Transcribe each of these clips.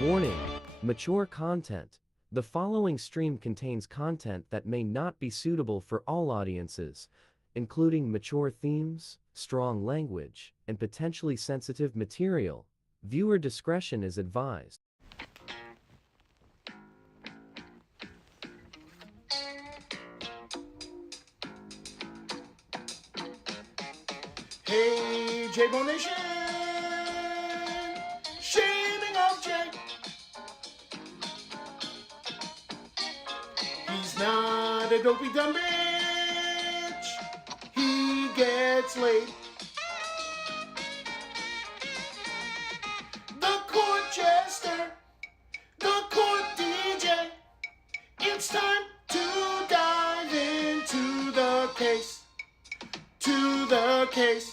Warning: mature content. The following stream contains content that may not be suitable for all audiences, including mature themes, strong language, and potentially sensitive material. Viewer discretion is advised. Hey, J-Bone Nation! Shaming of Jay. He's not a dopey dumb bitch. He gets laid. The court jester, the court DJ. It's time to dive into the case. To the case.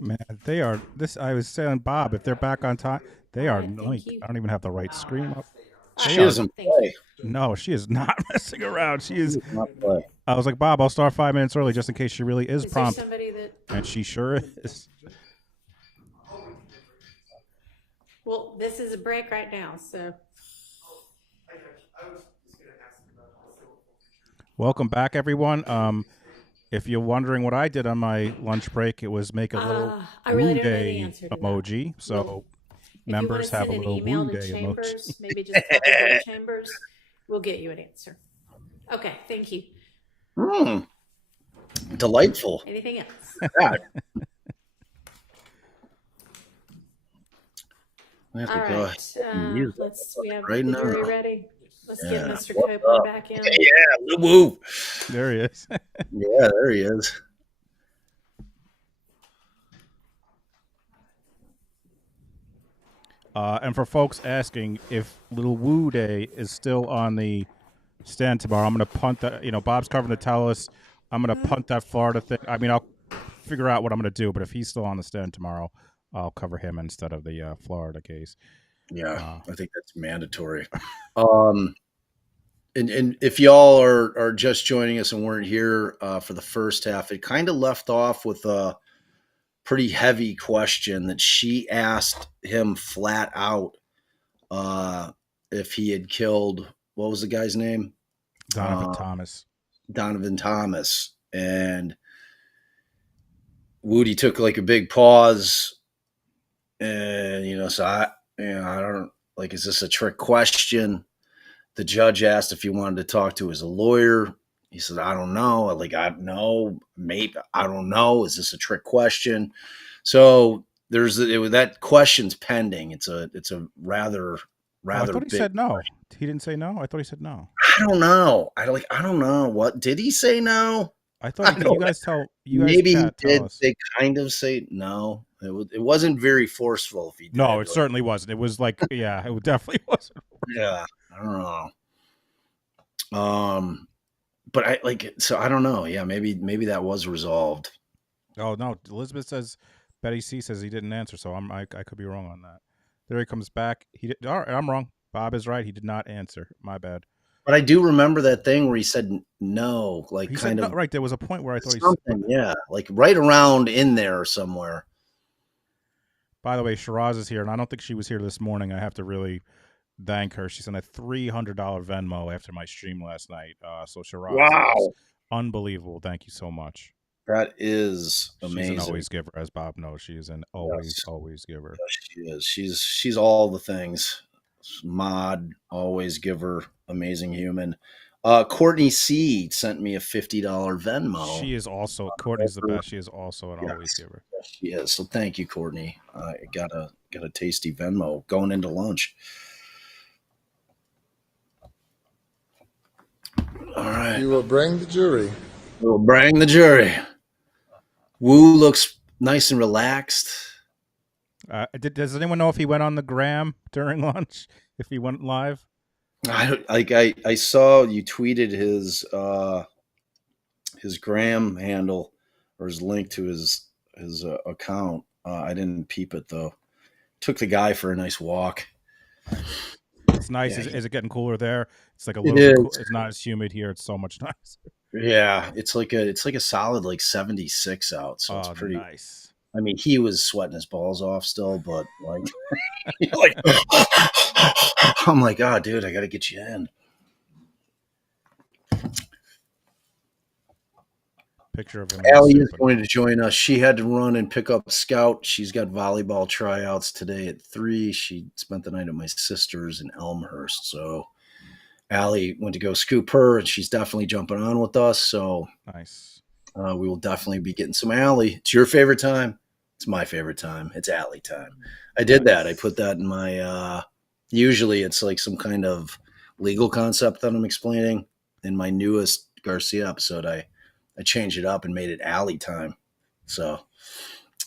Man, they are this. I was telling Bob, if they're back on time, they are. Like, you. I don't even have the right screen up. She doesn't play. No, she is not messing around. She is. Does not play. I was like, Bob, I'll start 5 minutes early just in case she really is Is prompt, there somebody that? and she sure is. Well, this is a break right now, so. Welcome back, everyone. If you're wondering what I did on my lunch break, it was make a little I really woo don't know the day answer to that. emoji. So members if you have want a to send little an email woo to day emoji. Chambers, maybe just copy it to Chambers, we'll get you an answer. Okay, thank you. Delightful. Anything else? Yeah. We have All to go right. ahead and use that We have right the now. jury ready. Let's get Yeah. Mr. What's Copeland up? back in. Yeah, woo. There he is. Yeah, there he is. And for folks asking if Little Woo Day is still on the stand tomorrow, I'm going to punt that. Bob's covering to tell us. I'm going to punt that Florida thing. I mean, I'll figure out what I'm going to do, but if he's still on the stand tomorrow, I'll cover him instead of the Florida case. Yeah, I think that's mandatory. And if y'all are just joining us and weren't here for the first half, it kind of left off with a pretty heavy question that she asked him flat out if he had killed, what was the guy's name? Donovan Thomas. Donovan Thomas. And Woody took like a big pause. And, so I don't, like, is this a trick question? The judge asked if he wanted to talk to his lawyer. He said, I don't know. Like, I don't know. Maybe, I don't know. Is this a trick question? So that question's pending. It's a rather I thought he big said no. question. He didn't say no. I thought he said no. I don't know. I don't know. What did he say? No. I thought you guys tell. You guys Maybe he tell did. us. They kind of say no. It wasn't very forceful. If he did. No, it certainly wasn't. It was like, yeah, it definitely wasn't. Yeah, I don't know. But I don't know. Yeah, maybe that was resolved. Oh no, Elizabeth says, Betty C says he didn't answer, so I could be wrong on that. There he comes back. He did. All right, I'm wrong. Bob is right. He did not answer. My bad. But I do remember that thing where he said no, like He kind said of no, right. There was a point where I thought something, yeah, like right around in there somewhere. By the way, Shiraz is here, and I don't think she was here this morning. I have to really thank her. She sent a $300 Venmo after my stream last night. So Shiraz, Wow, unbelievable! Thank you so much. That is amazing. She's an always giver, as Bob knows. She is an always giver. Yes, she is. She's all the things. Mod, always giver, amazing human. Courtney C sent me a $50 Venmo. She is also Courtney's the best. She is also an always giver. Yes, she is. So thank you, Courtney. I got a tasty Venmo going into lunch. All right. You will bring the jury. We'll bring the jury. Wu looks nice and relaxed. Does anyone know if he went on the gram during lunch? If he went live? I saw you tweeted his gram handle or his link to his account. I didn't peep it though. Took the guy for a nice walk. It's nice. Yeah, Is it getting cooler there? It's like a little bit cool. It's not as humid here. It's so much nicer. Yeah, it's like a solid like 76 out. So it's pretty nice. I mean, he was sweating his balls off still, but like, I'm like, oh, dude, I got to get you in. Picture of him. Allie is going to join us. She had to run and pick up Scout. She's got volleyball tryouts today at 3. She spent the night at my sister's in Elmhurst. So Allie went to go scoop her, and she's definitely jumping on with us. So nice. We will definitely be getting some Allie. It's your favorite time. It's my favorite time. It's Allie time. I did that. I put that in my usually it's like some kind of legal concept that I'm explaining. In my newest Garcia episode, I changed it up and made it Allie time. So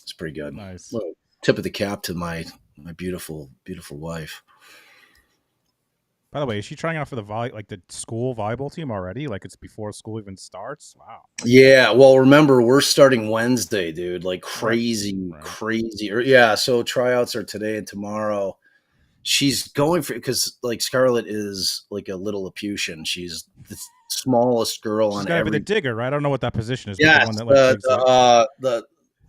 it's pretty good. Nice. Little tip of the cap to my beautiful, beautiful wife. By the way, is she trying out for the school volleyball team already? Like it's before school even starts? Wow. Yeah. Well, remember, we're starting Wednesday, dude. Like crazy, crazy. Yeah. So tryouts are today and tomorrow. She's going for because like Scarlett is like a little Laputan. She's the smallest girl on every. Be the digger, right? I don't know what that position is. Yeah, the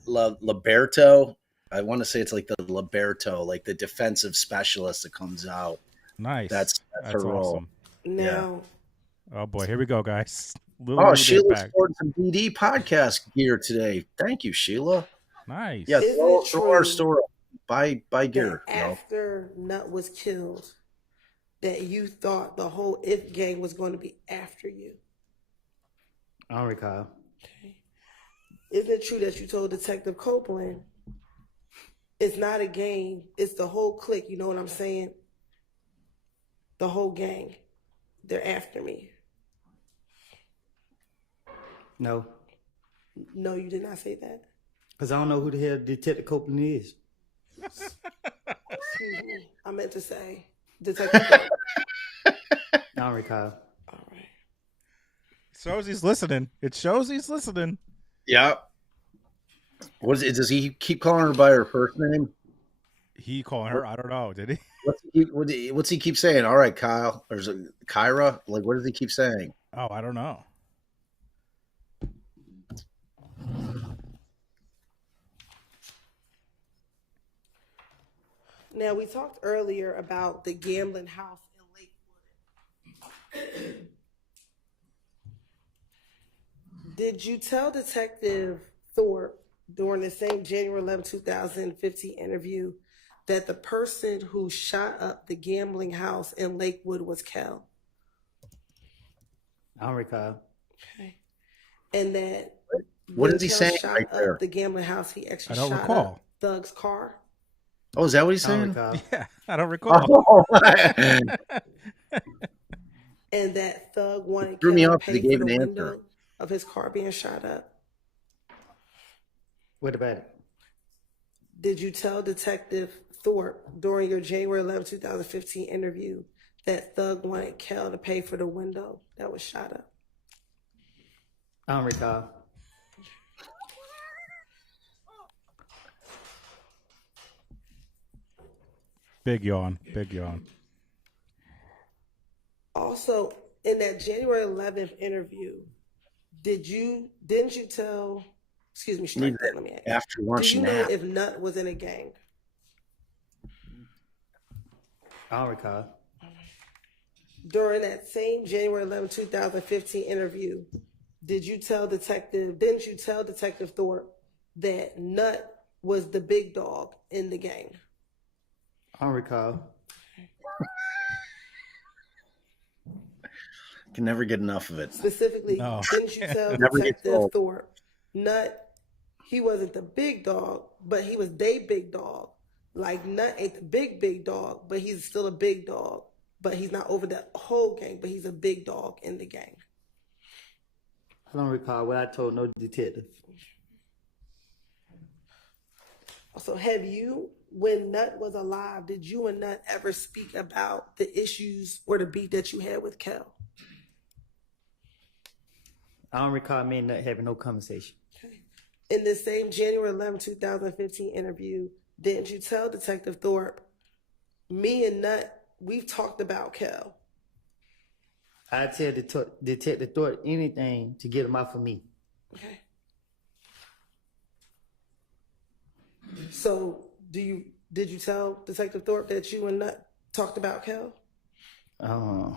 Liberto. I want to say it's like the Liberto, like the defensive specialist that comes out. Nice. That's her role. Awesome. Now, oh boy, here we go, guys. Sheila's sporting some BD podcast gear today. Thank you, Sheila. Nice. Yeah, throw our store. Buy gear. After Nut was killed, that you thought the whole If gang was going to be after you. I don't recall. Okay. Isn't it true that you told Detective Copeland it's not a game, it's the whole clique, you know what I'm saying? The whole gang. They're after me. No. No, you did not say that. Because I don't know who the hell Detective Copeland is. Excuse me. I meant to say Detective Copeland. I don't recall. All right. Shows he's listening. It shows he's listening. Yeah. What is it? Does he keep calling her by her first name? He calling her? I don't know. Did he? What's he keep saying? All right, Kyle. Or is it Kyra? Like, what does he keep saying? Oh, I don't know. Now, we talked earlier about the gambling house in Lakewood. Did you tell Detective Thorpe during the same January 11, 2015 interview that the person who shot up the gambling house in Lakewood was Kel? I don't recall. Okay. And that what did he say shot right up there? the gambling house, he actually I don't shot recall. up Thug's car? Oh, is that what he's saying? Yeah, I don't recall. Oh. And that Thug wanted threw me Kel to off. pay They for gave the an window answer. of his car being shot up? What about it? Did you tell Detective Thorpe during your January 11, 2015 interview that Thug wanted Kel to pay for the window that was shot up? I don't recall. Big yawn. Big yawn. Also, in that January 11th interview, didn't you tell, excuse me, strike that, let me ask. After lunch do you know nap. if Nut was in a gang? I don't recall. During that same January 11, 2015 interview, didn't you tell Detective Thorpe that Nut was the big dog in the gang? I don't recall. Can never get enough of it. Specifically, No. didn't you tell Never gets Detective old. Thorpe, Nut, he wasn't the big dog, but he was they big dog. Like Nut ain't the big dog, but he's still a big dog. But he's not over the whole gang, but he's a big dog in the gang. I don't recall what I told no detective. So have you, when Nut was alive, did you and Nut ever speak about the issues or the beef that you had with Kel? I don't recall me and Nut having no conversation. Okay. In the same January 11, 2015 interview, didn't you tell Detective Thorpe, me and Nut, we've talked about Kel? I tell Detective Thorpe anything to get him out for me. Okay. So did you tell Detective Thorpe that you and Nut talked about Kel? I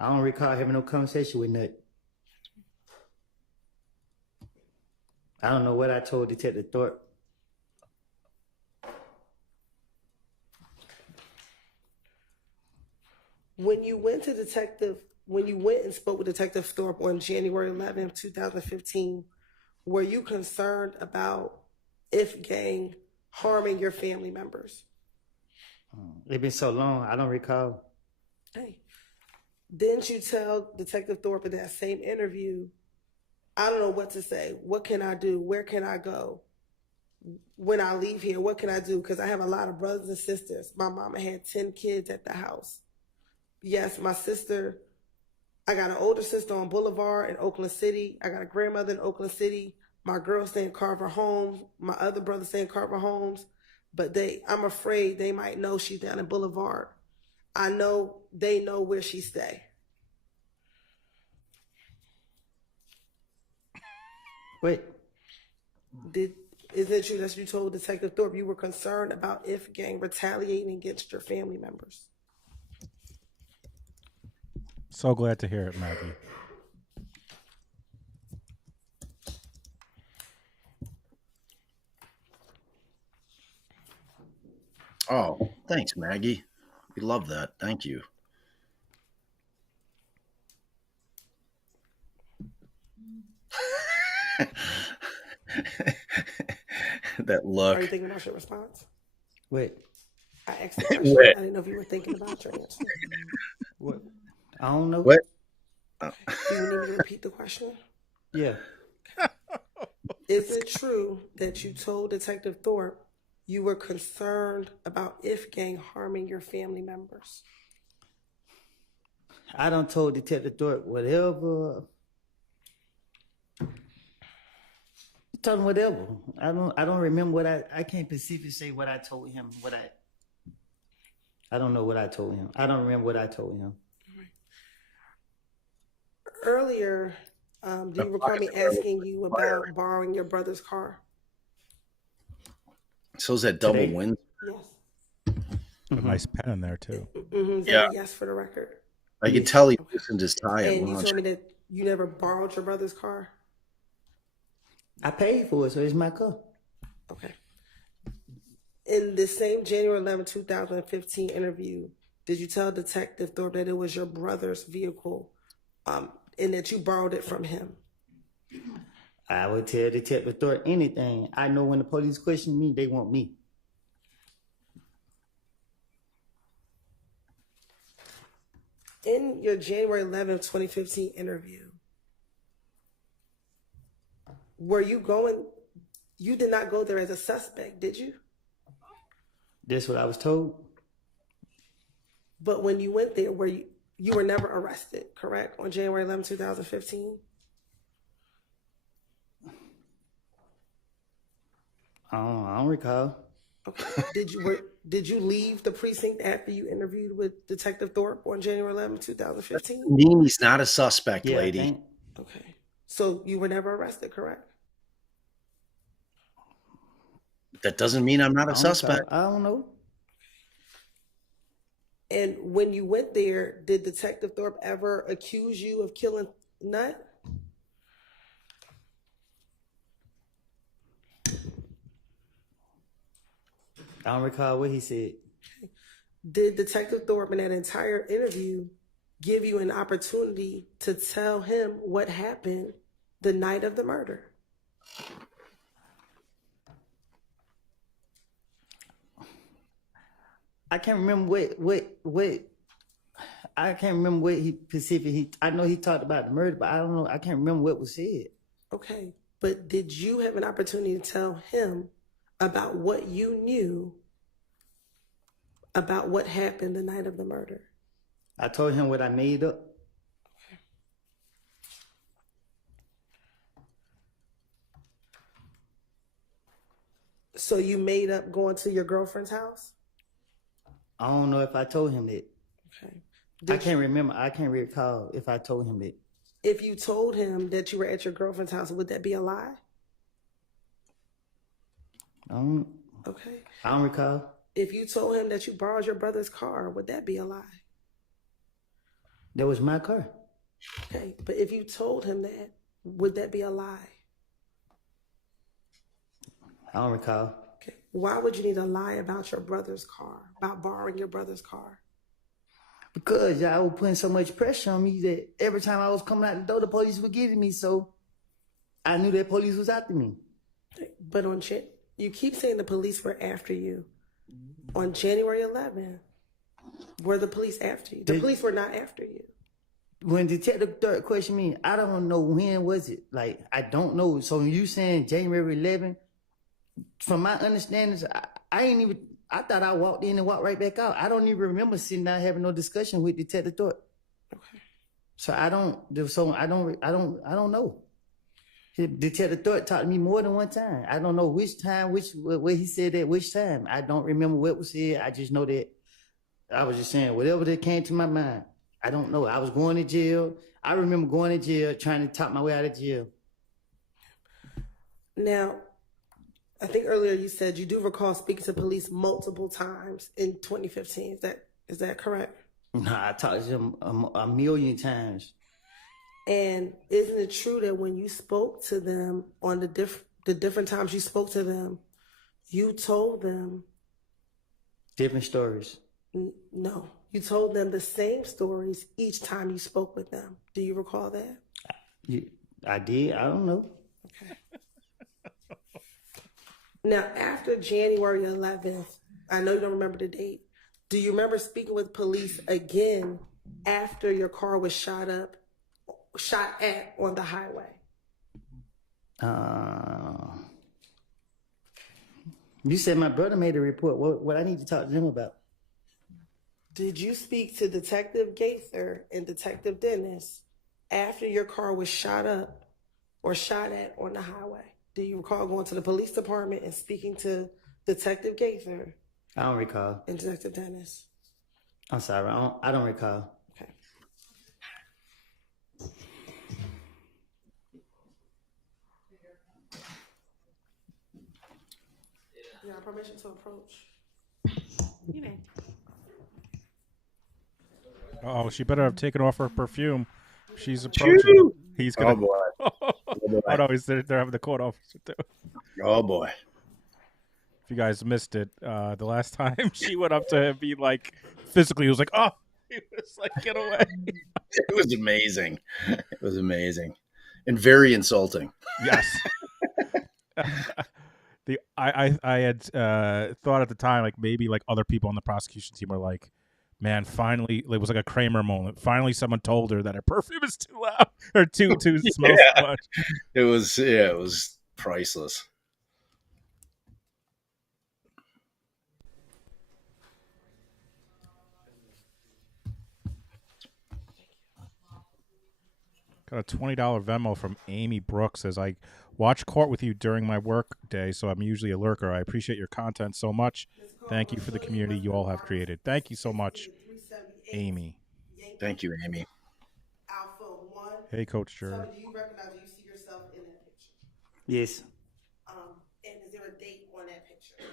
don't recall having no conversation with Nut. I don't know what I told Detective Thorpe. When you went and spoke with Detective Thorpe on January 11, 2015, were you concerned about if gang harming your family members? It's been so long, I don't recall. Hey, didn't you tell Detective Thorpe in that same interview, I don't know what to say. What can I do? Where can I go? When I leave here, what can I do? Because I have a lot of brothers and sisters. My mama had 10 kids at the house. Yes, my sister, I got an older sister on Boulevard in Oakland City. I got a grandmother in Oakland City. My girls stay in Carver Homes. My other brothers stay in Carver Homes. But I'm afraid they might know she's down in Boulevard. I know they know where she stay. Wait, Isn't it true that you told Detective Thorpe you were concerned about if gang retaliating against your family members? So glad to hear it, Maggie. Oh, thanks, Maggie. We love that. Thank you. That look. Are you thinking about your response? wait, I asked the question. What? I didn't know if you were thinking about your answer. what? I don't know. What? Do you need me to repeat the question? Yeah. Is it true that you told Detective Thorpe you were concerned about if gang harming your family members? I done told Detective Thorpe whatever. Tell him whatever. I don't remember what I can't specifically say what I told him. I don't know what I told him. I don't remember what I told him. Earlier, do you recall me asking you about borrowing your brother's car? So is that double Today? win? Yes. A nice pen in there too. Mm-hmm. Yeah. Yes, for the record. I could tell he loosened his tie at And you lunch. told me that you never borrowed your brother's car? I paid for it, so it's my car. Okay. In the same January 11, 2015 interview, did you tell Detective Thorpe that it was your brother's vehicle and that you borrowed it from him? I would tell Detective Thorpe anything. I know when the police question me, they want me. In your January 11, 2015 interview, you did not go there as a suspect, did you? That's what I was told. But when you went there, you were never arrested, correct? On January 11, 2015? I don't recall. Okay. Did you leave the precinct after you interviewed with Detective Thorpe on January 11, 2015? He's not a suspect, Yeah, lady. Okay. So you were never arrested, correct? That doesn't mean I'm not a suspect. I don't know. And when you went there, did Detective Thorpe ever accuse you of killing Nut? I don't recall what he said. Did Detective Thorpe in that entire interview give you an opportunity to tell him what happened the night of the murder? I can't remember what I can't remember what I know he talked about the murder, but I don't know. I can't remember what was said. Okay, but did you have an opportunity to tell him about what you knew about what happened the night of the murder? I told him what I made up. So you made up going to your girlfriend's house? I don't know if I told him that. Okay. I can't remember. I can't recall if I told him that. If you told him that you were at your girlfriend's house, would that be a lie? Okay. I don't recall. If you told him that you borrowed your brother's car, would that be a lie? That was my car. Okay, but if you told him that, would that be a lie? I don't recall. Okay. Why would you need to lie about your brother's car, about borrowing your brother's car? Because y'all were putting so much pressure on me that every time I was coming out the door, the police were getting me. So I knew that police was after me. But you keep saying the police were after you. On January 11th, were the police after you? The police were not after you. When Detective Third questioned me, I don't know when was it. Like, I don't know. So when you saying January 11th, from my understanding, I thought I walked in and walked right back out. I don't even remember sitting down having no discussion with Detective Thorpe. Okay. So I don't know. Detective Thorpe talked to me more than one time. I don't know which time, what he said at which time. I don't remember what was said. I just know that I was just saying whatever that came to my mind. I don't know. I was going to jail. I remember going to jail, trying to talk my way out of jail. Now, I think earlier you said you do recall speaking to police multiple times in 2015. Is that correct? No, I talked to them a million times. And isn't it true that when you spoke to them on the different times you spoke to them, you told them different stories? No, you told them the same stories each time you spoke with them. Do you recall that? I did. I don't know. Okay. Now, after January 11th, I know you don't remember the date. Do you remember speaking with police again after your car was shot at on the highway? You said my brother made a report. What I need to talk to them about? Did you speak to Detective Gaither and Detective Dennis after your car was shot up or shot at on the highway? Do you recall going to the police department and speaking to Detective Gaither? I don't recall. And Detective Dennis? I'm sorry. I don't recall. Okay. You have permission to approach? You may. Oh, she better have taken off her perfume. She's approaching. He's gonna. Oh boy. Oh no, they're having the court officer too. Oh boy. If you guys missed it, the last time she went up to him, he like physically was like, "Oh," he was like, "Get away!" It was amazing. It was amazing, and very insulting. Yes. I had thought at the time like maybe like other people on the prosecution team were like, man, finally, it was like a Kramer moment. Finally, someone told her that her perfume is too loud or too smells too much. It was priceless. Got a $20 Venmo from Amy Brooks. Says, I watch court with you during my work day, so I'm usually a lurker. I appreciate your content so much. Thank you for the community you all have created. Thank you so much, Amy. Thank you, Amy. Alpha 1. Hey, Coach Tell Jur. me, do you recognize, do you see yourself in that picture? Yes. And is there a date on that picture?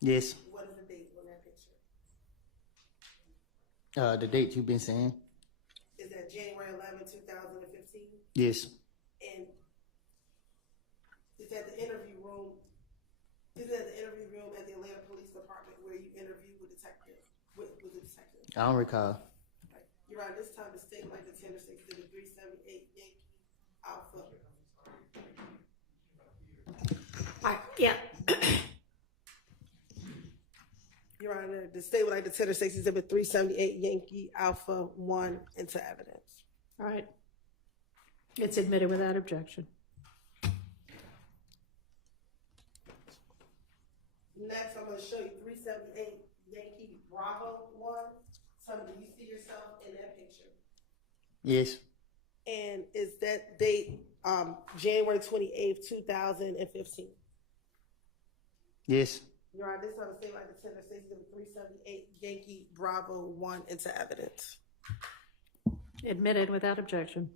Yes. What is the date on that picture? The date you've been saying? Is that January 11, 2015? Yes. And is that the interview room? Is that the interview room at the Atlanta Police Department where you interviewed with Detective with the detective? I don't recall. Right. You're right. This time the state would like to tender say exhibit 378 Yankee Alpha. Yeah. Your Honor, the state would like to tender States Exhibit 378 Yankee Alpha 1 into evidence. All right. It's admitted without objection. Next, I'm going to show you 378 Yankee Bravo 1. Tell me, do you see yourself in that picture? Yes. And is that date January 28th, 2015? Yes. Your Honor, this time the state would like to tender States Exhibit 378 Yankee Bravo 1 into evidence. Admitted without objection.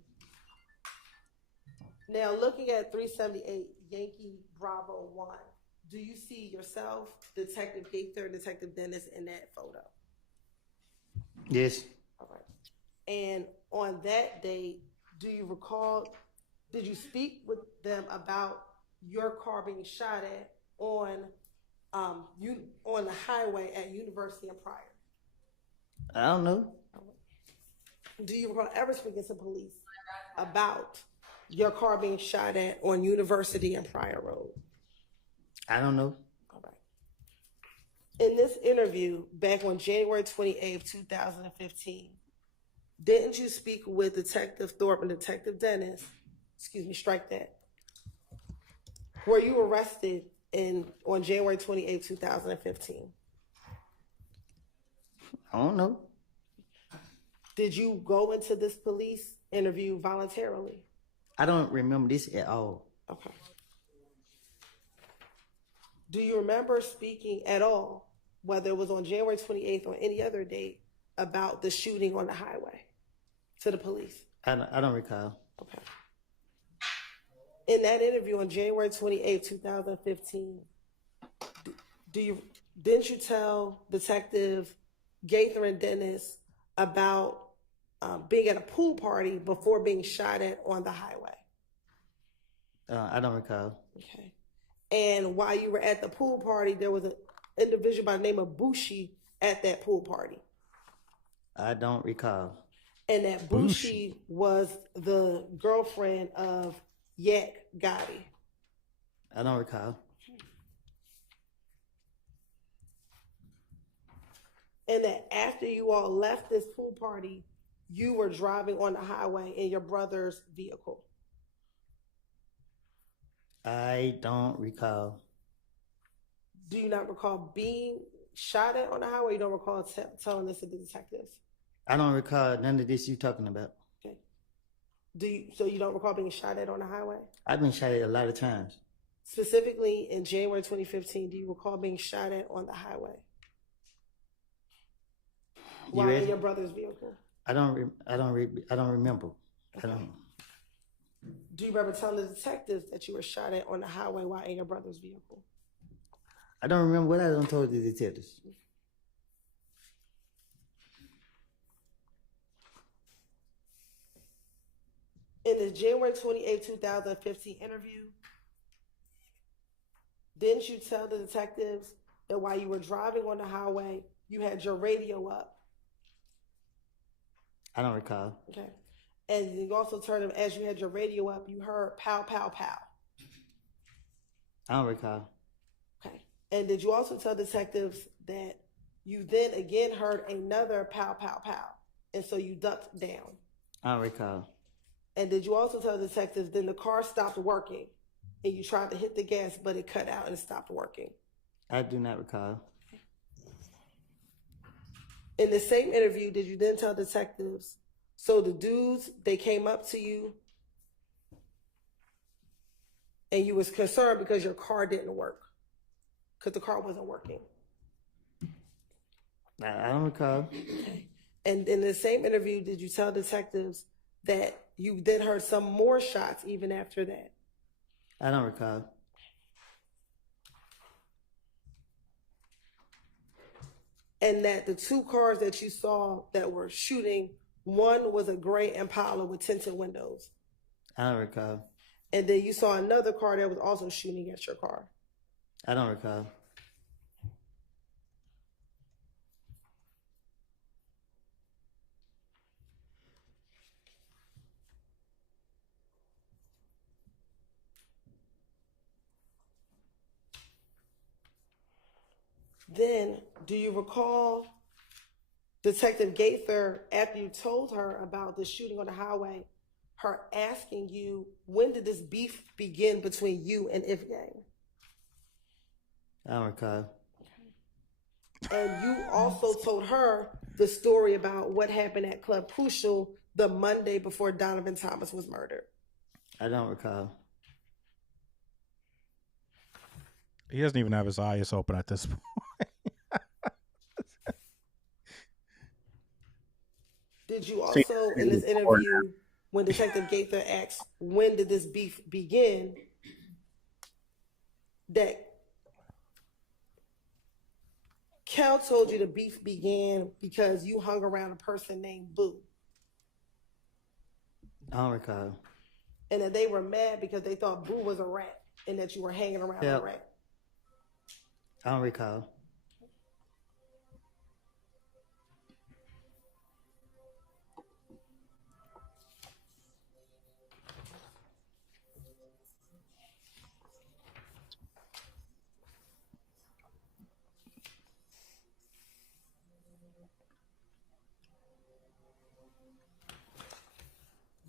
Now, looking at 378 Yankee Bravo 1, do you see yourself, Detective Gaither, and Detective Dennis in that photo? Yes. All right. And on that date, do you recall, did you speak with them about your car being shot at on the highway at University and Pryor? I don't know. Do you recall ever speaking to police about your car being shot at on University and Pryor Road? I don't know. All right. In this interview back on January 28th, 2015, didn't you speak with Detective Thorpe and Detective Dennis? Excuse me, strike that. Were you arrested on January 28th, 2015? I don't know. Did you go into this police interview voluntarily? I don't remember this at all. Okay. Do you remember speaking at all, whether it was on January 28th or any other date, about the shooting on the highway to the police? I don't recall. Okay. In that interview on January 28th, 2015, didn't you tell Detective Gaither and Dennis about being at a pool party before being shot at on the highway? I don't recall. Okay. And while you were at the pool party, there was an individual by the name of Bushi at that pool party. I don't recall. And that Bushi was the girlfriend of Yak Gotti. I don't recall. And that after you all left this pool party, you were driving on the highway in your brother's vehicle. I don't recall. Do you not recall being shot at on the highway? You don't recall telling this to the detectives? I don't recall none of this you talking about. Okay. So you don't recall being shot at on the highway? I've been shot at a lot of times. Specifically in January 2015, do you recall being shot at on the highway? While in your brother's vehicle? I don't remember. Okay. Do you remember telling the detectives that you were shot at on the highway while in your brother's vehicle? I don't remember what I done told the detectives. In the January 28, 2015 interview, didn't you tell the detectives that while you were driving on the highway, you had your radio up? I don't recall. Okay. And you also told them as you had your radio up, you heard pow, pow, pow. I don't recall. Okay. And did you also tell detectives that you then again heard another pow, pow, pow, and so you ducked down? I don't recall. And did you also tell detectives then the car stopped working and you tried to hit the gas, but it cut out and it stopped working? I do not recall. In the same interview, did you then tell detectives, so the dudes, they came up to you and you was concerned because your car didn't work, because the car wasn't working? I don't recall. Okay. And in the same interview, did you tell detectives that you then heard some more shots even after that? I don't recall. And that the two cars that you saw that were shooting, one was a gray Impala with tinted windows. I don't recall. And then you saw another car that was also shooting at your car. I don't recall. Then, do you recall Detective Gaither, after you told her about the shooting on the highway, her asking you, when did this beef begin between you and If Gang? I don't recall. And you also told her the story about what happened at Club Crucial the Monday before Donovan Thomas was murdered. I don't recall. He doesn't even have his eyes open at this point. Did you also, in this interview, when Detective Gaither asked, when did this beef begin, that Kel told you the beef began because you hung around a person named Boo? I don't recall. And that they were mad because they thought Boo was a rat and that you were hanging around a rat. I don't recall.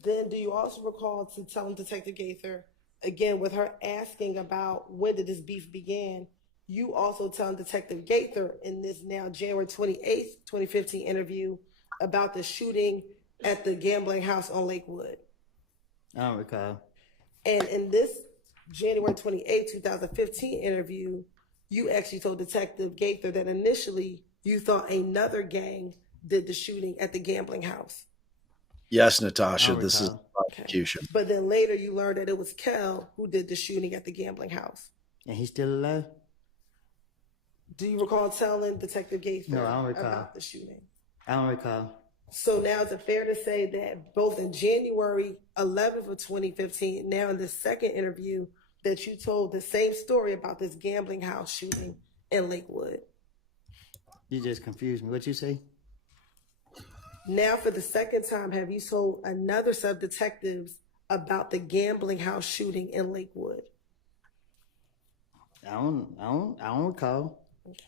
Then do you also recall to telling Detective Gaither, again, with her asking about when did this beef begin, you also telling Detective Gaither in this now January 28th, 2015 interview about the shooting at the gambling house on Lakewood? I don't recall. And in this January 28th, 2015 interview, you actually told Detective Gaither that initially you thought another gang did the shooting at the gambling house. Yes, Natasha, this is prosecution. Okay. But then later you learned that it was Kel who did the shooting at the gambling house. And he's still alive? Do you recall telling Detective Gaither No, I don't recall. about the shooting? I don't recall. So now is it fair to say that both in January 11th of 2015, now in the second interview, that you told the same story about this gambling house shooting in Lakewood? You just confused me. What you say? Now, for the second time, have you told another sub-detectives about the gambling house shooting in Lakewood? I don't recall. Okay.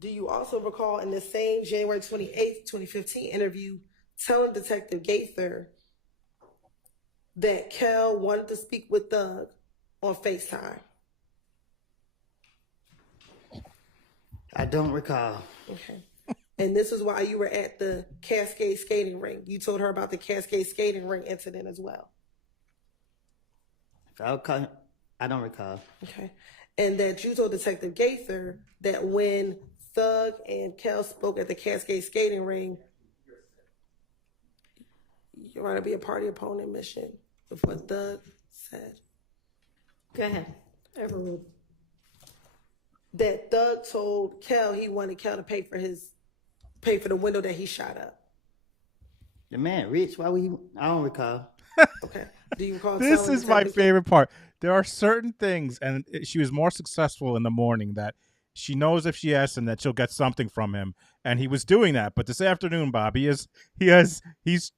Do you also recall in the same January 28th, 2015 interview telling Detective Gaither that Kel wanted to speak with Doug on FaceTime? I don't recall. Okay. And this is why you were at the Cascade skating rink. You told her about the Cascade skating rink incident as well. I don't recall. Okay. And that you told Detective Gaither that when Thug and Kel spoke at the Cascade skating ring, you're going to be a party opponent mission with what Thug said. Go ahead. Overruled. That Thug told Kel he wanted Kel to pay for the window that he shot up. The man rich. Why would he? I don't recall. Okay. Do you recall? This is my favorite part. There are certain things, and she was more successful in the morning, that she knows if she asks him that she'll get something from him, and he was doing that. But this afternoon, Bob, he's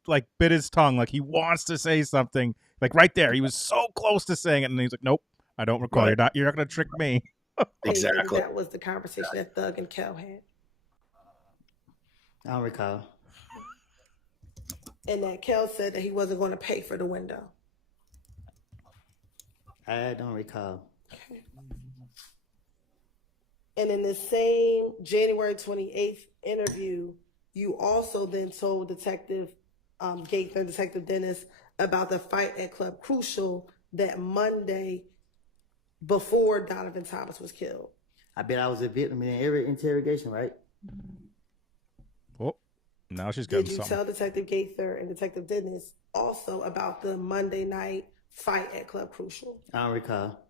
like bit his tongue, like he wants to say something, like right there. He was so close to saying it, and he's like, "Nope, I don't recall. Right. You're not going to trick me." Exactly. That was the conversation that Thug and Kel had. I don't recall. And that Kel said that he wasn't going to pay for the window. I don't recall. Okay. And in the same January 28th interview, you also then told Detective Gaither and Detective Dennis about the fight at Club Crucial that Monday before Donovan Thomas was killed. I bet I was a victim in every interrogation, right? Oh, now she's getting something. Did you tell Detective Gaither and Detective Dennis also about the Monday night fight at Club Crucial? I don't recall.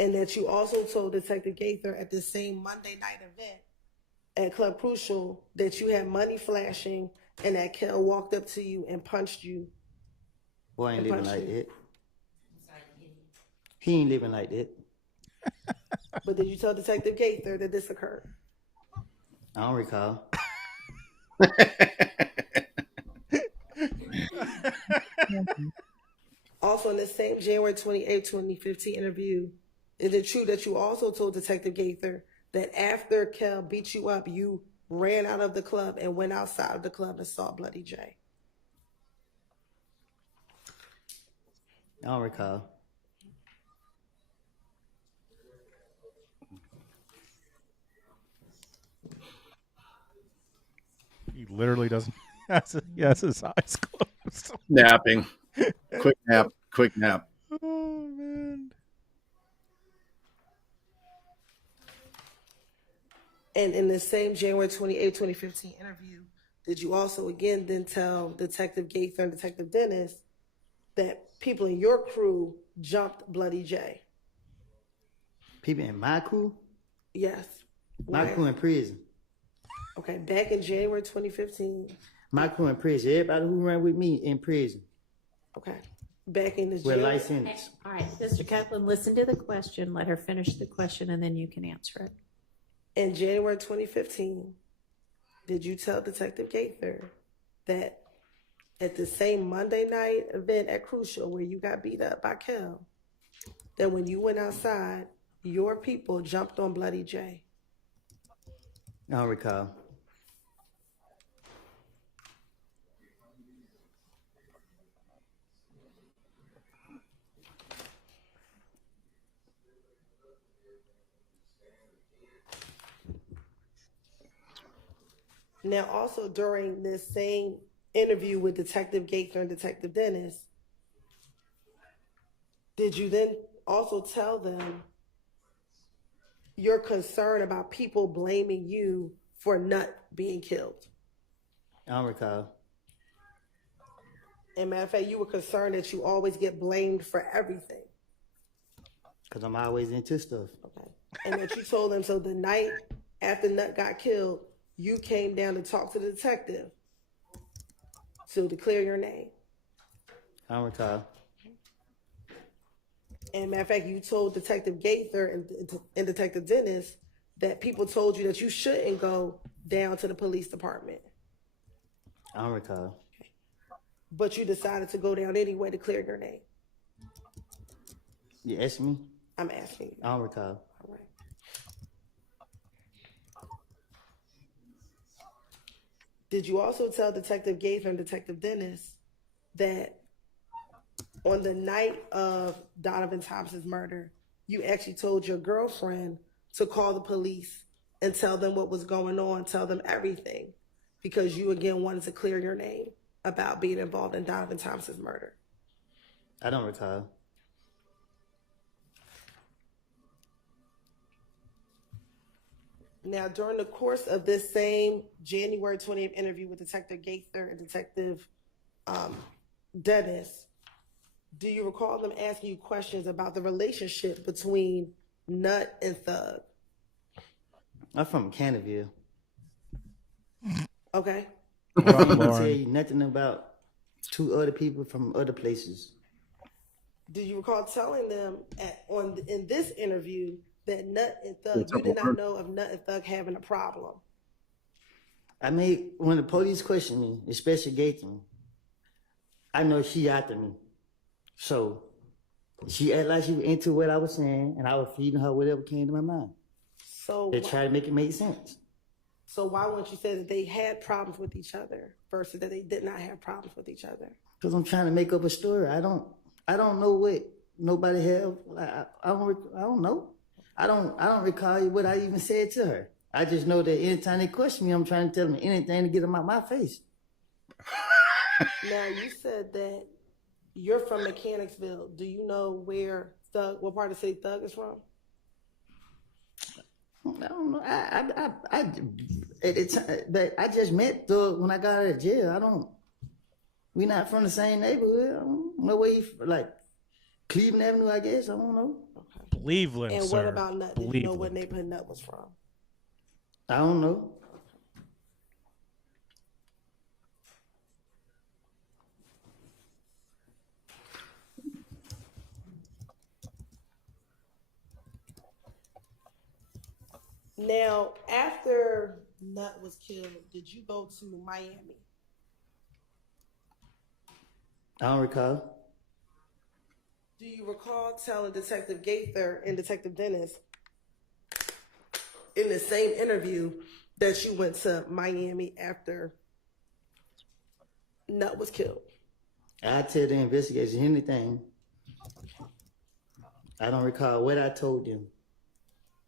And that you also told Detective Gaither at the same Monday night event at Club Crucial that you had money flashing and that Kel walked up to you and punched you. Boy ain't living like that. He ain't living like that. But did you tell Detective Gaither that this occurred? I don't recall. Also, in the same January 28, 2015 interview, is it true that you also told Detective Gaither that after Kel beat you up, you ran out of the club and went outside of the club and saw Bloody J? I don't recall. He literally doesn't. He has his eyes closed. Napping. Quick nap. Quick nap. Oh man. And in the same January 28, 2015 interview, did you also again then tell Detective Gaither and Detective Dennis that people in your crew jumped Bloody J? People in my crew? Yes. My Why? crew in prison. Okay, back in January 2015. My crew in prison. Everybody who ran with me in prison. Okay. Back in the With January. license. All right, Mr. Kaplan, listen to the question. Let her finish the question, and then you can answer it. In January 2015, did you tell Detective Gaither that at the same Monday night event at Crucial where you got beat up by Kel, that when you went outside, your people jumped on Bloody J? I don't recall. Now, also during this same interview with Detective Gaither and Detective Dennis, did you then also tell them your concern about people blaming you for Nut being killed? I don't recall. And matter of fact, you were concerned that you always get blamed for everything. Because I'm always into stuff. Okay. And that you told them, so the night after Nut got killed, you came down to talk to the detective to declare your name. I don't recall. And matter of fact, you told Detective Gaither and Detective Dennis that people told you that you shouldn't go down to the police department. I don't recall. But you decided to go down anyway to clear your name. You asked me? I'm asking you. I don't recall. All right. Did you also tell Detective Gaither and Detective Dennis that on the night of Donovan Thompson's murder, you actually told your girlfriend to call the police and tell them what was going on, tell them everything, because you again wanted to clear your name about being involved in Donovan Thompson's murder? I don't recall. Now, during the course of this same January 20th interview with Detective Gaither and Detective Dennis, do you recall them asking you questions about the relationship between Nut and Thug? I'm from Canterville. Okay. I can't even Lauren. tell you nothing about two other people from other places. Do you recall telling them in this interview that Nut and Thug, you did not know of Nut and Thug having a problem? I mean, when the police questioned me, especially Gator, I know she after me. So she acted like she was into what I was saying, and I was feeding her whatever came to my mind. So They tried to make it make sense. So why wouldn't you say that they had problems with each other versus that they did not have problems with each other? Because I'm trying to make up a story. I don't know what nobody have. I don't know. I don't recall what I even said to her. I just know that anytime they question me, I'm trying to tell them anything to get them out my face. Now, you said that you're from Mechanicsville. Do you know where what part of the city Thug is from? I don't know. I just met Thug when I got out of jail. We not from the same neighborhood. I don't know where he, like Cleveland Avenue, I guess. I don't know. Okay. Cleveland, And sir. what about Nut? Did you know what neighborhood Nut was from? I don't know. Now, after Nut was killed, did you go to Miami? I don't recall. Do you recall telling Detective Gaither and Detective Dennis in the same interview that you went to Miami after Nut was killed? I tell the investigators anything. I don't recall what I told them.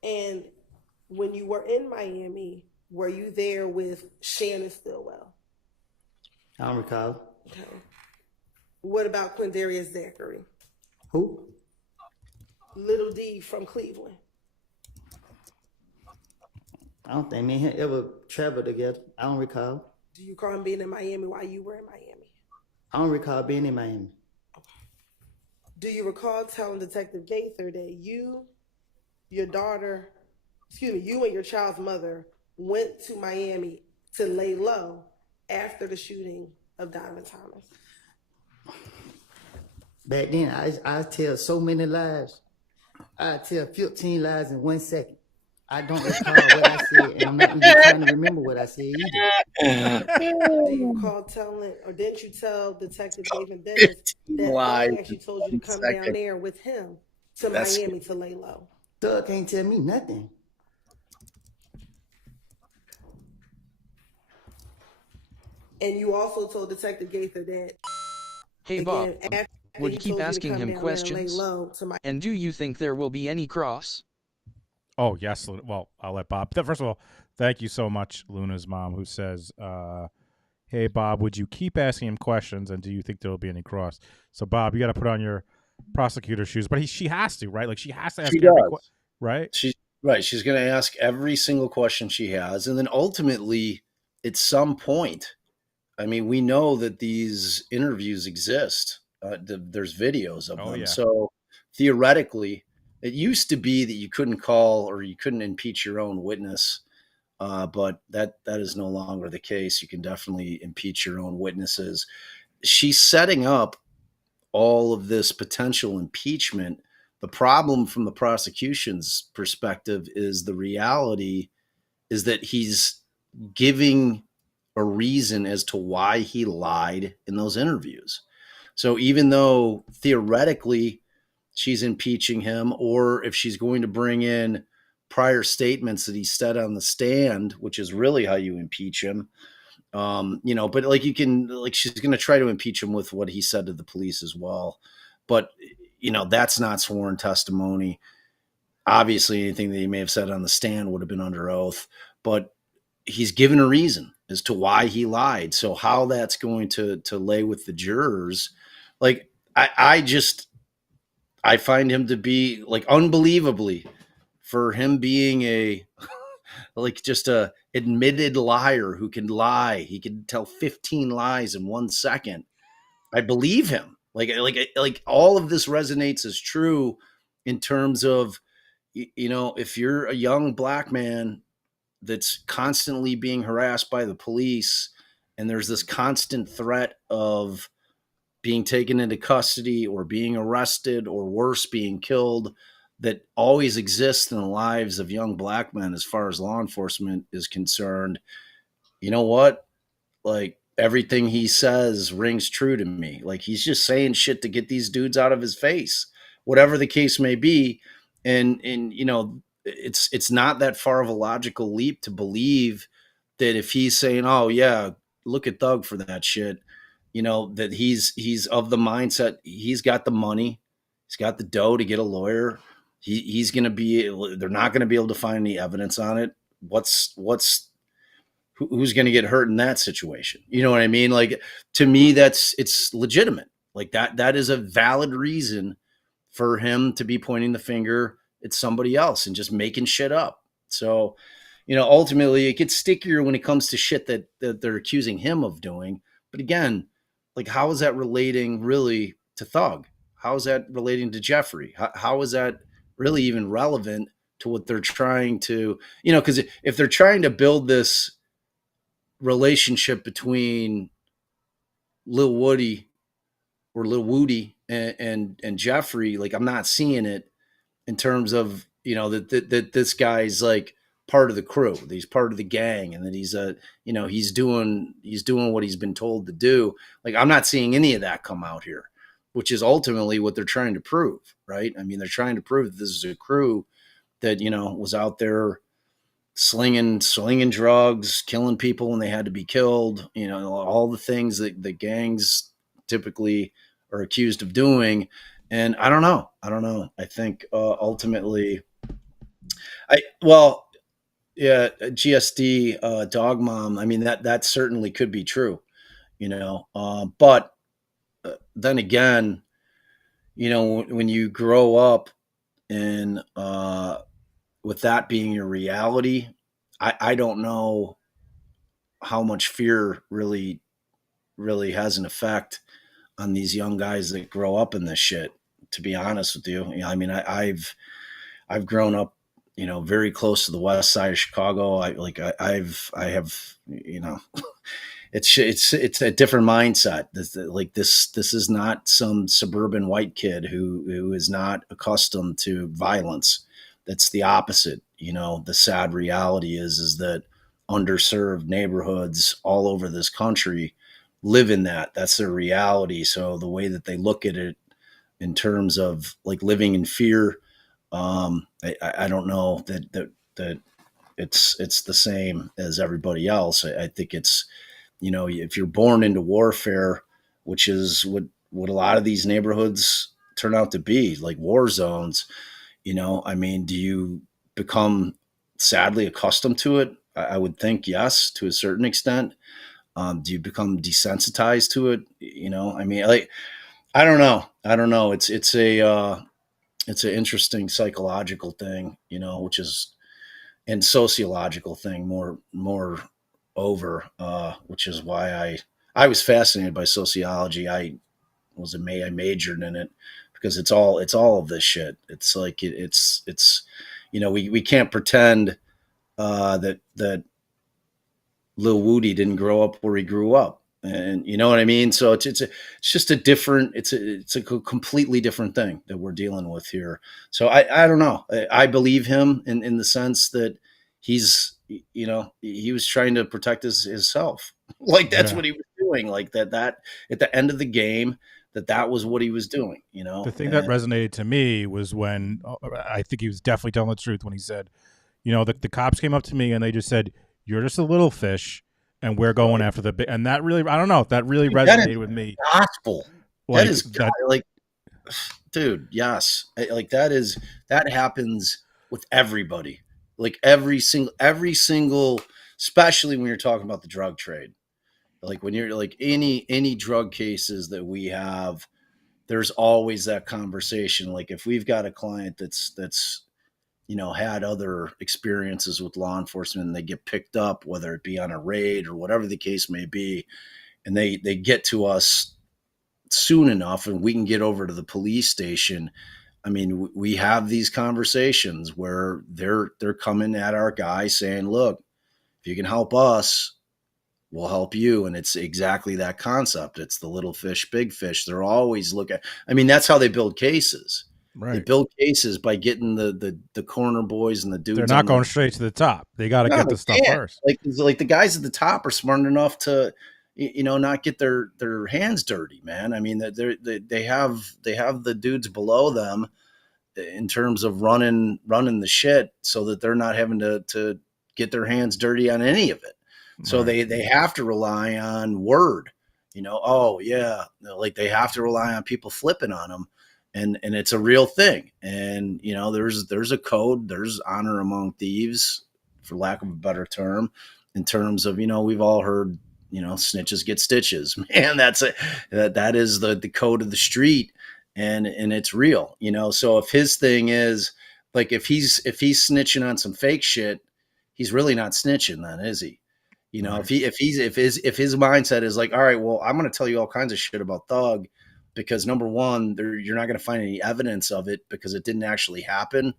And when you were in Miami, were you there with Shannon Stillwell? I don't recall. Okay. What about Quindarius Zachary? Who? Little D from Cleveland. I don't think me and him ever traveled together. I don't recall. Do you recall him being in Miami while you were in Miami? I don't recall being in Miami. Do you recall telling Detective Gaither that you and your child's mother went to Miami to lay low after the shooting of Donovan Thomas? Back then, I tell so many lies. I tell 15 lies in 1 second. I don't recall what I said, and I'm not even trying to remember what I said either. Do you recall telling, or didn't you tell Detective David Dennis that lies Thug actually told you to come down there with him to Miami to lay low? Thug can't tell me nothing. And you also told Detective Gaither that, Hey again, Bob, after would he keep told you to asking come him down there and lay questions? low to Miami. And do you think there will be any cross? Oh, yes. Well, I'll let Bob. First of all, thank you so much, Luna's mom, who says, hey, Bob, would you keep asking him questions, and do you think there will be any cross? So, Bob, you got to put on your prosecutor shoes. But she has to, right? Like, she has to ask every question, right? She's going to ask every single question she has. And then ultimately, at some point, I mean, we know that these interviews exist. There's videos of them. Yeah. So theoretically, it used to be that you couldn't call or you couldn't impeach your own witness, but that is no longer the case. You can definitely impeach your own witnesses. She's setting up all of this potential impeachment. The problem from the prosecution's perspective is the reality is that he's giving a reason as to why he lied in those interviews. So even though theoretically she's impeaching him, or if she's going to bring in prior statements that he said on the stand, which is really how you impeach him, but like she's going to try to impeach him with what he said to the police as well. But, that's not sworn testimony. Obviously, anything that he may have said on the stand would have been under oath, but he's given a reason as to why he lied. So how that's going to lay with the jurors, like I find him to be like unbelievably for him being a like just a admitted liar who can lie. He can tell 15 lies in 1 second. I believe him. Like all of this resonates as true in terms of, if you're a young black man that's constantly being harassed by the police and there's this constant threat of being taken into custody or being arrested or worse, being killed, that always exists in the lives of young black men as far as law enforcement is concerned. You know what? Like everything he says rings true to me. Like he's just saying shit to get these dudes out of his face, whatever the case may be. And it's not that far of a logical leap to believe that if he's saying, "Oh yeah, look at Thug for that shit," that he's of the mindset, he's got the money, he's got the dough to get a lawyer. He's going to be. They're not going to be able to find any evidence on it. Who's going to get hurt in that situation? You know what I mean? Like to me, it's legitimate. Like that is a valid reason for him to be pointing the finger at somebody else and just making shit up. So, ultimately it gets stickier when it comes to shit that they're accusing him of doing. But again, like how is that relating really to Thug? How is that relating to Jeffrey? How is that really even relevant to what they're trying to, because if they're trying to build this relationship between Lil Woody or Lil Woody and Jeffrey, like I'm not seeing it in terms of that this guy's like part of the crew, that he's part of the gang, and that he's he's doing what he's been told to do. Like, I'm not seeing any of that come out here, which is ultimately what they're trying to prove, right? I mean, they're trying to prove that this is a crew that, was out there slinging drugs, killing people when they had to be killed, all the things that the gangs typically are accused of doing. And I don't know. I think ultimately, yeah, GSD, dog mom. I mean, that certainly could be true, but then again, when you grow up and with that being your reality, I don't know how much fear really has an effect on these young guys that grow up in this shit. To be honest with you, I mean, I've grown up, very close to the west side of Chicago. I have, it's a different mindset. This is not some suburban white kid who is not accustomed to violence. That's the opposite. The sad reality is that underserved neighborhoods all over this country live in that. That's their reality. So the way that they look at it in terms of like living in fear, I don't know that it's the same as everybody else. I think it's, if you're born into warfare, which is what a lot of these neighborhoods turn out to be, like war zones, I mean, do you become sadly accustomed to it? I would think yes, to a certain extent. Do you become desensitized to it? I mean, like, I don't know. It's an interesting psychological thing, which is, and sociological thing more over, which is why I was fascinated by sociology. I majored in it because it's all of this shit. It's like it's we can't pretend that Lil Woody didn't grow up where he grew up. And you know what I mean? So it's just a different, it's a completely different thing that we're dealing with here. So I don't know. I believe him in the sense that he's, he was trying to protect his self. Like that's what he was doing. Like that at the end of the game, that was what he was doing, The thing that resonated to me was when I think he was definitely telling the truth when he said, the cops came up to me and they just said, "You're just a little fish, and we're going after the big." And that really, I don't know, that really resonated with me. Gospel. Like, that is like, dude, yes, like that happens with everybody. Like every single, especially when you're talking about the drug trade. Like when you're like any drug cases that we have, there's always that conversation. Like if we've got a client that's had other experiences with law enforcement and they get picked up, whether it be on a raid or whatever the case may be, and they get to us soon enough and we can get over to the police station. I mean, we have these conversations where they're coming at our guy saying, look, if you can help us, we'll help you. And it's exactly that concept. It's the little fish, big fish. They're always looking. I mean, that's how they build cases. Right. They build cases by getting the corner boys and the dudes. They're not going straight to the top. They got to get the stuff first. Like the guys at the top are smart enough to, not get their hands dirty, man. I mean, they have the dudes below them in terms of running the shit so that they're not having to get their hands dirty on any of it. So right. they have to rely on word, oh yeah. Like they have to rely on people flipping on them. And it's a real thing. And, there's a code, there's honor among thieves, for lack of a better term, in terms of, we've all heard, snitches get stitches, man. That is the code of the street. And it's real, so if his thing is like, if he's snitching on some fake shit, he's really not snitching then, is he? Right. If his mindset is like, all right, well, I'm going to tell you all kinds of shit about Thug, because number one, you're not going to find any evidence of it because it didn't actually happen.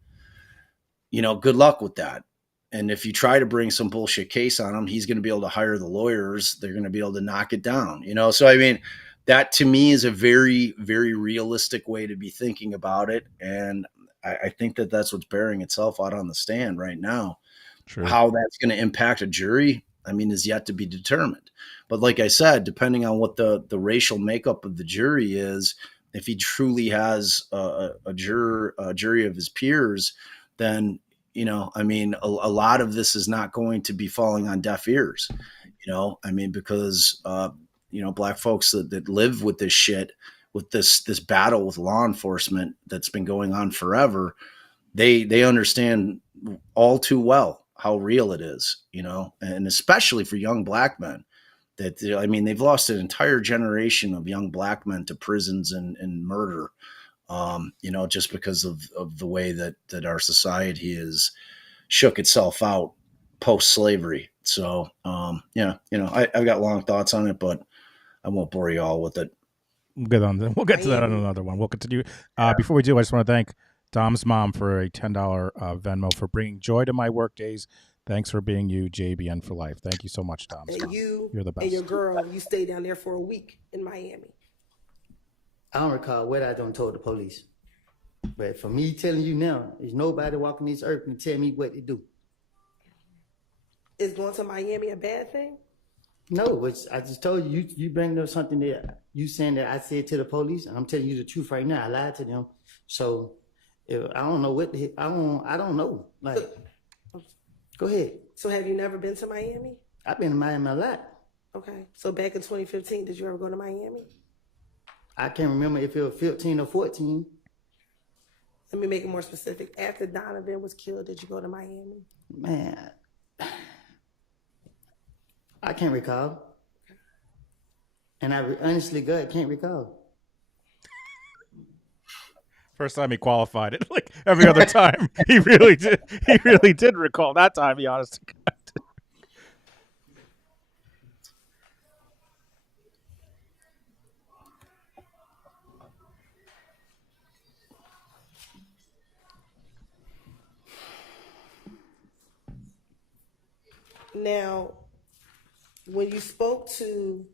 Good luck with that. And if you try to bring some bullshit case on him, he's going to be able to hire the lawyers. They're going to be able to knock it down. So I mean, that to me is a very, very realistic way to be thinking about it. And I think that that's what's bearing itself out on the stand right now. True. How that's going to impact a jury, I mean, is yet to be determined. But like I said, depending on what the racial makeup of the jury is, if he truly has a jury of his peers, then, you know, I mean, a lot of this is not going to be falling on deaf ears, you know, I mean, because, you know, black folks that live with this shit, with this battle with law enforcement that's been going on forever, they understand all too well how real it is, you know, and especially for young black men that, I mean, they've lost an entire generation of young black men to prisons and murder, you know, just because of the way that our society has shook itself out post slavery. So, yeah, you know, I've got long thoughts on it, but I won't bore you all with it. We'll get on. We'll get to that on another one. We'll continue. Before we do, I just want to thank Dom's mom for a $10 Venmo for bringing joy to my work days. Thanks for being you, JBN for life. Thank you so much, Dom's mom. You're the best. And your girl, you stayed down there for a week in Miami. I don't recall what I done told the police. But for me telling you now, there's nobody walking this earth and tell me what to do. Is going to Miami a bad thing? No, which I just told you, you bring up something that you saying that I said to the police, and I'm telling you the truth right now. I lied to them. So I don't know what the, I don't know. Like, go ahead. So have you never been to Miami? I've been to Miami a lot. Okay. So back in 2015, did you ever go to Miami? I can't remember if it was 15 or 14. Let me make it more specific. After Donovan was killed, did you go to Miami? Man, I can't recall. And I honestly, God, can't recall. First time he qualified it. Like every other time, he really did. He really did recall. That time, he honest to God did. Now, when you spoke to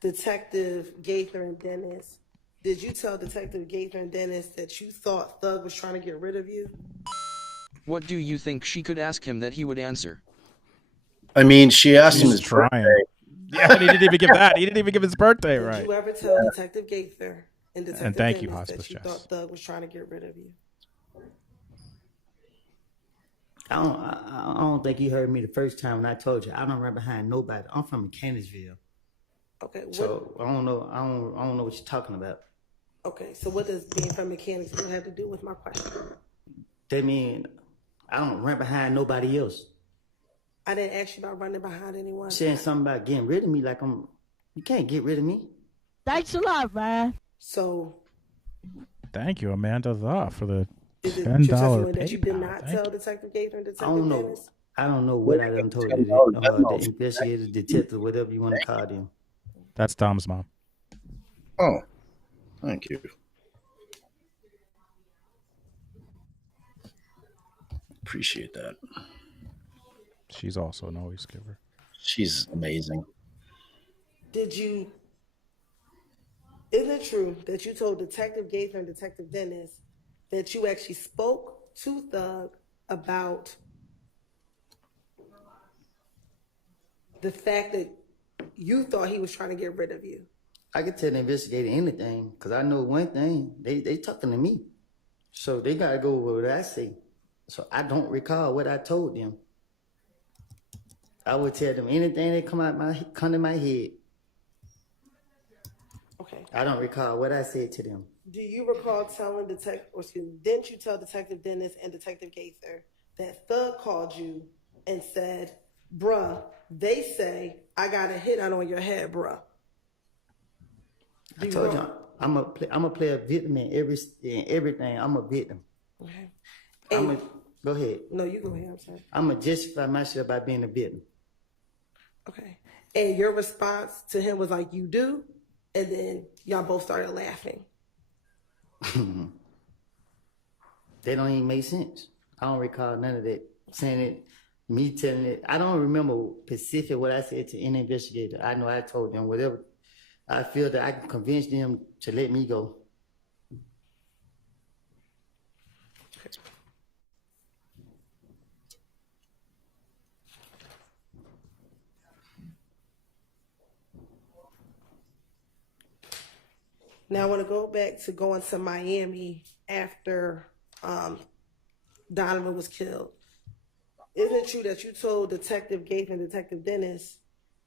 Detective Gaither and Dennis, did you tell Detective Gaither and Dennis that you thought Thug was trying to get rid of you? What do you think she could ask him that he would answer? I mean, she asked him his trying. birthday. Yeah, and he didn't even give that. He didn't even give his birthday right. Did you ever tell Detective Gaither and Detective thank Dennis you, Hospice that you Jess. thought Thug was trying to get rid of you? I don't think you heard me the first time when I told you I don't run behind nobody. I'm from Mechanicsville. Okay. So I don't know. I don't know what you're talking about. Okay. So what does being from Mechanicsville have to do with my question? That mean I don't run behind nobody else. I didn't ask you about running behind anyone. Saying something about getting rid of me, like you can't get rid of me. Thanks a lot, man. So Thank you, Amanda for the is it $10 testimony that you did PayPal. not Thank tell you. Detective Gaither and I Detective don't know. Dennis? I don't know what I done told the investigator, detective, whatever you want to call them. That's Dom's mom. Oh, thank you. Appreciate that. She's also an always giver. She's amazing. Isn't it true that you told Detective Gaither and Detective Dennis that you actually spoke to Thug about the fact that you thought he was trying to get rid of you? I could tell the investigator anything because I know one thing. They talking to me. So they got to go with what I say. So I don't recall what I told them. I would tell them anything that come to my head. Okay. I don't recall what I said to them. Do you recall telling didn't you tell Detective Dennis and Detective Gaither that Thug called you and said, bruh, they say I got a hit out on your head, bruh? I told you I'm a play a victim in everything. I'm a victim. Okay. Go ahead. No, you go ahead. I'm sorry. I'm gonna justify myself by being a victim. Okay. And your response to him was like, you do? And then y'all both started laughing. They don't even make sense. I don't recall none of that. Saying it, me telling it. I don't remember specific what I said to any investigator. I know I told them whatever. I feel that I can convince them to let me go. Now I want to go back to going to Miami after Donovan was killed. Isn't it true that you told Detective Gates and Detective Dennis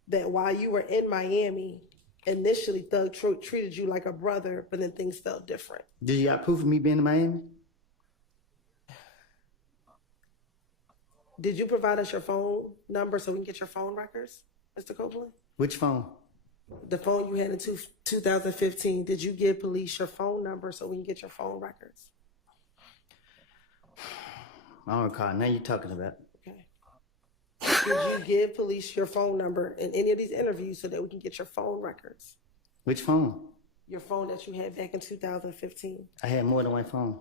that while you were in Miami, initially Thug treated you like a brother, but then things felt different? Did you got proof of me being in Miami? Did you provide us your phone number so we can get your phone records, Mr. Copeland? Which phone? The phone you had in 2015. Did you give police your phone number so we can get your phone records? I don't recall. Now you're talking about. Okay. Did you give police your phone number in any of these interviews so that we can get your phone records? Which phone? Your phone that you had back in 2015. I had more than one phone.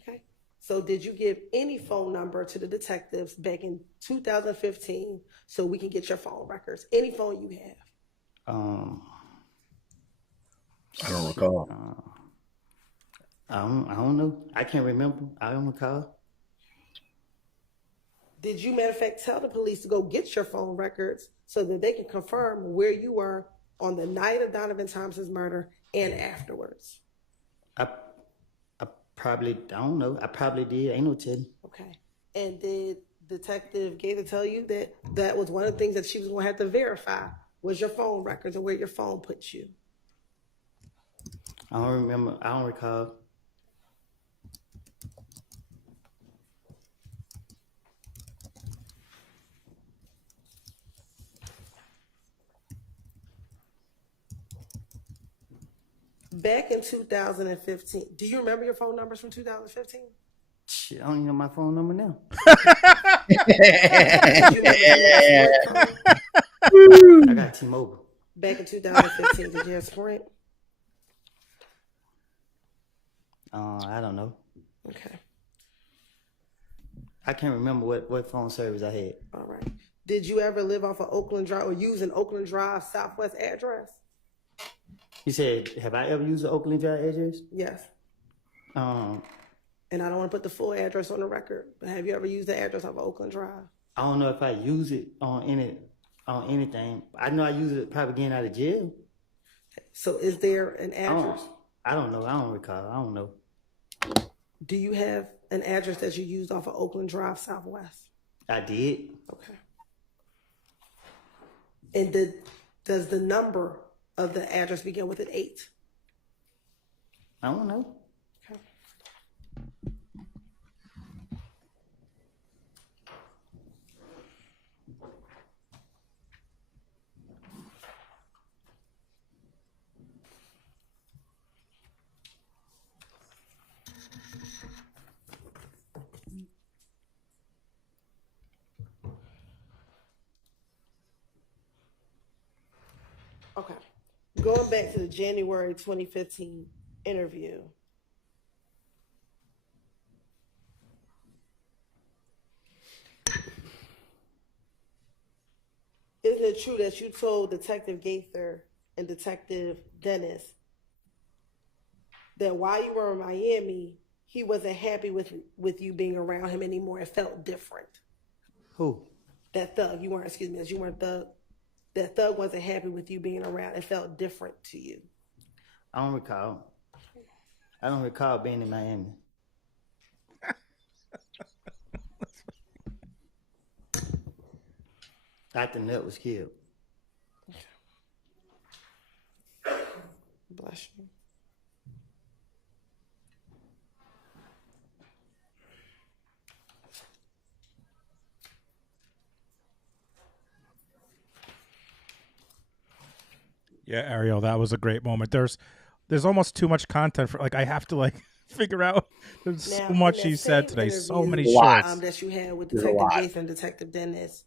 Okay. So did you give any phone number to the detectives back in 2015 so we can get your phone records? Any phone you have? I don't recall. I don't know. I can't remember. I don't recall. Did you, matter of fact, tell the police to go get your phone records so that they can confirm where you were on the night of Donovan Thompson's murder and afterwards? I probably, I don't know. I probably did. Ain't no telling. Okay. And did Detective Gator tell you that that was one of the things that she was going to have to verify was your phone records and where your phone puts you? I don't remember. I don't recall. Back in 2015, do you remember your phone numbers from 2015? Shit, I don't even know my phone number now. I got T-Mobile. Back in 2015, did you have Sprint? I don't know. Okay. I can't remember what phone service I had. All right. Did you ever live off of Oakland Drive or use an Oakland Drive Southwest address? You said, have I ever used the Oakland Drive address? Yes. Um, And I don't want to put the full address on the record, but have you ever used the address of Oakland Drive? I don't know if I use it on anything. I know I use it probably getting out of jail. So is there an address? I don't know. I don't recall. I don't know. Do you have an address that you used off of Oakland Drive Southwest? I did. Okay. And does the number of the address begin with an 8? I don't know. Okay. Okay. Going back to the January 2015 interview. Isn't it true that you told Detective Gaither and Detective Dennis that while you were in Miami, he wasn't happy with you being around him anymore? It felt different. Who? That Thug, you weren't Thug. That Thug wasn't happy with you being around. It felt different to you. I don't recall. I don't recall being in Miami. After Nut was killed. Bless you. Yeah, Ariel, that was a great moment. There's almost too much content for I have to figure out. There's Now, so much in that she said same today. So many interview, shorts. that you had with There's a Detective lot. Gaither and Detective Dennis,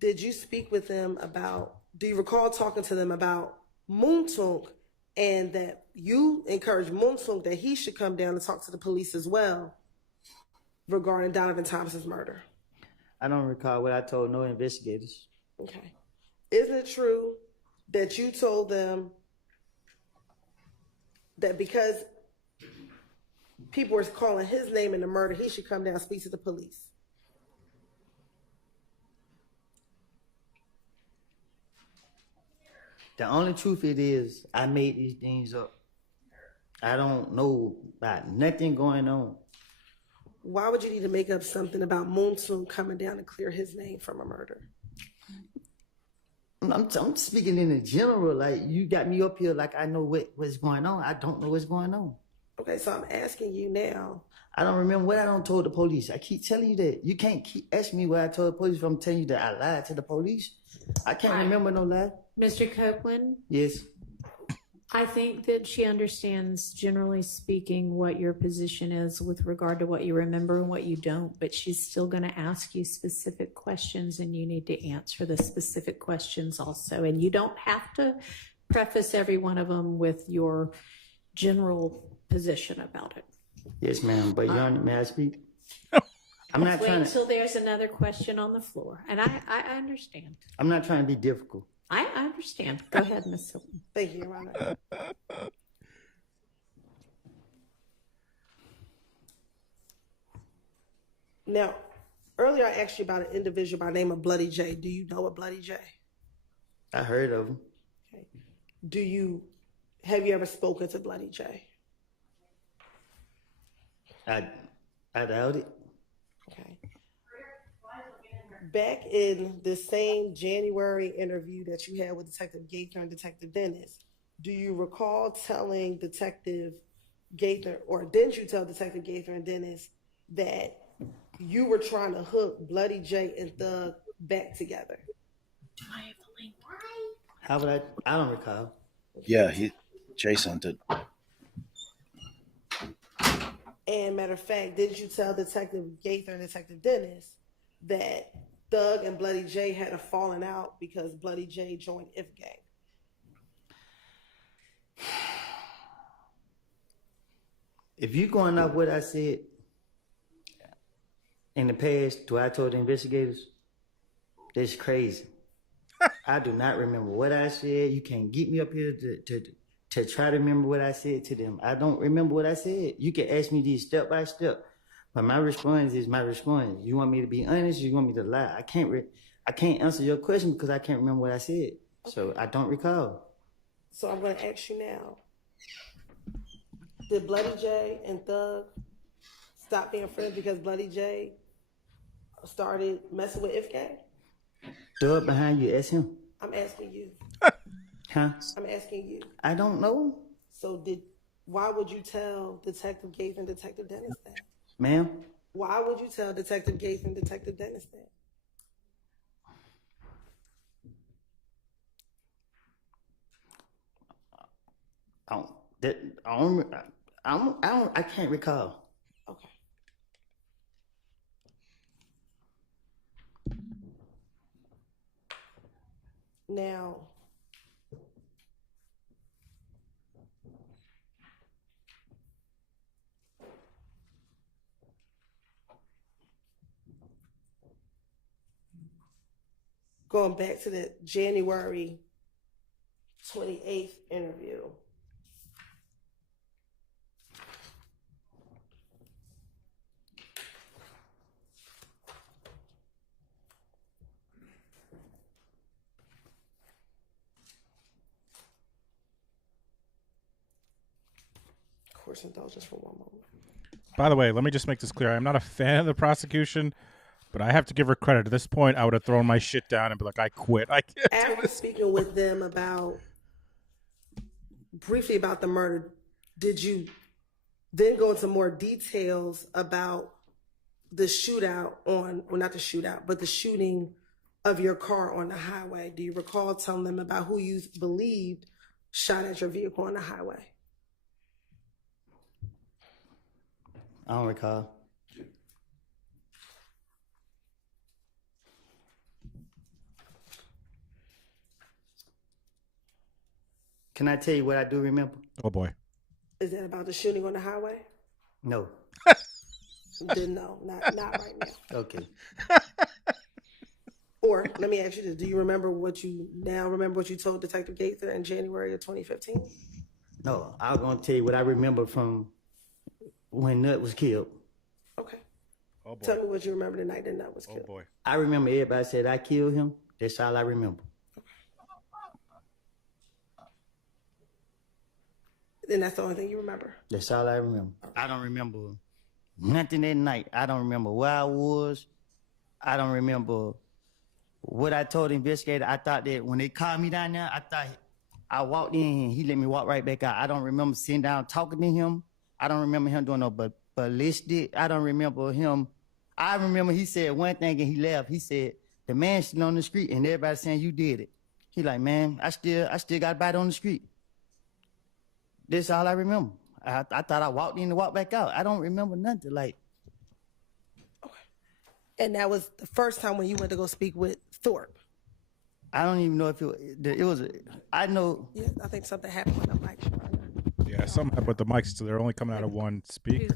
did you speak with them about? Do you recall talking to them about Moontunk and that you encouraged Moontunk that he should come down and talk to the police as well regarding Donovan Thompson's murder? I don't recall what I told no investigators. Okay. Isn't it true that you told them that because people were calling his name in the murder, he should come down and speak to the police? The only truth it is, I made these things up. I don't know about nothing going on. Why would you need to make up something about Moonsoon coming down to clear his name from a murder? I'm speaking in the general. Like, you got me up here like I know what's going on. I don't know what's going on. Okay, so I'm asking you now. I don't remember what I don't told the police. I keep telling you that. You can't keep asking me what I told the police if I'm telling you that I lied to the police. I can't remember no lie. Mr. Copeland, Yes. I think that she understands, generally speaking, what your position is with regard to what you remember and what you don't, but she's still going to ask you specific questions, and you need to answer the specific questions also. And you don't have to preface every one of them with your general position about it. Yes, ma'am. But may I speak? I'm not Wait trying until there's another question on the floor. And I understand. I'm not trying to be difficult. I understand. Go ahead, Ms. Hilton. Thank you, Your Honor. Now, earlier I asked you about an individual by the name of Bloody J. Do you know a Bloody J? I heard of him. Okay. Have you ever spoken to Bloody J? I doubt it. Okay. Back in the same January interview that you had with Detective Gaither and Detective Dennis, do you recall telling Detective Gaither, or didn't you tell Detective Gaither and Dennis that you were trying to hook Bloody J and Thug back together? Do I have the link? How would I don't recall. Yeah, Jay sent it. And matter of fact, didn't you tell Detective Gaither and Detective Dennis that Thug and Bloody J had a falling out because Bloody J joined If Gang? If you going off what I said in the past to what I told the investigators, that's crazy. I do not remember what I said. You can't get me up here to try to remember what I said to them. I don't remember what I said. You can ask me these step by step, but my response is my response. You want me to be honest? Or you want me to lie? I can't answer your question because I can't remember what I said. Okay. So I don't recall. So I'm going to ask you now. Did Bloody J and Thug stop being friends because Bloody J started messing with If Gang? Thug behind you, ask him. I'm asking you. Huh? I'm asking you. I don't know. So why would you tell Detective Gaither and Detective Dennis that? Ma'am? Why would you tell Detective Gaither and Detective Dennis that? I can't recall. Okay. Now, going back to the January 28th interview. Of course, indulgence for one moment. By the way, let me just make this clear. I'm not a fan of the prosecution, but I have to give her credit. At this point, I would have thrown my shit down and be like, I quit. I can't do After this. speaking with them briefly about the murder, did you then go into more details about the shootout not the shootout, but the shooting of your car on the highway? Do you recall telling them about who you believed shot at your vehicle on the highway? I don't recall. Can I tell you what I do remember? Oh, boy. Is that about the shooting on the highway? No. Then no, not right now. Okay. Or let me ask you this: do you remember what you told Detective Gaither in January of 2015? No, I was gonna tell you what I remember from when Nut was killed. Okay. Oh, boy. Tell me what you remember the night that Nut was killed. Oh, boy. I remember everybody said I killed him. That's all I remember. And that's the only thing you remember? That's all I remember. I don't remember nothing that night. I don't remember where I was. I don't remember what I told the investigator. I thought that when they called me down there, I thought I walked in and he let me walk right back out. I don't remember sitting down talking to him. I don't remember him doing no ballistic. I don't remember him. I remember he said one thing and he left. He said, the man still on the street and everybody saying you did it. He like, man, I still got a bite on the street. That's all I remember. I thought I walked in and walked back out. I don't remember nothing. Like, And that was the first time when you went to go speak with Thorpe. I don't even know if it was. I know. Yeah, I think something happened with the mic. Yeah, something happened with the mics. So they're only coming out of one speaker.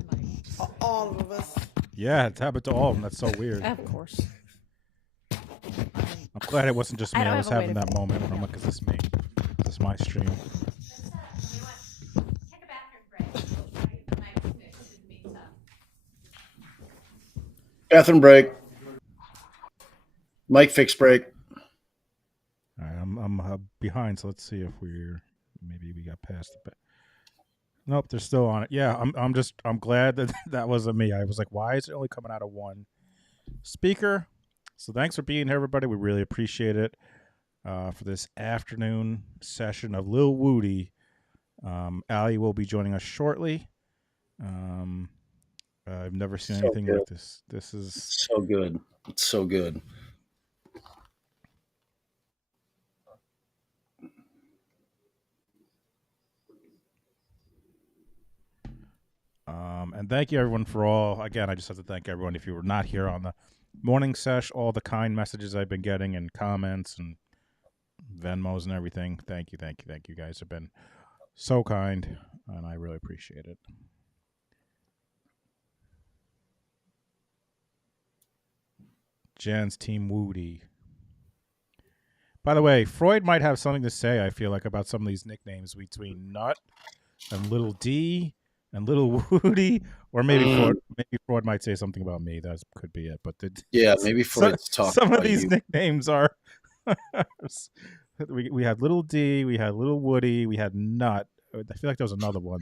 All of us. Yeah, it's happened to all of them. That's so weird. Of course. I'm glad it wasn't just me. I was having that moment. I'm like, is this me? Is this my stream? Bathroom break. Mic fix break. All right, I'm behind, so let's see if maybe we got past it. But nope, they're still on it. Yeah, I'm glad that that wasn't me. I was like, why is it only coming out of one speaker? So thanks for being here, everybody. We really appreciate it for this afternoon session of Lil Woody. Allie will be joining us shortly. I've never seen anything like this. This is so good. It's so good. And thank you everyone for again, I just have to thank everyone. If you were not here on the morning sesh, all the kind messages I've been getting and comments and Venmos and everything. Thank you. You guys have been so kind and I really appreciate it. Jan's Team Woody. By the way, Freud might have something to say, I feel like, about some of these nicknames between Nut and Little D and Little Woody, or maybe Freud might say something about me. That could be it. But maybe Freud's talking. Some of these nicknames are. we had Little D, we had Little Woody, we had Nut. I feel like there was another one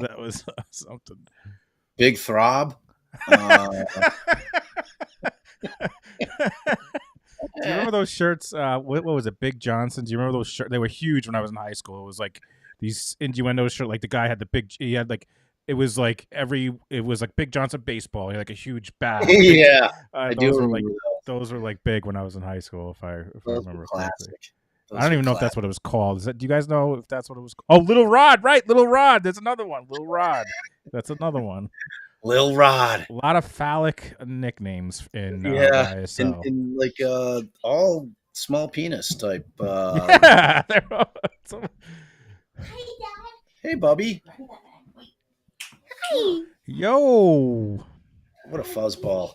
that was something. Big Throb. Do you remember those shirts? What was it? Big Johnson. Do you remember those shirts? They were huge when I was in high school. It was like these innuendo shirt. Like the guy had he had like, it was like Big Johnson baseball. He had like a huge bat. Yeah, I do remember those were like big when I was in high school. If I remember correctly. Those I don't even know if that's what it was called. Do you guys know if that's what it was called? Oh, Little Rod, right? Little Rod. There's another one. Little Rod. That's another one. Lil Rod. A lot of phallic nicknames in ISL. And like all small penis type. Yeah. Hey, Bubby. Hi. Yo. What a fuzzball.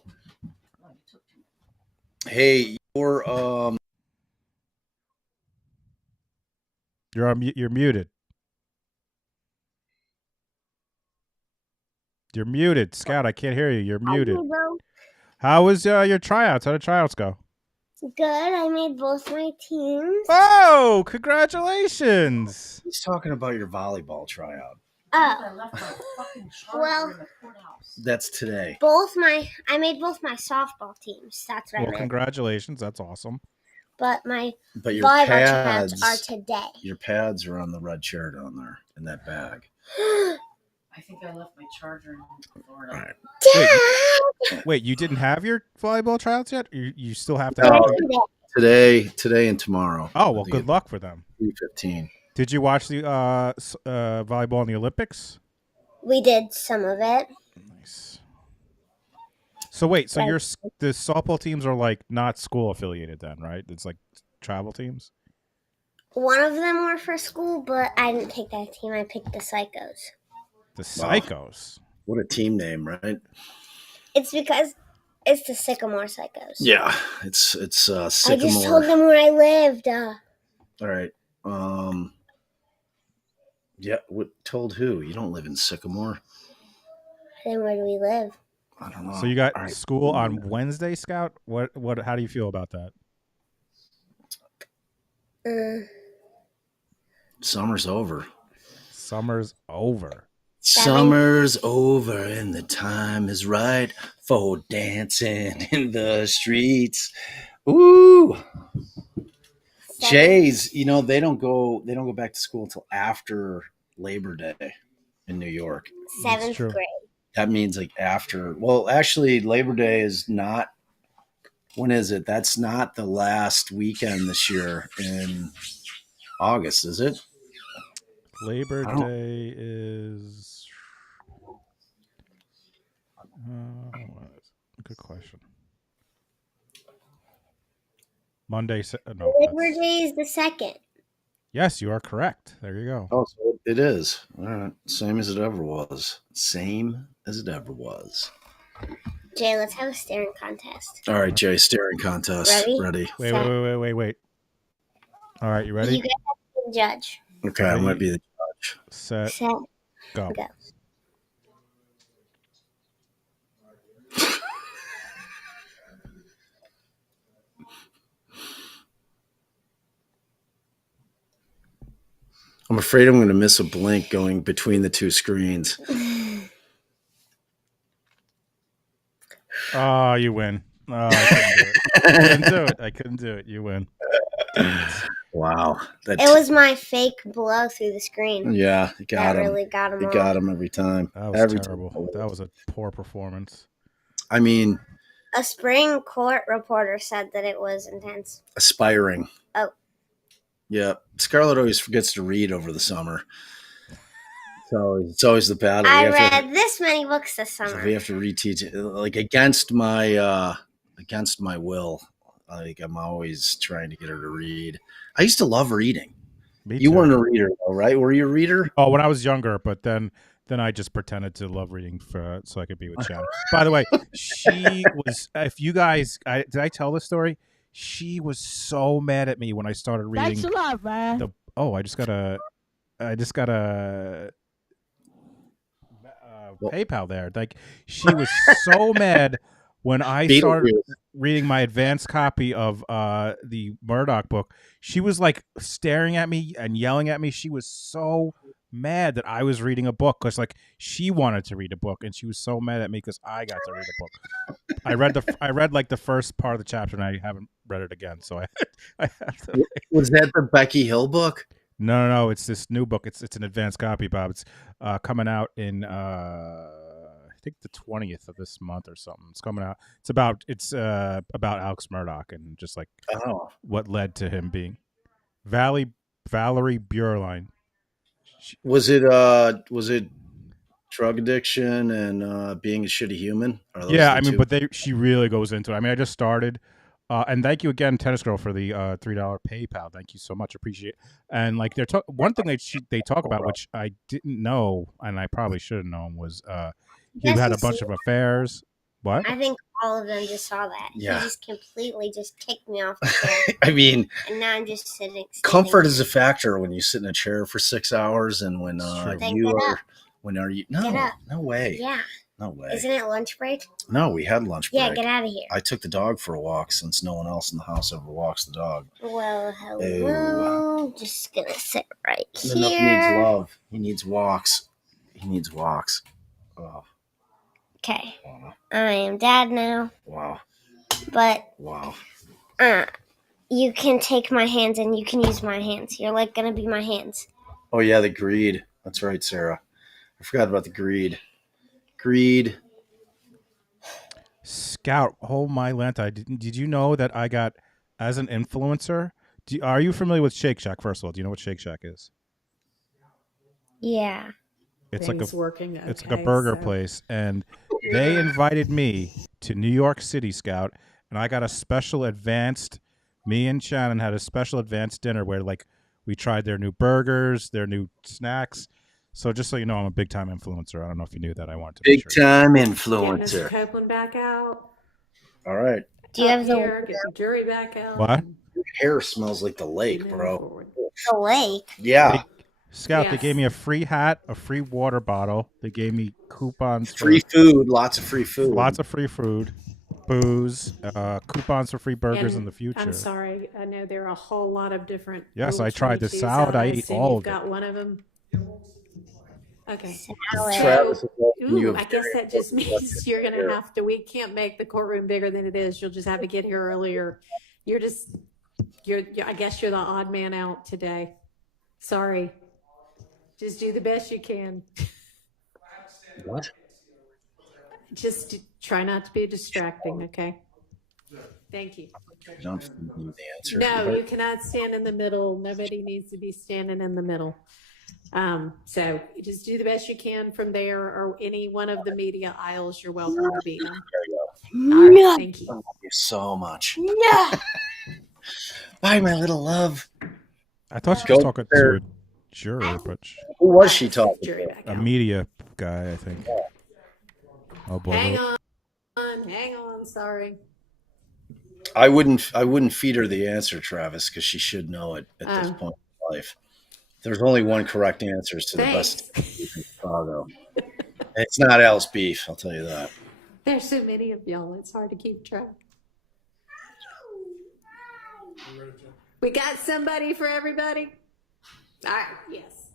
Hey, you're muted. You're muted, Scout. I can't hear you. You're muted. How was your tryouts? How did tryouts go? Good. I made both my teams. Oh, congratulations! He's talking about your volleyball tryout. Oh. Well, that's today. I made both my softball teams. That's right. Well, congratulations. That's awesome. But your volleyball pads are today. Your pads are on the red chair down there in that bag. I think I left my charger in Florida. Right. Wait, you didn't have your volleyball tryouts yet? You still have to have them? Today and tomorrow. Oh, well, good luck for them. 3:15. Did you watch the volleyball in the Olympics? We did some of it. Nice. So wait, the softball teams are like not school affiliated then, right? It's like travel teams? One of them were for school, but I didn't take that team. I picked the Psychos. The Psychos. Wow. What a team name, right? It's because it's the Sycamore Psychos. Yeah, it's Sycamore. I just told them where I lived. All right. Yeah, what told who? You don't live in Sycamore. Then where do we live? I don't know. So you got school on Wednesday, Scout? What how do you feel about that? Summer's over. Summer's over. Summer's over and the time is right for dancing in the streets. Ooh. Jays, they don't go back to school until after Labor Day in New York. Seventh grade. That means like after. Well, actually, Labor Day is not. When is it? That's not the last weekend this year in August, is it? Labor Day is. Good question. Monday. No. Labor Day is the 2nd. Yes, you are correct. There you go. Oh, so it is. All right. Same as it ever was. Same as it ever was. Jay, let's have a staring contest. All right, Jay, staring contest. Ready? Wait. All right, you ready? You guys have to be the judge. Okay, I might be the judge. Set. Go. I'm afraid I'm going to miss a blink going between the two screens. Oh, you win. Oh, I couldn't do it. You win. Wow. It was my fake blow through the screen. Yeah, you got him. Really got him. You got him every time. That was terrible. That was a poor performance. I mean, a Supreme Court reporter said that it was intense. Aspiring. Oh. Yeah. Scarlett always forgets to read over the summer. So it's always the battle. I read this many books this summer. So we have to reteach it, like against my will. Like I'm always trying to get her to read. I used to love reading. You weren't a reader, though, right? Were you a reader? Oh, when I was younger, but then I just pretended to love reading so I could be with Shannon. By the way, she was. If you guys, did I tell this story? She was so mad at me when I started reading. Thanks a lot, man. I just got a PayPal there. Like she was so mad when I started reading my advanced copy of the Murdoch book. She was like staring at me and yelling at me. She was so mad that I was reading a book because like she wanted to read a book and she was so mad at me because I got to read a book. I read like the first part of the chapter and I haven't read it again. So I have to. Was that the Becky Hill book? No. It's this new book. It's an advanced copy, Bob. It's coming out in I think the 20th of this month or something. It's coming out. It's about Alex Murdoch and just like what led to him being Valerie Burline. Was it drug addiction and being a shitty human? Yeah, I mean, but she really goes into it. I mean, I just started. And thank you again, Tennis Girl, for the $3 PayPal. Thank you so much. Appreciate it. And like one thing they talk about, which I didn't know, and I probably should have known, was you had a bunch of affairs. What? I think all of them just saw that. Yeah. He just completely just kicked me off the chair. I mean, and now I'm just sitting. Comfort is a factor when you sit in a chair for 6 hours, and when no way. Yeah. No way. Isn't it lunch break? No, we had lunch break. Yeah, get out of here. I took the dog for a walk since no one else in the house ever walks the dog. Well, hello. Ew. Just gonna sit right here. Enough needs love. He needs walks. Oh. Okay. Wow. I am dad now. Wow. But wow. You can take my hands and you can use my hands. You're like gonna be my hands. Oh yeah, the greed. That's right, Sarah. I forgot about the greed. Greed. Scout, oh my Lanta, did you know that I got, as an influencer, are you familiar with Shake Shack, first of all? Do you know what Shake Shack is? Yeah. It's like a burger place, and they invited me to New York City, Scout, and I got a special advanced, me and Shannon had a special advanced dinner where like we tried their new burgers, their new snacks. So just so you know, I'm a big-time influencer. I don't know if you knew that. I wanted to big-time influencer. Get Mr. Copeland back out. All right. Do you have get the jury back out? What? Your hair smells like the lake, bro. The lake? Yeah. Scout, yes. They gave me a free hat, a free water bottle. They gave me coupons. Free food. Lots of free food. Lots of free food. Booze. Coupons for free burgers in the future. I'm sorry. I know there are a whole lot of different. Yes, I tried the salad. I ate all of it. Got one of them. Okay. Travis So, is asking you a I guess very that just important means question you're going here. to have to, we can't make the courtroom bigger than it is. You'll just have to get here earlier. I guess you're the odd man out today. Sorry. Just do the best you can. What? Just try not to be distracting, okay? Thank you. Don't feed me the answer. No, you cannot stand in the middle. Nobody needs to be standing in the middle. So just do the best you can from there, or any one of the media aisles you're welcome to be in. There you go. All right, thank you. Thank you so much. No. Bye, my little love. I thought she Go was talking there. to a juror, but Who was she talking Jury to? back a out. media guy, I think. Oh boy. Hang on. Sorry. I wouldn't feed her the answer, Travis, because she should know it at this point in life. There's only one correct answer to the best beef in Chicago. It's not Al's beef, I'll tell you that. There's so many of y'all, it's hard to keep track. We got somebody for everybody? All right, yes.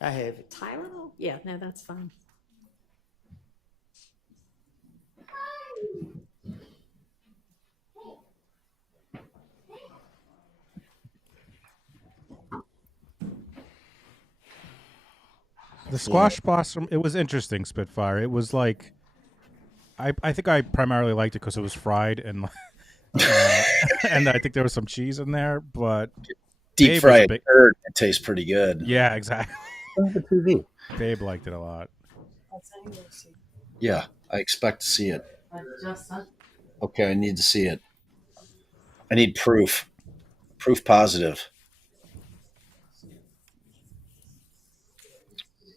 I have it. Tylenol? Yeah, no, that's fine. The squash blossom, it was interesting, Spitfire. It was like, I think I primarily liked it because it was fried and and I think there was some cheese in there, but Deep Babe was a fried big- bird, it tastes pretty good. yeah, exactly. The TV. Babe liked it a lot. Yeah, I expect to see it. Just sent. Okay, I need to see it. I need proof. Proof positive.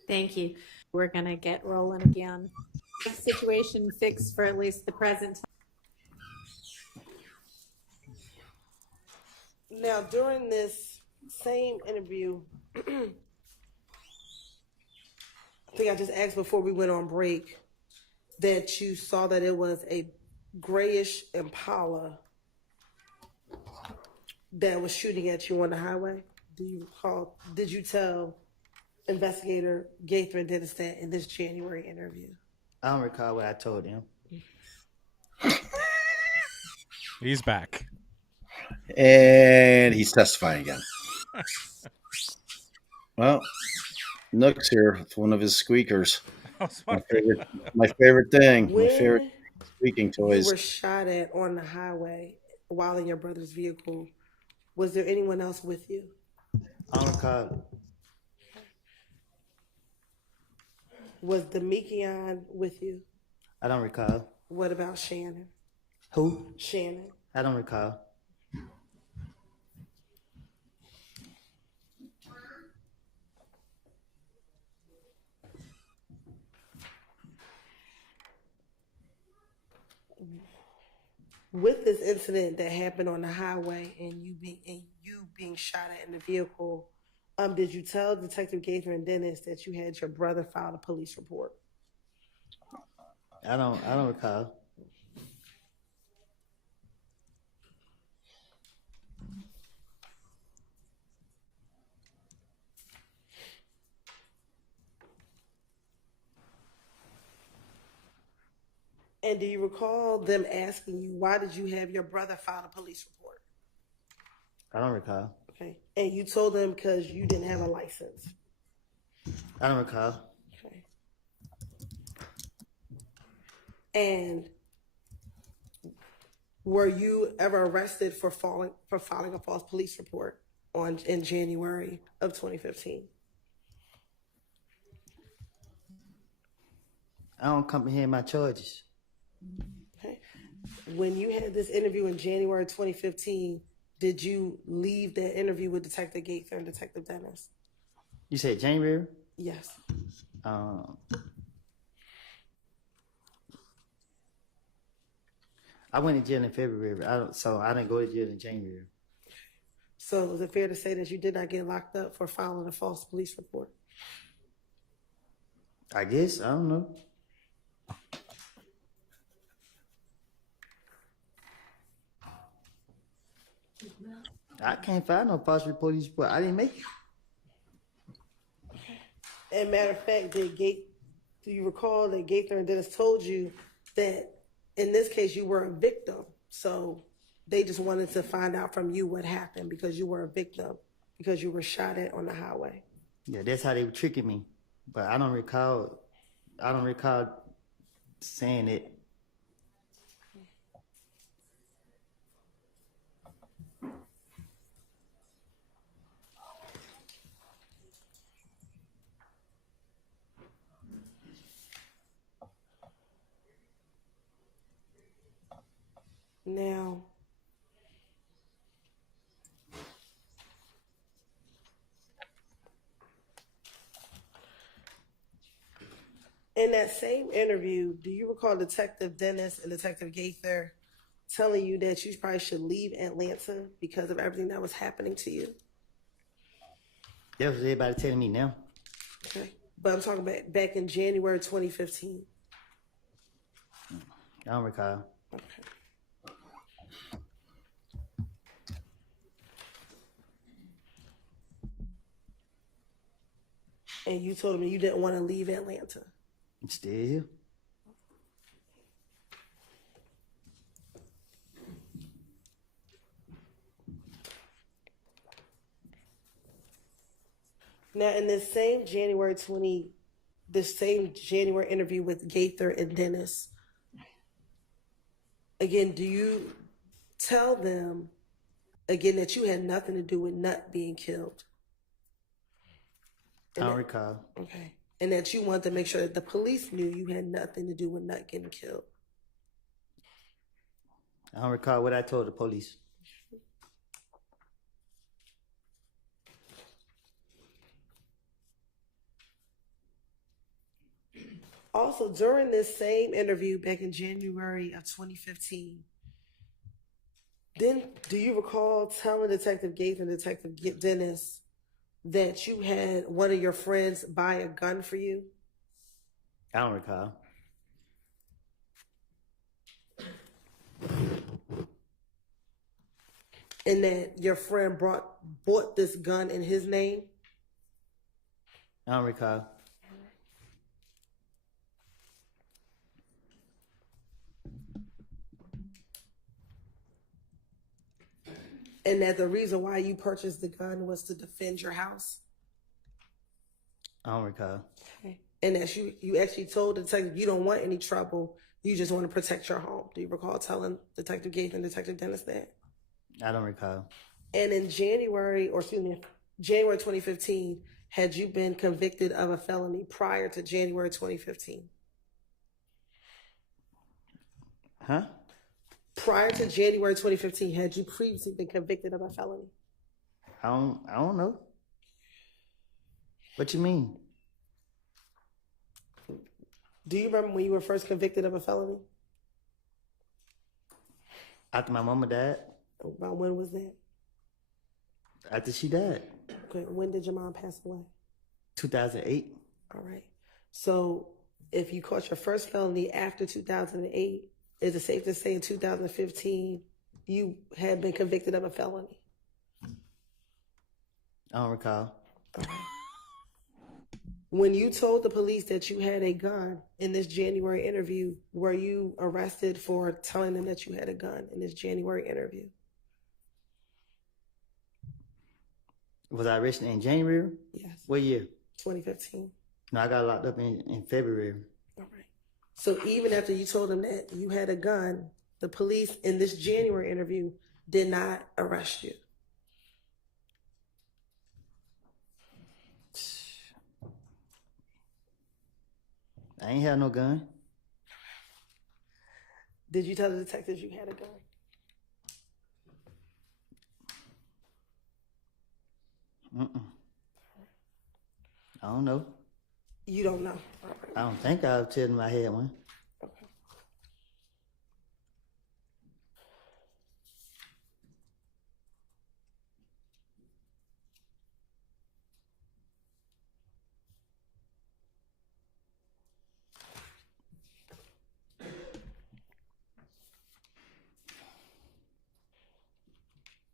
Thank you. We're going to get rolling again. Situation fixed for at least the present time. Now, during this same interview, I think I just asked before we went on break that you saw that it was a grayish Impala that was shooting at you on the highway. Do you recall? Did you tell investigator Gaither and Dennis that in this January interview? I don't recall what I told him. He's back. And he's testifying again. Well, Nook's here with one of his squeakers. My favorite thing. My favorite When squeaking you toys. were shot at on the highway while in your brother's vehicle, was there anyone else with you? I don't recall. Was Demekion with you? I don't recall. What about Shannon? Who? Shannon. I don't recall. With this incident that happened on the highway and you being shot at in the vehicle, did you tell Detective Gaither and Dennis that you had your brother file a police report? I don't recall. And do you recall them asking you, why did you have your brother file a police report? I don't recall. Okay. And you told them because you didn't have a license. I don't recall. Okay. And were you ever arrested for filing a false police report in January of 2015? I don't comprehend my charges. Okay. When you had this interview in January 2015, did you leave that interview with Detective Gaither and Detective Dennis? You said January? Yes. I went to jail in February. So I didn't go to jail in January. So is it fair to say that you did not get locked up for filing a false police report? I guess. I don't know. I can't find no false police report. I didn't make it. And matter of fact, do you recall that Gaither and Dennis told you that in this case you were a victim? So they just wanted to find out from you what happened because you were a victim, because you were shot at on the highway. Yeah, that's how they were tricking me. But I don't recall saying it. Now, in that same interview, do you recall Detective Dennis and Detective Gaither telling you that you probably should leave Atlanta because of everything that was happening to you? That was everybody telling me now. Okay. But I'm talking about back in January 2015. I don't recall. Okay. And you told me you didn't want to leave Atlanta. I'm still here. Now, in this same January interview with Gaither and Dennis, again, do you tell them again that you had nothing to do with Nut being killed? I don't recall. Okay. And that you wanted to make sure that the police knew you had nothing to do with Nut getting killed? I don't recall what I told the police. Also, during this same interview back in January of 2015, then do you recall telling Detective Gates and Detective Dennis that you had one of your friends buy a gun for you? I don't recall. And that your friend bought this gun in his name? I don't recall. And that the reason why you purchased the gun was to defend your house? I don't recall. Okay. And that you actually told the detective you don't want any trouble, you just want to protect your home. Do you recall telling Detective Gates and Detective Dennis that? I don't recall. And in January 2015, had you been convicted of a felony prior to January 2015? Huh? Prior to January 2015, had you previously been convicted of a felony? I don't know. What you mean? Do you remember when you were first convicted of a felony? After my mama died? About when was that? After she died. Okay, when did your mom pass away? 2008. All right. So if you caught your first felony after 2008, is it safe to say in 2015 you had been convicted of a felony? I don't recall. When you told the police that you had a gun in this January interview, were you arrested for telling them that you had a gun in this January interview? Was I arrested in January? Yes. What year? 2015. No, I got locked up in February. All right. So even after you told them that you had a gun, the police in this January interview did not arrest you. I ain't had no gun. Did you tell the detectives you had a gun? I don't know. You don't know. All right. I don't think I'll tell them I had one. Okay.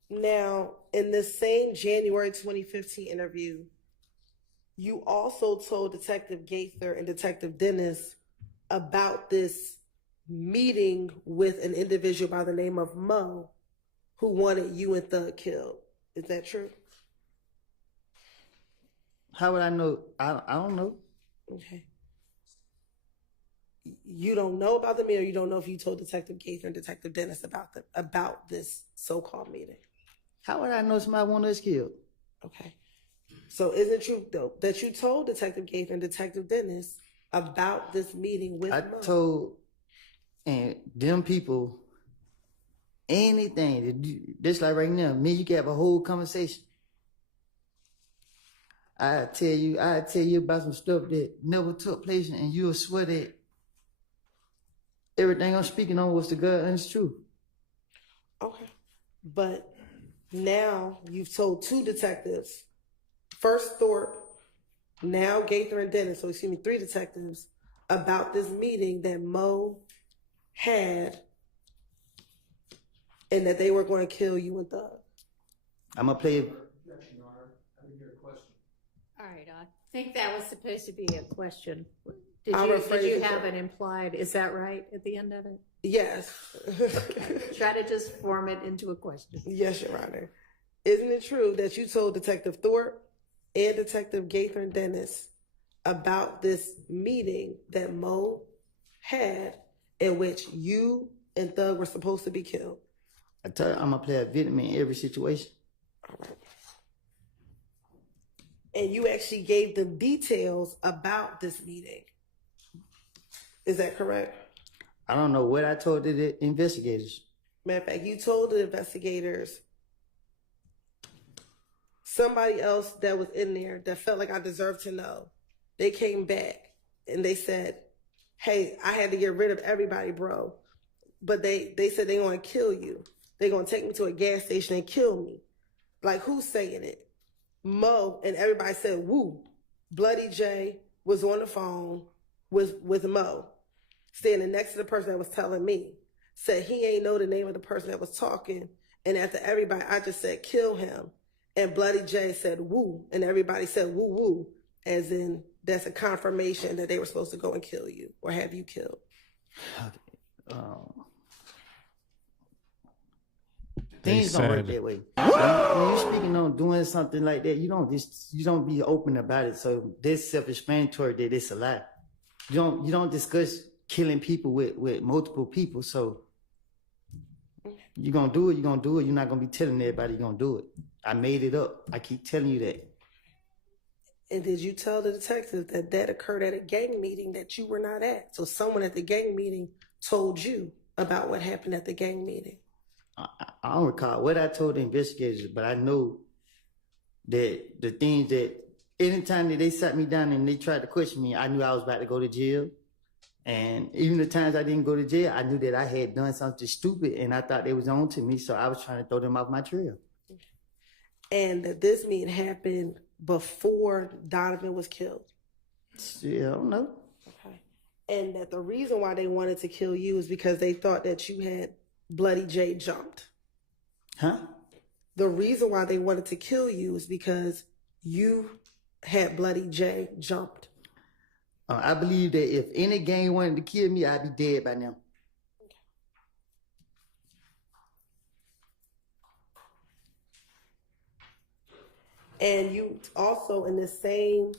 Now, in this same January 2015 interview, you also told Detective Gaither and Detective Dennis about this meeting with an individual by the name of Mo who wanted you and Thug killed. Is that true? How would I know? I don't know. Okay. You don't know about the meeting, or you don't know if you told Detective Gaither and Detective Dennis about this so-called meeting? How would I know somebody want us killed? Okay. So is it true though that you told Detective Gaither and Detective Dennis about this meeting with I Mo? told and them people anything. Just like right now, me, you can have a whole conversation. I tell you about some stuff that never took place, and you'll swear that everything I'm speaking on was the God and it's true. Okay. But now you've told two detectives, first Thorpe, now Gaither and Dennis, so excuse me, three detectives, about this meeting that Mo had and that they were going to kill you and Thug. I'm going to play. All right, I think that was supposed to be a question. Did I'm you afraid have that- an implied, is that right, at the end of it? Yes. Try to just form it into a question. Yes, Your Honor. Isn't it true that you told Detective Thorpe and Detective Gaither and Dennis about this meeting that Mo had in which you and Thug were supposed to be killed? I tell you, I'm going to play a victim in every situation. All right. And you actually gave them details about this meeting. Is that correct? I don't know what I told the investigators. Matter of fact, you told the investigators somebody else that was in there that felt like I deserved to know. They came back and they said, hey, I had to get rid of everybody, bro. But they said they're going to kill you. They're going to take me to a gas station and kill me. Like, who's saying it? Mo, and everybody said, woo. Bloody J was on the phone with Mo, standing next to the person that was telling me. Said he ain't know the name of the person that was talking. And after everybody, I just said, kill him. And Bloody J said, woo. And everybody said, woo, woo. As in, that's a confirmation that they were supposed to go and kill you or have you killed. Okay. Things don't work that way. When you're speaking on doing something like that, you don't be open about it. So this self-explanatory that it's a lie. You don't discuss killing people with multiple people. So you're gonna do it. You're not gonna be telling everybody you're gonna do it. I made it up. I keep telling you that. And did you tell the detective that occurred at a gang meeting that you were not at? So someone at the gang meeting told you about what happened at the gang meeting. I don't recall what I told the investigators, but I know that the things that anytime that they sat me down and they tried to question me, I knew I was about to go to jail. And even the times I didn't go to jail, I knew that I had done something stupid and I thought they was on to me. So I was trying to throw them off my trail. And that this meeting happened before Donovan was killed. Yeah, I don't know. Okay. And that the reason why they wanted to kill you is because they thought that you had Bloody J jumped. Huh? The reason why they wanted to kill you is because you had Bloody J jumped. I believe that if any gang wanted to kill me, I'd be dead by now. And you also, in the same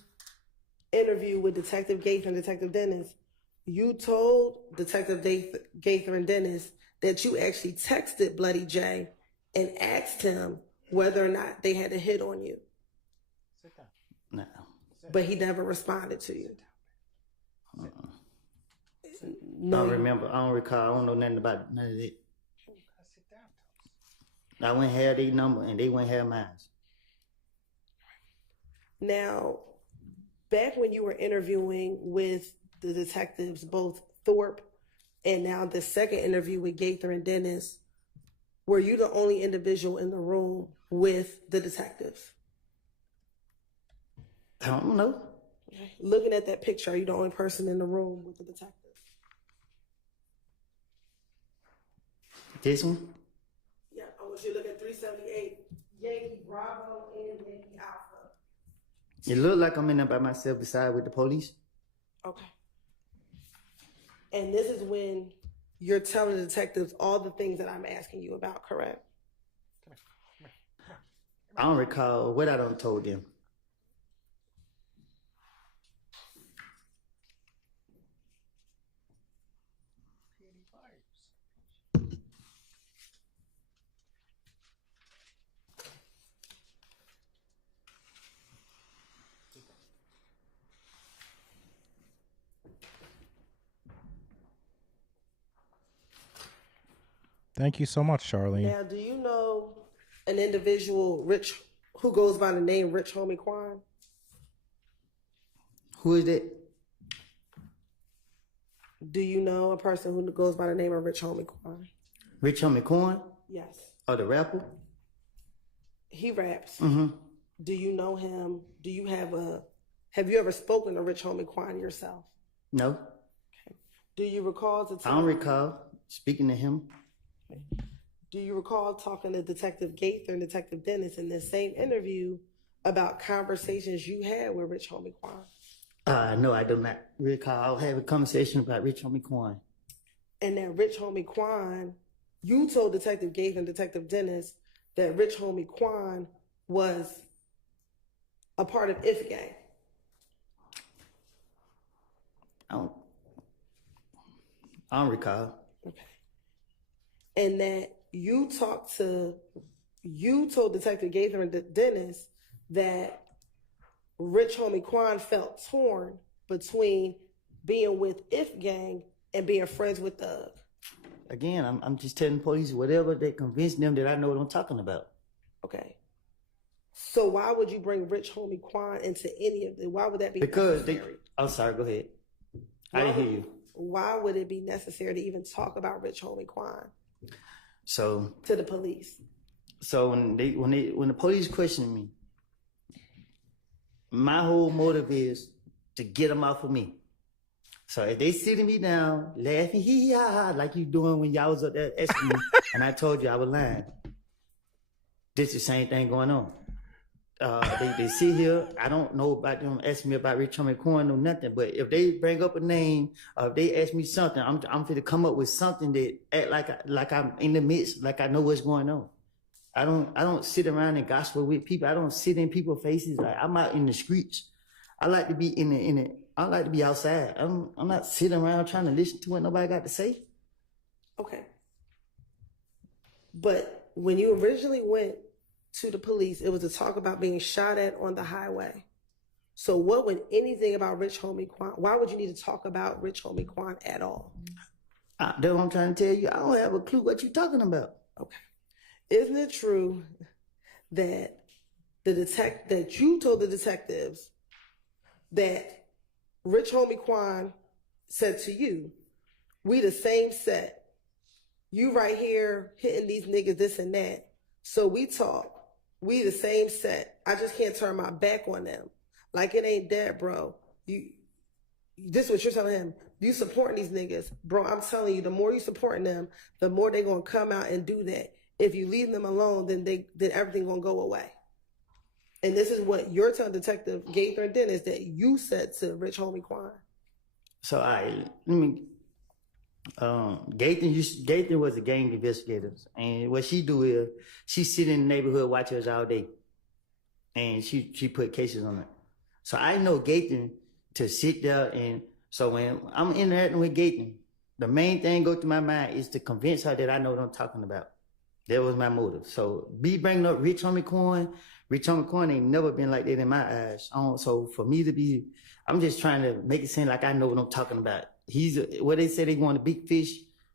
interview with Detective Gaither and Detective Dennis, you told Detective Gaither and Dennis that you actually texted Bloody J and asked him whether or not they had a hit on you. No. But he never responded to you. No, I don't remember. I don't recall. I don't know nothing about none of that. I wouldn't have their number and they wouldn't have mine. Now, back when you were interviewing with the detectives, both Thorpe and now the second interview with Gaither and Dennis, were you the only individual in the room with the detectives? I don't know. Okay. Looking at that picture, are you the only person in the room with the detectives? This one? Yeah, I want you to look at 3 78 Yankee Bravo and Yankee Alpha. It looked like I'm in there by myself beside with the police. Okay. And this is when you're telling the detectives all the things that I'm asking you about, correct? I don't recall what I done told them. Thank you so much, Charlene. Now, do you know an individual who goes by the name Rich Homie Quan? Who is that? Do you know a person who goes by the name of Rich Homie Quan? Rich Homie Quan? Yes. Oh, the rapper? He raps. Mm-hmm. Do you know him? Have you ever spoken to Rich Homie Quan yourself? No. Okay. Do you recall I don't recall speaking to him. Do you recall talking to Detective Gaither and Detective Dennis in this same interview about conversations you had with Rich Homie Quan? No, I do not recall having a conversation about Rich Homie Quan. And that Rich Homie Quan, you told Detective Gaither and Detective Dennis that Rich Homie Quan was a part of If Gang. I don't recall. Okay. And that you told Detective Gaither and Dennis that Rich Homie Quan felt torn between being with If Gang and being friends with Thug. Again, I'm just telling police whatever they convince them that I know what I'm talking about. Okay. So why would you bring Rich Homie Quan into any of it? Why would that be necessary? I'm sorry, go ahead. I didn't hear you. Why would it be necessary to even talk about Rich Homie Quan? So to the police. So when the police question me, my whole motive is to get them off of me. So if they sitting me down, laughing, hee ha ha, like you doing when y'all was up there asking me, and I told you I was lying. This is the same thing going on. They sit here. I don't know about them asking me about Rich Homie Quan or nothing. But if they bring up a name, or if they ask me something, I'm finna come up with something that act like I'm in the midst, like I know what's going on. I don't sit around and gossip with people. I don't sit in people's faces. Like I'm out in the streets. I like to be I like to be outside. I'm not sitting around trying to listen to what nobody got to say. Okay. But when you originally went to the police, it was to talk about being shot at on the highway. So what would anything about Rich Homie Quan, why would you need to talk about Rich Homie Quan at all? That's what I'm trying to tell you. I don't have a clue what you're talking about. Okay. Isn't it true that that you told the detectives that Rich Homie Quan said to you, we the same set. You right here hitting these niggas this and that. So we talk. We the same set. I just can't turn my back on them. Like it ain't that, bro. This is what you're telling him. You supporting these niggas. Bro, I'm telling you, the more you supporting them, the more they gonna come out and do that. If you leave them alone, then everything gonna go away. And this is what you're telling Detective Gaither and Dennis that you said to Rich Homie Quan. So Gaither was a gang investigator, and what she do is she sit in the neighborhood, watch us all day, and she put cases on it. So I know Gaither to sit there, and so when I'm interacting with Gaither, the main thing go through my mind is to convince her that I know what I'm talking about. That was my motive. So bringing up Rich Homie Quan ain't never been like that in my eyes. So for me to be, I'm just trying to make it seem like I know what I'm talking about. What they say they want a big fish,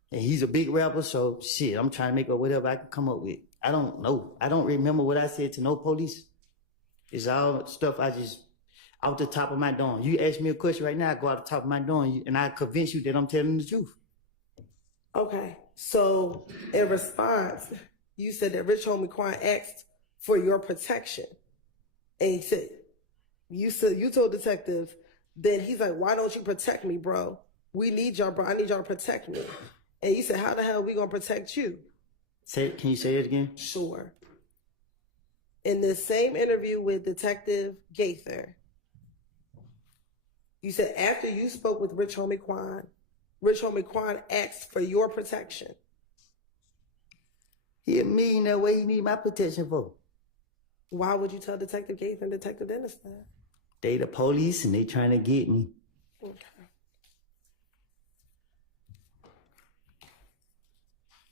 and he's a big rapper. So shit, I'm trying to make up whatever I can come up with. I don't know. I don't remember what I said to no police. It's all stuff I just out the top of my dome. You ask me a question right now, I go out the top of my dome, and I convince you that I'm telling the truth. Okay. So in response, you said that Rich Homie Quan asked for your protection. And he said, you told detectives, then he's like, why don't you protect me, bro? We need y'all, bro. I need y'all to protect me. And you said, how the hell are we going to protect you? Can you say it again? Sure. In this same interview with Detective Gaither, you said after you spoke with Rich Homie Quan asked for your protection. He a millionaire. What he need my protection for? Why would you tell Detective Gaither and Detective Dennis that? They the police and they trying to get me. Okay.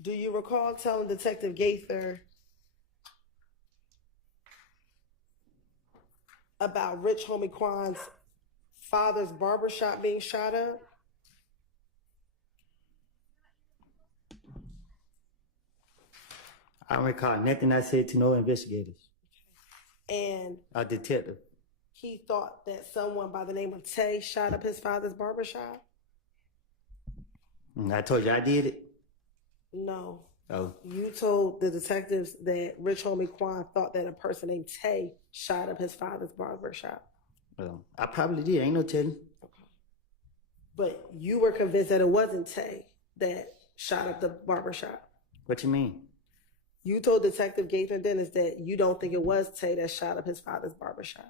Do you recall telling Detective Gaither about Rich Homie Quan's father's barbershop being shot up? I don't recall nothing I said to no investigators. And A detective. he thought that someone by the name of Tay shot up his father's barbershop? I told you I did it. No. Oh. You told the detectives that Rich Homie Quan thought that a person named Tay shot up his father's barbershop. Well, I probably did. Ain't no telling. Okay. But you were convinced that it wasn't Tay that shot up the barbershop. What you mean? You told Detective Gaither Dennis that you don't think it was Tay that shot up his father's barbershop.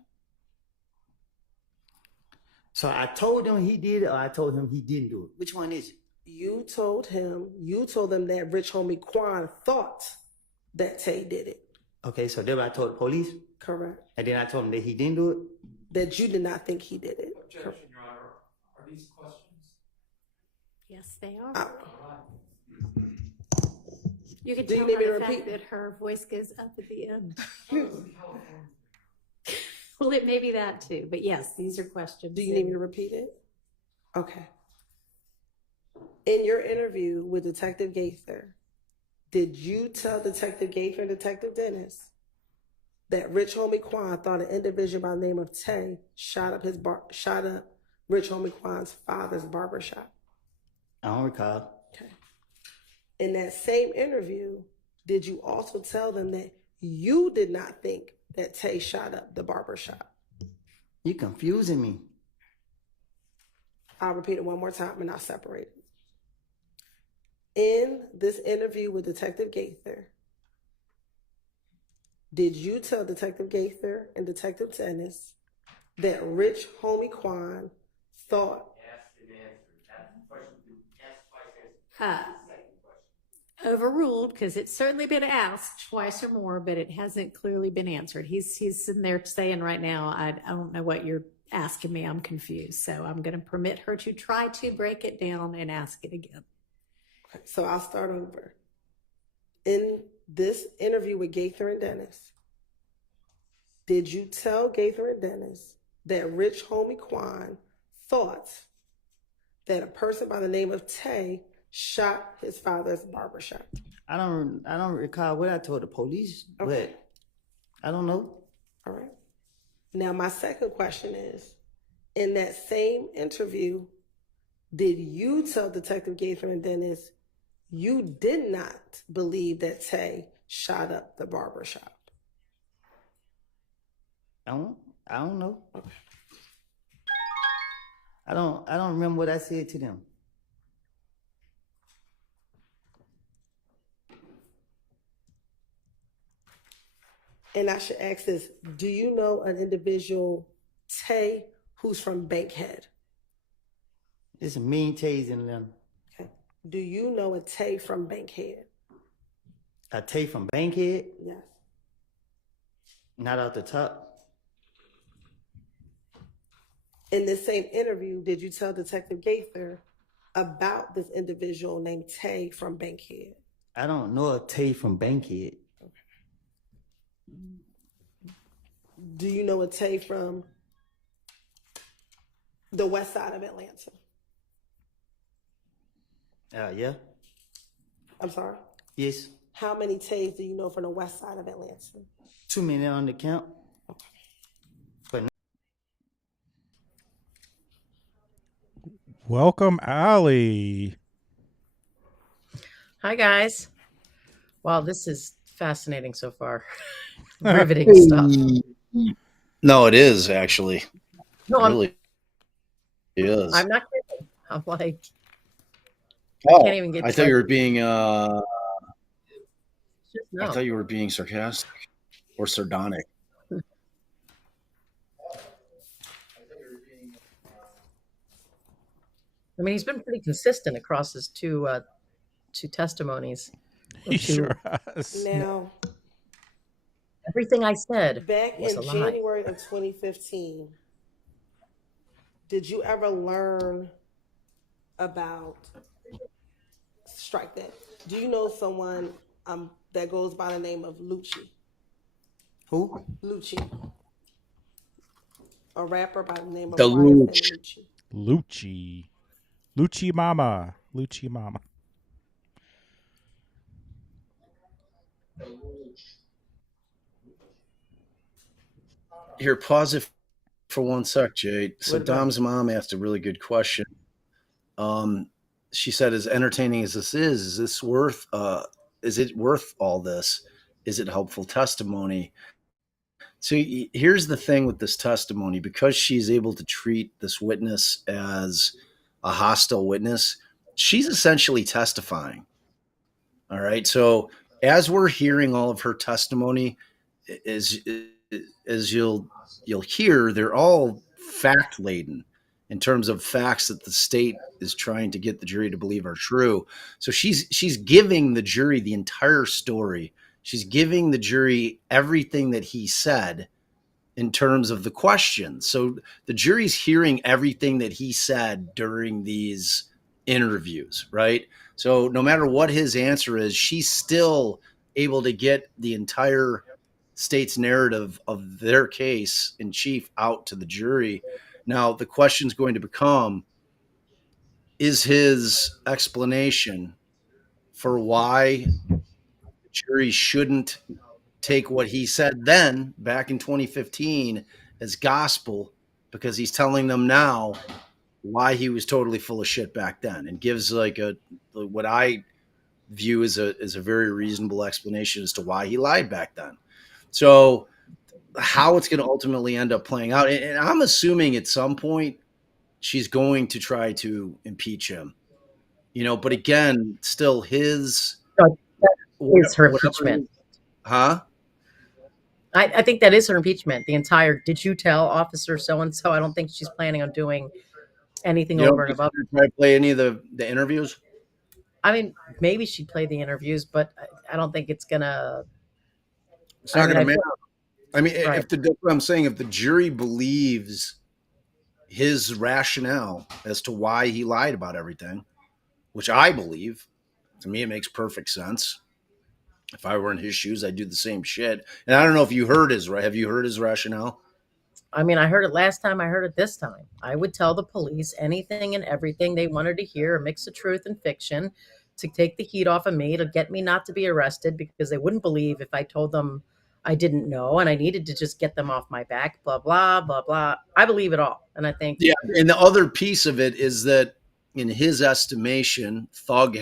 So I told him he did it, or I told him he didn't do it. Which one is it? You told them that Rich Homie Quan thought that Tay did it. Okay, so then I told the police? Correct. And then I told him that he didn't do it? That you did not think he did it. Objection, Your Honor. Are these questions? Yes, they are. You can Do you tell need by me to the fact repeat? that her voice goes up at the end. Well, it may be that too, but yes, these are questions. Do you need me to repeat it? Okay. In your interview with Detective Gaither, did you tell Detective Gaither and Detective Dennis that Rich Homie Quan thought an individual by the name of Tay shot up Rich Homie Quan's father's barbershop? I don't recall. Okay. In that same interview, did you also tell them that you did not think that Tay shot up the barbershop? You confusing me. I'll repeat it one more time and I'll separate it. In this interview with Detective Gaither, did you tell Detective Gaither and Detective Dennis that Rich Homie Quan thought... Overruled, because it's certainly been asked twice or more, but it hasn't clearly been answered. He's sitting there saying right now, I don't know what you're asking me. I'm confused. So I'm going to permit her to try to break it down and ask it again. Okay, so I'll start over. In this interview with Gaither and Dennis, did you tell Gaither and Dennis that Rich Homie Quan thought that a person by the name of Tay shot his father's barbershop? I don't recall what I told the police, Okay. but I don't know. All right. Now, my second question is, in that same interview, did you tell Detective Gaither and Dennis you did not believe that Tay shot up the barbershop? I don't know. Okay. I don't remember what I said to them. And I should ask this, do you know an individual, Tay, who's from Bankhead? There's a mean Tays in them. Okay. Do you know a Tay from Bankhead? A Tay from Bankhead? Yes. Not off the top. In this same interview, did you tell Detective Gaither about this individual named Tay from Bankhead? I don't know a Tay from Bankhead. Do you know a Tay from the west side of Atlanta? Yeah. I'm sorry? Yes. How many Tays do you know from the west side of Atlanta? Too many on the count. But Welcome, Allie. Hi, guys. Wow, this is fascinating so far. Riveting stuff. No, it is actually. No, It really is. I'm not kidding. I'm like, Oh, can't even get I thought you were being. just I no. thought you were being sarcastic. or sardonic. I mean, he's been pretty consistent across his two testimonies. He Two, sure has. Now, everything I said back was a in lie. January of 2015, did you ever learn about, strike that? Do you know someone that goes by the name of Lucci? Who? Lucci. A rapper by the name of The YFN Luch. Lucci. Lucci. Lucci Mama. Lucci Mama. Here, pause it for one sec, Jade. So What about Dom's mom asked a really good question. She said, as entertaining as this is this worth is it worth all this? Is it helpful testimony? So here's the thing with this testimony, because she's able to treat this witness as a hostile witness, she's essentially testifying. All right. So as we're hearing all of her testimony, as as you'll hear, they're all fact laden in terms of facts that the state is trying to get the jury to believe are true. So she's giving the jury the entire story. She's giving the jury everything that he said in terms of the questions. So the jury's hearing everything that he said during these interviews, right? So no matter what his answer is, she's still able to get the entire state's narrative of their case in chief out to the jury. Now, the question's going to become, is his explanation for why the jury shouldn't take what he said then back in 2015 as gospel, because he's telling them now why he was totally full of shit back then, and gives like a what I view as a very reasonable explanation as to why he lied back then. So how it's going to ultimately end up playing out, and I'm assuming at some point she's going to try to impeach him, but again, still his No, that is her whatever, impeachment. huh? I think that is her impeachment. The entire, did you tell officer so and so? I don't think she's planning on doing anything You don't over and think above. she's gonna try to play any of the interviews? I mean, maybe she'd play the interviews, but I don't think it's gonna. It's I not mean, going I to matter. feel, I mean, right. that's what I'm saying. If the jury believes his rationale as to why he lied about everything, which I believe, to me, it makes perfect sense. If I were in his shoes, I'd do the same shit. And I don't know if you heard his, have you heard his rationale? I mean, I heard it last time. I heard it this time. I would tell the police anything and everything they wanted to hear, a mix of truth and fiction, to take the heat off of me, to get me not to be arrested, because they wouldn't believe if I told them I didn't know and I needed to just get them off my back, blah, blah, blah, blah. I believe it all. And I think, Yeah. And the other piece of it is that in his estimation, Thug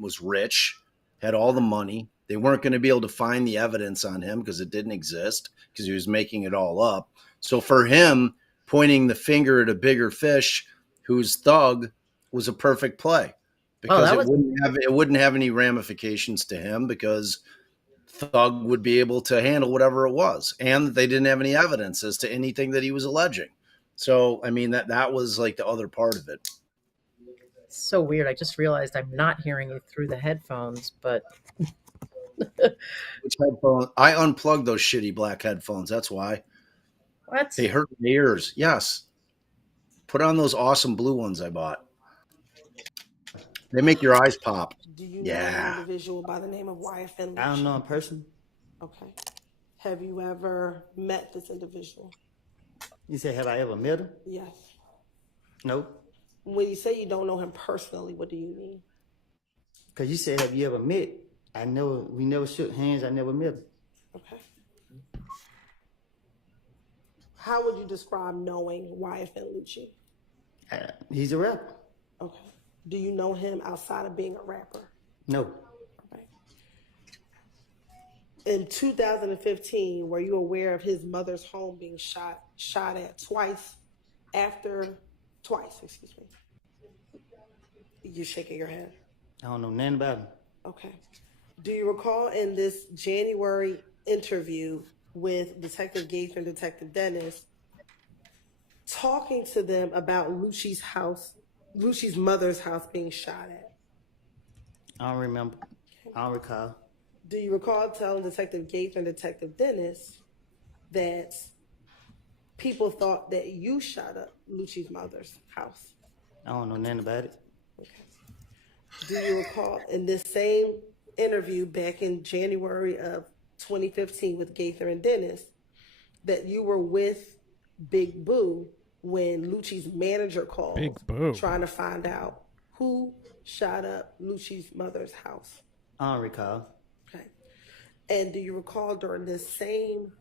was rich, had all the money. They weren't going to be able to find the evidence on him because it didn't exist, because he was making it all up. So for him, pointing the finger at a bigger fish who's Thug was a perfect play, oh, because that was, it wouldn't have any ramifications to him, because Thug would be able to handle whatever it was, and they didn't have any evidence as to anything that he was alleging. So I mean, that was like the other part of it. so weird. I just realized I'm not hearing you through the headphones, but Which headphone? I unplugged those shitty black headphones. That's why what? they hurt my ears. Yes, put on those awesome blue ones I bought. They make your eyes pop. Do you know an Yeah. individual by the name of YFN Lucci? I don't know in person. Okay. Have you ever met this individual? You say, have I ever met him? Yes. No. When you say you don't know him personally, what do you mean? Because you said, have you ever met? We never shook hands. I never met him. Okay. How would you describe knowing YFN Lucci? He's a rapper. Okay. Do you know him outside of being a rapper? No. Okay. In 2015, were you aware of his mother's home being shot at twice? Excuse me. You're shaking your head. I don't know nothing about him. Okay. Do you recall in this January interview with Detective Gaither and Detective Dennis, talking to them about Lucci's mother's house being shot at. I don't remember. I don't recall. Do you recall telling Detective Gaither and Detective Dennis that people thought that you shot up Lucci's mother's house? I don't know nothing about it. Okay. Do you recall in this same interview back in January of 2015 with Gaither and Dennis that you were with Big Boo when Lucci's manager called Big Boo. trying to find out who shot up Lucci's mother's house? I don't recall. Okay. And do you recall during this same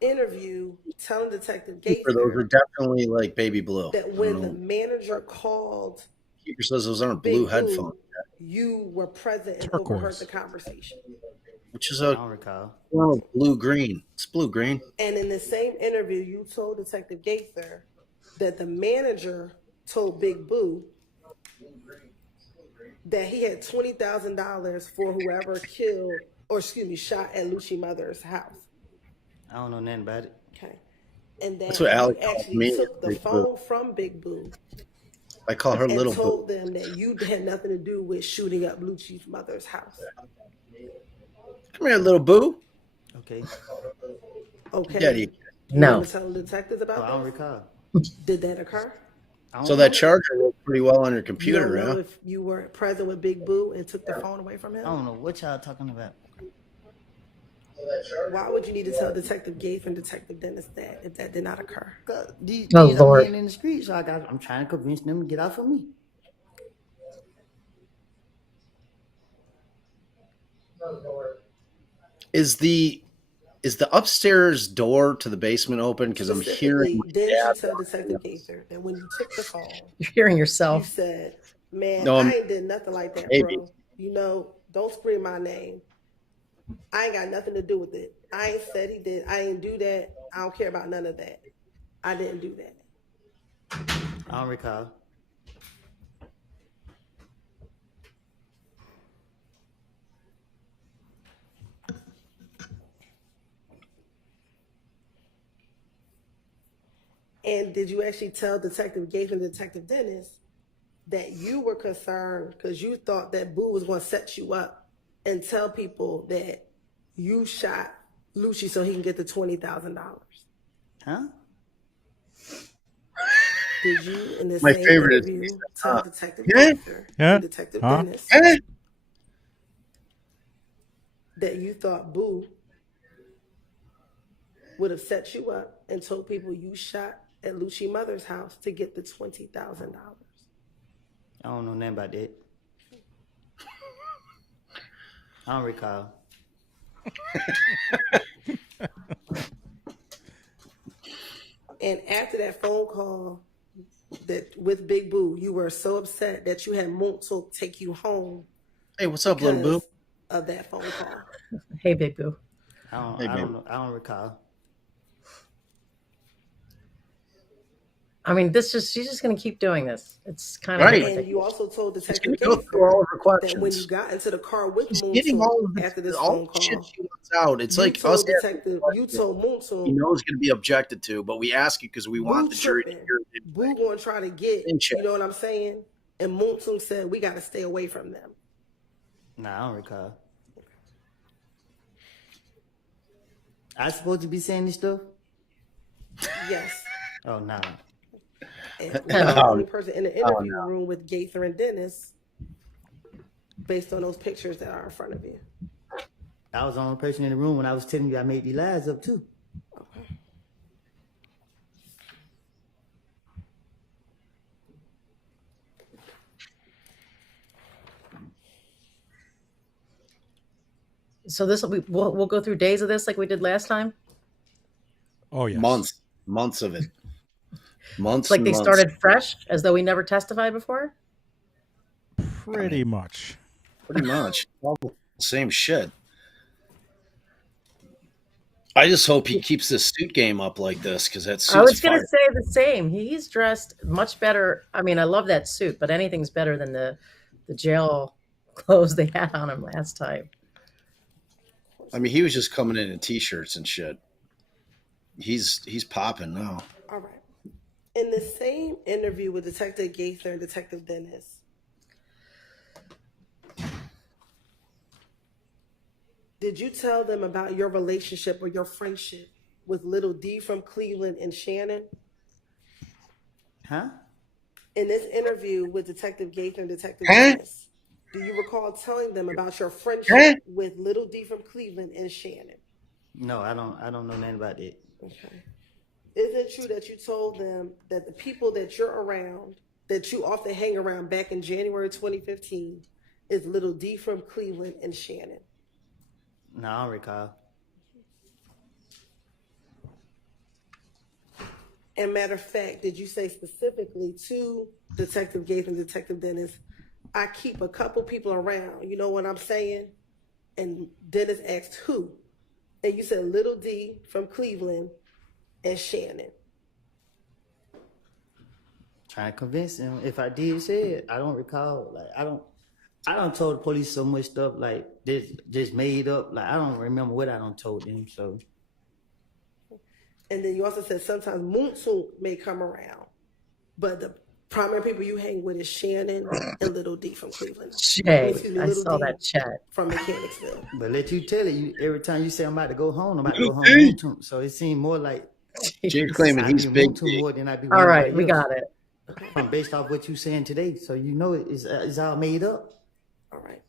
interview telling Detective Keeper, those are Gaither definitely like baby blue. that when the manager called Keeper says those aren't Big blue Boo, headphones, you were present and Turquoise. overheard the conversation? which is I a don't recall. blue green. It's blue green. And in the same interview, you told Detective Gaither that the manager told Big Boo that he had $20,000 for whoever shot at Lucci's mother's house. I don't know nothing about it. Okay. And that That's what you Alec called actually me. took the Big Boo. phone from Big Boo I call her and Little Boo. told them that you had nothing to do with shooting up Lucci's mother's house. Come here, Little Boo. Okay. Okay. Daddy. You No. want to tell the detectives Oh, I about don't this? recall. Did that occur? I don't So know. that charger worked pretty well on your You computer, don't know huh? if you were present with Big Boo and took the phone away from I him? don't know what y'all talking about. Why would you need to tell Detective Gaither and Detective Dennis that if that did not occur? These Oh, things are Lord. being in the street, so I'm trying to convince them to get off of me. Is the upstairs door to the basement open? Because I'm hearing Specifically, my didn't you dad. tell Detective Gaither that when you took the phone, You're hearing you yourself. said, man, No, I ain't did nothing like that, maybe. bro. Don't scream my name. I ain't got nothing to do with it. I ain't said he did. I ain't do that. I don't care about none of that. I didn't do that. I don't recall. And did you actually tell Detective Gaither and Detective Dennis that you were concerned because you thought that Boo was going to set you up and tell people that you shot Lucci so he can get the $20,000? Huh? Did you, in the My same favorite is interview, tell Detective Yeah? Gaither Yeah? and Detective Huh? Dennis Eh? that you thought Boo would have set you up and told people you shot at Lucci's mother's house to get the $20,000? I don't know nothing about that. I don't recall. And after that phone call with Big Boo, you were so upset that you had Montel take you home Hey, what's up, Little Boo? because of that phone call. Hey, Big Boo. Hey, I babe. don't know. I don't recall. I mean, she's just going to keep doing this. It's kind of Right. And ridiculous. you also told She's Detective gonna go through all Gaither of her that when you questions. got into the car with She's getting Montel all of after this all phone the shit call, she wants out. It's you like us told asking Detective, you questions told he Montel, knows going to be objected to, but we ask it because we want Boo the jury to tripping. hear it. Boo going to try to get, Same shit. you know what I'm saying? And Montel said, we got to stay away from them. Nah, I don't recall. I supposed to be saying this stuff? Yes. Oh, nah. And you're the only person in the interview room with Gaither and Dennis based on those pictures that are in front of you. I was the only person in the room when I was telling you I made these lies up too. Okay. So we'll go through days of this like we did last time. Oh, yes. Months of it. Months It's like and they months. started fresh, as though we never testified before. Pretty much. Pretty much. All the same shit. I just hope he keeps this suit game up like this because that I suit's was going fire. to say the same. He's dressed much better. I mean, I love that suit, but anything's better than the jail clothes they had on him last time. I mean, he was just coming in t-shirts and shit. He's popping now. All right. In the same interview with Detective Gaither and Detective Dennis, did you tell them about your relationship or your friendship with Little D from Cleveland and Shannon? Huh? In this interview with Detective Gaither and Detective Dennis, do you recall telling them about your friendship with Little D from Cleveland and Shannon? No, I don't know nothing about that. Okay. Is it true that you told them that the people that you're around, that you often hang around back in January 2015, is Little D from Cleveland and Shannon? No, I don't recall. And matter of fact, did you say specifically to Detective Gaither and Detective Dennis, I keep a couple people around, you know what I'm saying? And Dennis asked who? And you said Little D from Cleveland and Shannon. Trying to convince him. If I did say it, I don't recall. Like I don't told the police so much stuff like this just made up. Like I don't remember what I don't told them. So. And then you also said sometimes Moonsoon may come around, but the primary people you hang with is Shannon and Little D from Cleveland. Jay, I Little saw D that chat. from Mechanicsville. But let you tell it, every time you say I'm about to go home, I'm about to go home to Moontoon. So it seemed more like Jay's claiming I he's be big. Moontoon more than I be. All right, we got it. From based off what you saying today, so you know it's all made up. All right.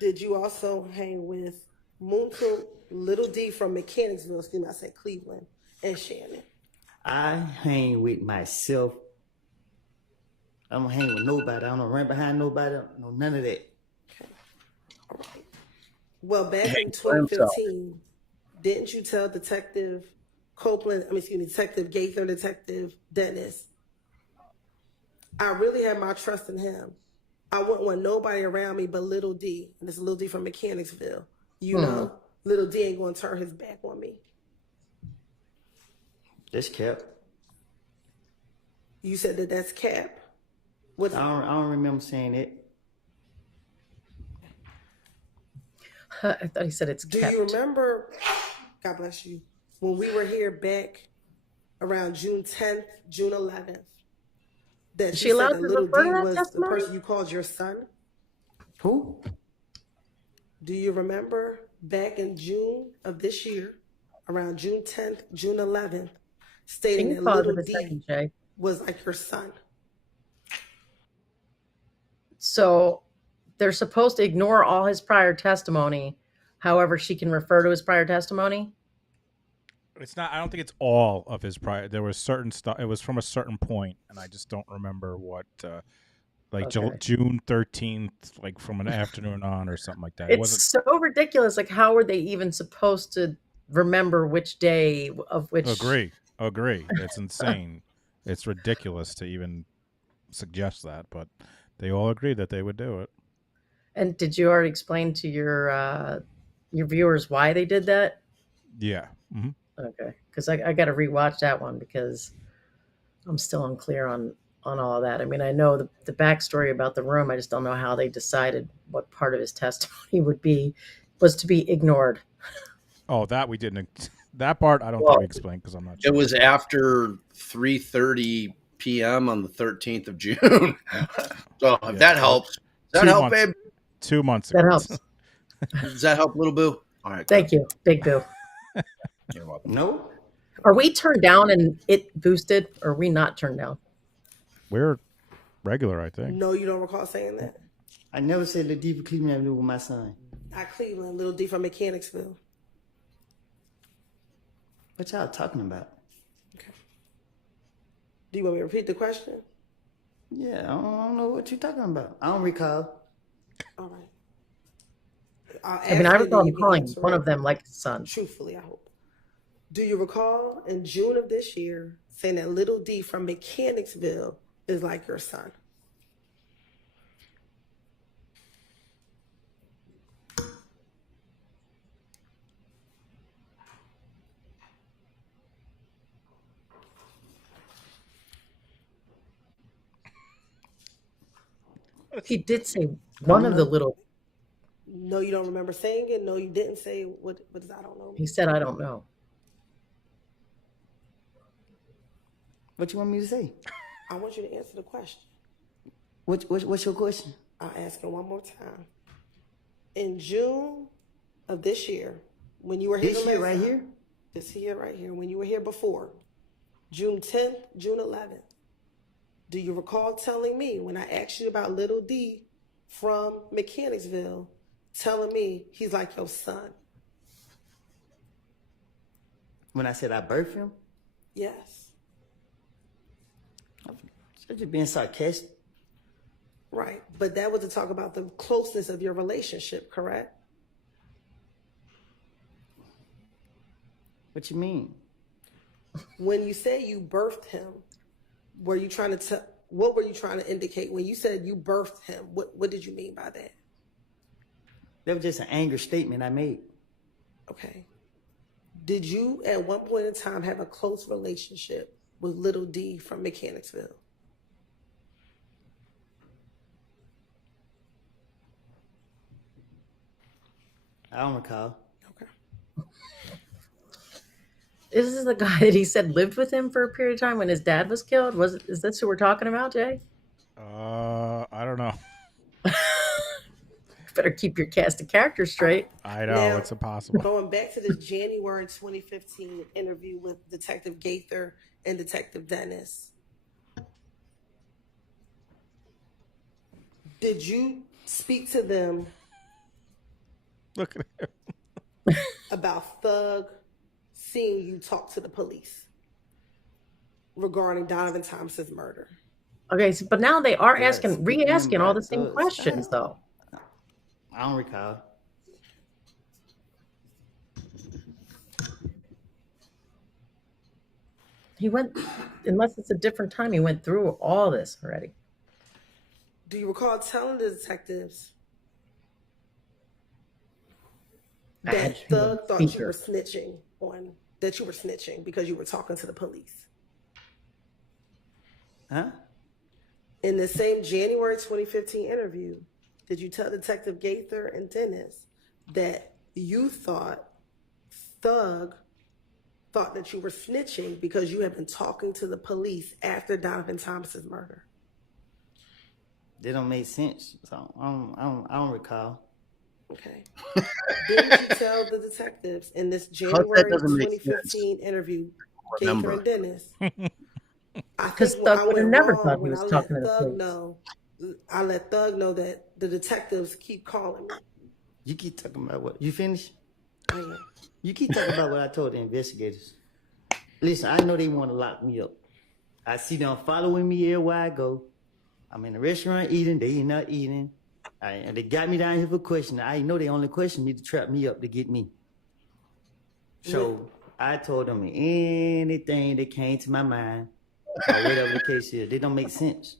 Did you also hang with Moontoon, Little D from Mechanicsville? Excuse me, I said Cleveland and Shannon. I hang with myself. I don't hang with nobody. I don't run behind nobody. No, none of that. Okay. All right. Well, back in 2015, didn't you tell Detective Detective Gaither and Detective Dennis, I really had my trust in him. I wouldn't want nobody around me but Little D. And this is Little D from Mechanicsville. You know, Little D ain't going to turn his back on me. That's cap. You said that that's cap. I don't remember saying it. I thought he said it's Do kept. you remember, God bless you, when we were here back around June 10th, June 11th, that she you allowed said to that Little refer D to that was testimony? the person you called your son? Who? Do you remember back in June of this year, around June 10th, June 11th, stating Can you that pause Little it a D second, Jay? was like your son? So they're supposed to ignore all his prior testimony. However, she can refer to his prior testimony. It's not. I don't think it's all of his prior. There was certain stuff. It was from a certain point, and I just don't remember what. Okay. June 13th, like from an afternoon on or something like that. It's so ridiculous. Like, how are they even supposed to remember which day of which? Agree. It's insane. It's ridiculous to even suggest that, but they all agreed that they would do it. And did you already explain to your viewers why they did that? Yeah. Mm-hmm. Okay, because I got to rewatch that one because I'm still unclear on all of that. I mean, I know the backstory about the room. I just don't know how they decided what part of his testimony was to be ignored. Oh, that we didn't. That part I don't think we explained because I'm not sure. It was after 3:30 p.m. on the 13th of June. So if that helps. Does that help, babe? 2 months ago. That helps. Does that help, little boo? All right. Thank you, Big Boo. You're welcome. No. Are we turned down and it boosted, or are we not turned down? We're regular, I think. No, you don't recall saying that? I never said Little D from Cleveland Avenue with my son. Not Cleveland, Little D from Mechanicsville. What y'all talking about? Okay. Do you want me to repeat the question? Yeah, I don't know what you're talking about. I don't recall. All right. I mean, I recall calling one of them like his son. Truthfully, I hope. Do you recall in June of this year saying that Little D from Mechanicsville is like your son? He did say one of the little. No, you don't remember saying it? No, you didn't say it. What is I don't know? He said, I don't know. What you want me to say? I want you to answer the question. What's your question? I'll ask it one more time. In June of this year, when you were here This year right here? This year right here, when you were here before, June 10th, June 11th, do you recall telling me when I asked you about little D from Mechanicsville, telling me he's like your son? When I said I birthed him? Yes. I'm just being sarcastic. Right, but that was to talk about the closeness of your relationship, correct? What you mean? When you say you birthed him, were you trying to what were you trying to indicate when you said you birthed him? What did you mean by that? That was just an anger statement I made. Okay. Did you at one point in time have a close relationship with little D from Mechanicsville? I don't recall. Okay. This is the guy that he said lived with him for a period of time when his dad was killed. Is this who we're talking about, Jay? I don't know. Better keep your cast of characters straight. I know, Now, it's impossible. Going back to the January 2015 interview with Detective Gaither and Detective Dennis, did you speak to them Look at him. about Thug seeing you talk to the police regarding Donovan Thompson's murder? Okay, so, but now they are Yes, re-asking all the same Thugs. questions, though. I don't recall. He went, unless it's a different time, he went through all this already. Do you recall telling the detectives I had that you on Thug thought you speaker. were snitching because you were talking to the police? Huh? In the same January 2015 interview, did you tell Detective Gaither and Dennis that you thought Thug thought that you were snitching because you had been talking to the police after Donovan Thompson's murder? They don't make sense. So I don't recall. Okay. Didn't you tell the detectives in this January doesn't make 2015 interview, Gaither Remember. and Dennis? I Because think Thug I would have went never wrong thought he when was I let talking to the Thug police. know. I let Thug know that the detectives keep calling me. You keep talking about what? You finished? I am. You keep talking about what I told the investigators. Listen, I know they want to lock me up. I see them following me everywhere I go. I'm in the restaurant eating, they not eating. And they got me down here for questioning. I know they only question me to trap me up to get me. So I told them anything that came to my mind, or whatever the case is. They don't make sense.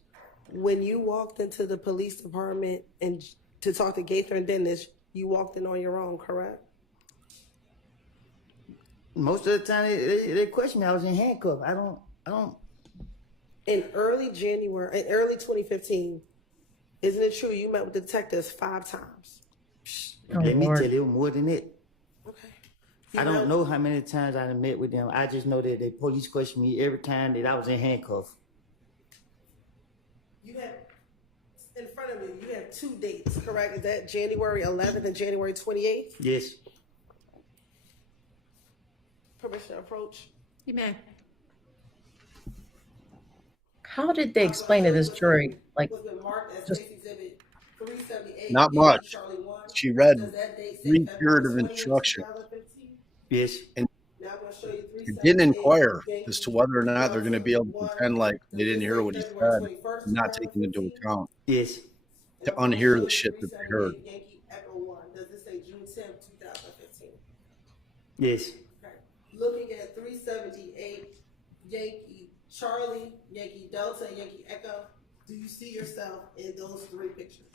When you walked into the police department and to talk to Gaither and Dennis, you walked in on your own, correct? Most of the time they question me. I was in handcuffs. I don't. In early 2015, isn't it true you met with the detectives 5 times? Oh, Let me Lord. tell you more than that. Okay. I don't know how many times I done met with them. I just know that they police questioned me every time that I was in handcuffs. You have, in front of you, you have 2 dates, correct? Is that January 11th and January 28th? Yes. Permission to approach? You may. How did they explain to this jury, like, What's been marked as just case exhibit 378? Not much. Charlie 1. She read Does that date say 3 February curative 20th, instructions 2015? Yes. and Now I'm going to show you it didn't 378 inquire Yankee as to whether or not they're going to be able to Delta pretend 1. like they Does didn't this hear say what he February said 21st, and not take him into 2015? account Yes. to And I'm gonna show unhear you the shit that they heard. 378 Yankee Echo 1. Does this say June 10th, 2015? Yes. Okay. Looking at 378 Yankee Charlie, Yankee Delta, Yankee Echo, do you see yourself in those 3 pictures?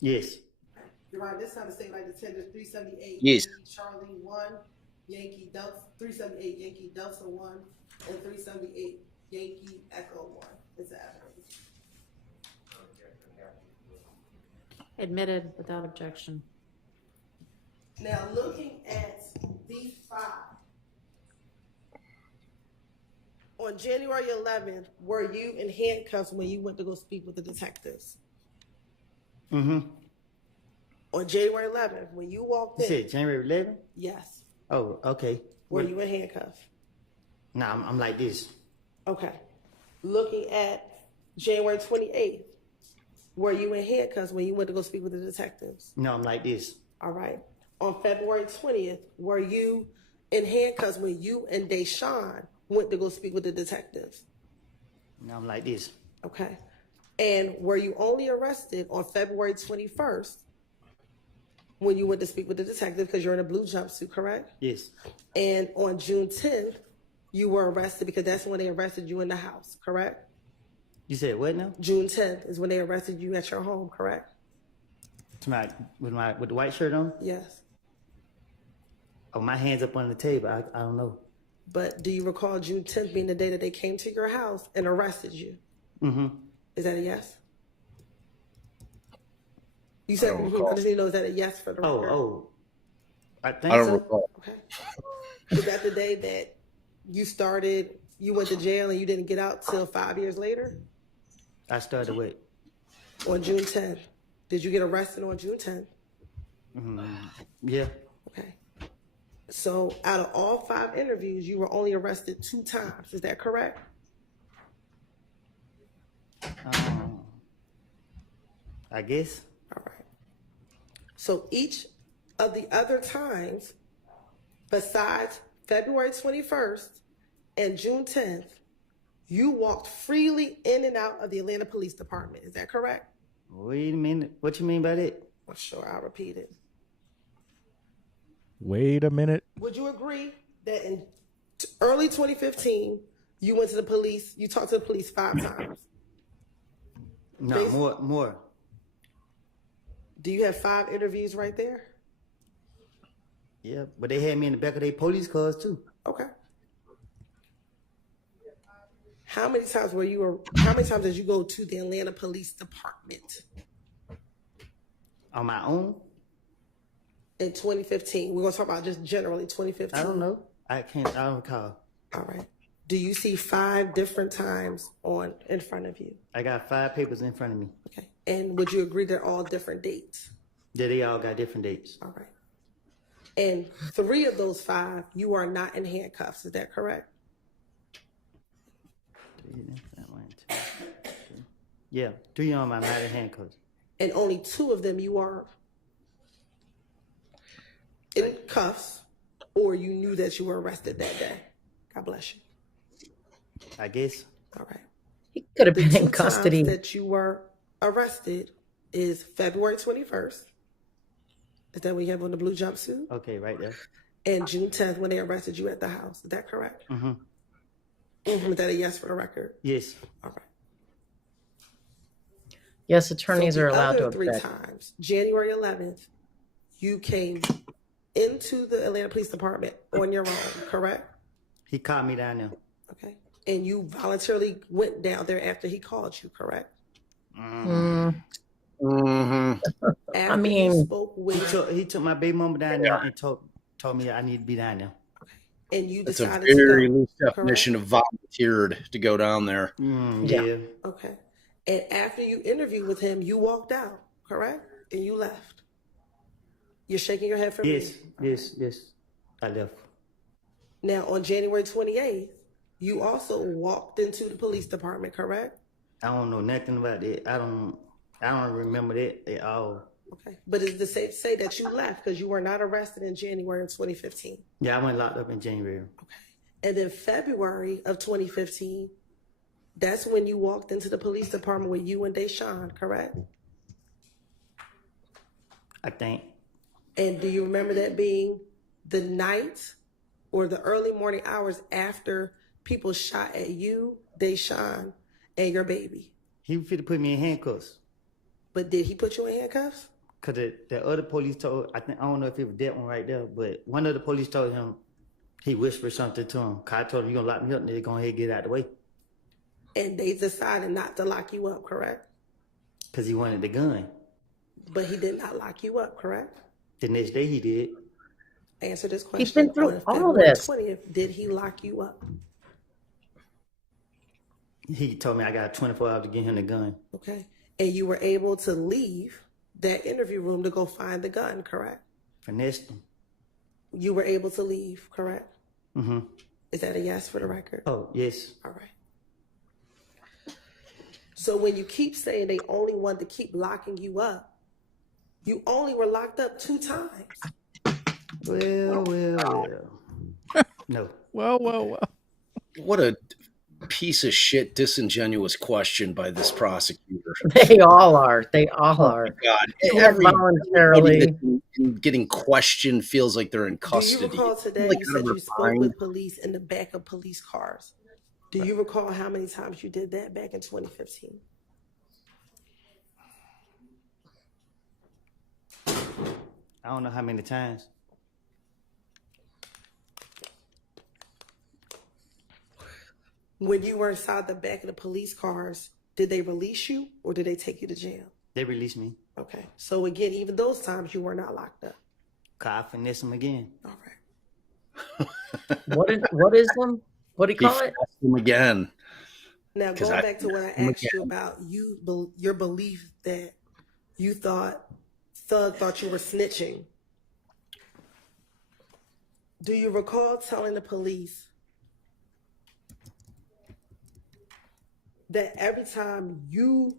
Yes. Okay. You're right. This time to say like the 10 to 378 Yes. Yankee Charlie 1, Yankee Delta, 378 Yankee Delta 1, and 378 Yankee Echo 1. It's evidence. Admitted without objection. Now, looking at these 5, on January 11th, were you in handcuffs when you went to go speak with the detectives? Mm-hmm. On January 11th, when you walked You in, said January 11th? yes, Oh, okay. were you in handcuffs? Nah, I'm like this. Okay. Looking at January 28th, were you in handcuffs when you went to go speak with the detectives? No, I'm like this. All right. On February 20th, were you in handcuffs when you and Deshaun went to go speak with the detectives? No, I'm like this. Okay. And were you only arrested on February 21st when you went to speak with the detective because you're in a blue jumpsuit, correct? Yes. And on June 10th, you were arrested because that's when they arrested you in the house, correct? You said what now? June 10th is when they arrested you at your home, correct? With the white shirt on? Yes. Oh, my hands up on the table. I don't know. But do you recall June 10th being the day that they came to your house and arrested you? Mm-hmm. Is that a yes? You said, I just need to know, is that a yes for the record? Oh. I think I don't so. recall. Okay. Is that the day that you went to jail and you didn't get out till 5 years later? I started with. On June 10th. Did you get arrested on June 10th? Yeah. Okay. So out of all 5 interviews, you were only arrested 2 times. Is that correct? I guess. All right. So each of the other times, besides February 21st and June 10th, you walked freely in and out of the Atlanta Police Department. Is that correct? Wait a minute. What you mean by that? Well, sure, I'll repeat it. Wait a minute. Would you agree that in early 2015, you went to the police, you talked to the police 5 times? No, more. Do you have 5 interviews right there? Yeah, but they had me in the back of their police cars too. Okay. How many times did you go to the Atlanta Police Department? On my own? In 2015. We're going to talk about just generally 2015. I don't know. I don't recall. All right. Do you see 5 different times in front of you? I got 5 papers in front of me. Okay. And would you agree they're all different dates? Yeah, they all got different dates. All right. And 3 of those 5, you are not in handcuffs. Is that correct? Yeah, 3 of them I'm not in handcuffs. And only 2 of them you are in cuffs, or you knew that you were arrested that day. God bless you. I guess. All right. He could have The been 2 in custody. times that you were arrested is February 21st. Is that when you have on the blue jumpsuit? Okay, right there. And June 10th when they arrested you at the house. Is that correct? Mm-hmm. Is that a yes for the record? Yes. All right. Yes, attorneys So are the allowed to other 3 object. times, January 11th, you came into the Atlanta Police Department on your own, correct? He caught me down there. Okay. And you voluntarily went down there after he called you, correct? Mm, After mean- you spoke with, He took my baby mama down there and told me I need to be down there. and you That's a decided very to go, loose definition of volunteered to go down there. Yeah. okay. And after you interviewed with him, you walked out, correct? And you left. You're shaking your head for me. Yes. I left. Now, on January 28th, you also walked into the police department, correct? I don't know nothing about that. I don't remember that at all. Okay. But is it safe to say that you left because you were not arrested in January of 2015? Yeah, I went locked up in January. Okay. And then February of 2015, that's when you walked into the police department with you and Deshaun, correct? I think. And do you remember that being the night or the early morning hours after people shot at you, Deshaun, and your baby? He was fit to put me in handcuffs. But did he put you in handcuffs? Cause the other police told, I don't know if it was that one right there, but one of the police told him, he whispered something to him. Cause I told him, you gonna lock me up, and they go ahead and get out of the way. And they decided not to lock you up, correct? Cause he wanted the gun. But he did not lock you up, correct? The next day he did. Answer this He's question. been through On all February this. 20th, did he lock you up? He told me I got 24 hours to get him the gun. Okay. And you were able to leave that interview room to go find the gun, correct? Finessed him. You were able to leave, correct? Mm-hmm. Is that a yes for the record? Oh, yes. All right. So when you keep saying they only wanted to keep locking you up, you only were locked up 2 times. Well. No. Well. What a piece of shit, disingenuous question by this prosecutor. They all are. They all are. God, Voluntarily. getting questioned feels like they're in Do custody. you recall today Like you out said of you her spoke mind. with police in the back of police cars? Do you recall how many times you did that back in 2015? I don't know how many times. When you were inside the back of the police cars, did they release you or did they take you to jail? They released me. Okay. So again, even those times you were not locked up. I finessed him again. All right. What is them? What do you He call it? finessed him again. Now going back to what I asked you about your belief that you thought Thug thought you were snitching. Do you recall telling the police that every time you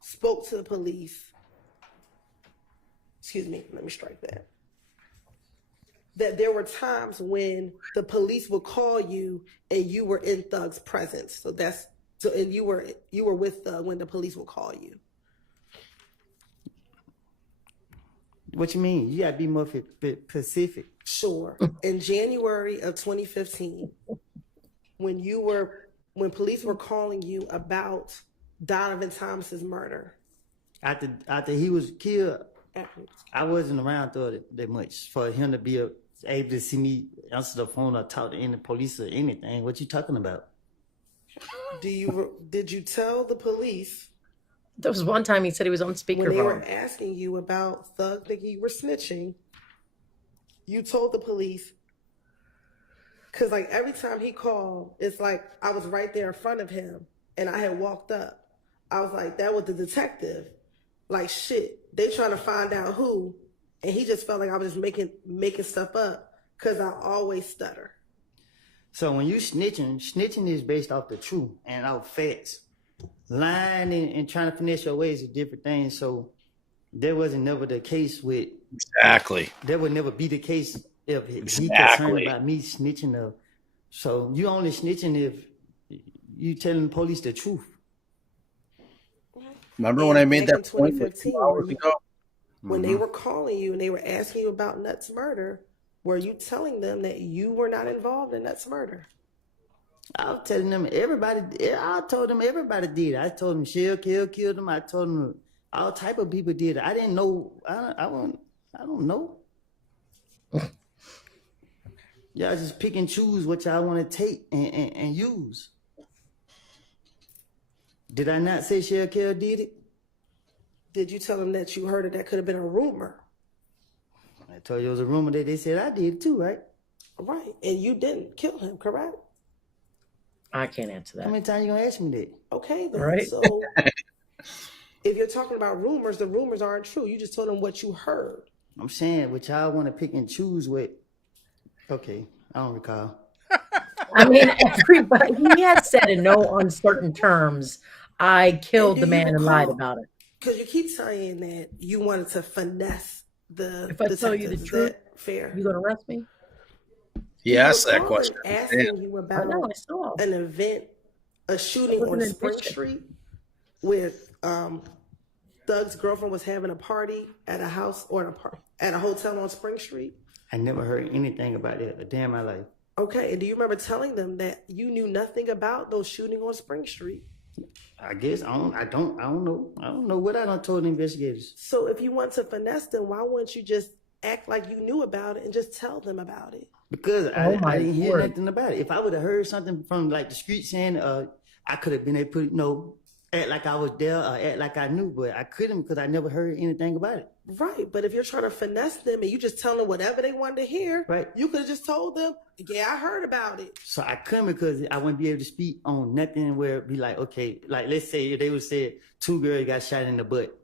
spoke to the police, excuse me, let me strike that there were times when the police would call you and you were in Thug's presence. And you were with Thug when the police would call you. What you mean? You gotta be more specific. Sure. In January of 2015, when police were calling you about Donovan Thomas's murder. After he was killed, I wasn't around that much for him to be able to see me answer the phone or talk to any police or anything. What you talking about? Did you tell the police? There was one time he said he was on speakerphone. When they were asking you about Thug thinking you were snitching, you told the police, because like every time he called, it's like I was right there in front of him and I had walked up. I was like, that was the detective. Like, shit, they trying to find out who. And he just felt like I was just making stuff up because I always stutter. So when you snitching is based off the truth and off facts. Lying and trying to finesse your ways is different things. So there wasn't never the case with... Exactly. There would never be the case if he concerned about me snitching. So you only snitching if you telling the police the truth. Remember when I made that point like 2 hours ago? When they were calling you and they were asking you about Nutt's murder, were you telling them that you were not involved in Nutt's murder? I was telling them everybody. I told them everybody did. I told them Shell killed them. I told them all type of people did it. I didn't know. I don't know. Y'all just pick and choose what y'all want to take and use. Did I not say Shell did it? Did you tell them that you heard it? That could have been a rumor. I told you it was a rumor that they said I did too, right? Right, and you didn't kill him, correct? I can't answer that. How many times you gonna ask me that? Okay, then. Right. So if you're talking about rumors, the rumors aren't true. You just told them what you heard. I'm saying what y'all want to pick and choose with. Okay, I don't recall. I mean, everybody, he has said in no uncertain terms, I killed the man and lied about it. Because you keep saying that you wanted to finesse the If I tell you the detectives. Is truth, that fair? you gonna arrest me? He asked that question. Asking you about an event, a shooting on Spring Street, where Thug's girlfriend was having a party at a house or at a hotel on Spring Street. I never heard anything about that a day in my life. Okay, and do you remember telling them that you knew nothing about those shooting on Spring Street? I guess I don't know. I don't know what I done told the investigators. So if you want to finesse them, why wouldn't you just act like you knew about it and just tell them about it? Because I didn't hear nothing about it. If I would have heard something from like the street saying, I could have been able to put act like I was there or act like I knew, but I couldn't because I never heard anything about it. Right, but if you're trying to finesse them and you just tell them whatever they wanted to hear, right? You could have just told them, yeah, I heard about it. So I couldn't because I wouldn't be able to speak on nothing where it'd be like, okay, like let's say they would say 2 girls got shot in the butt.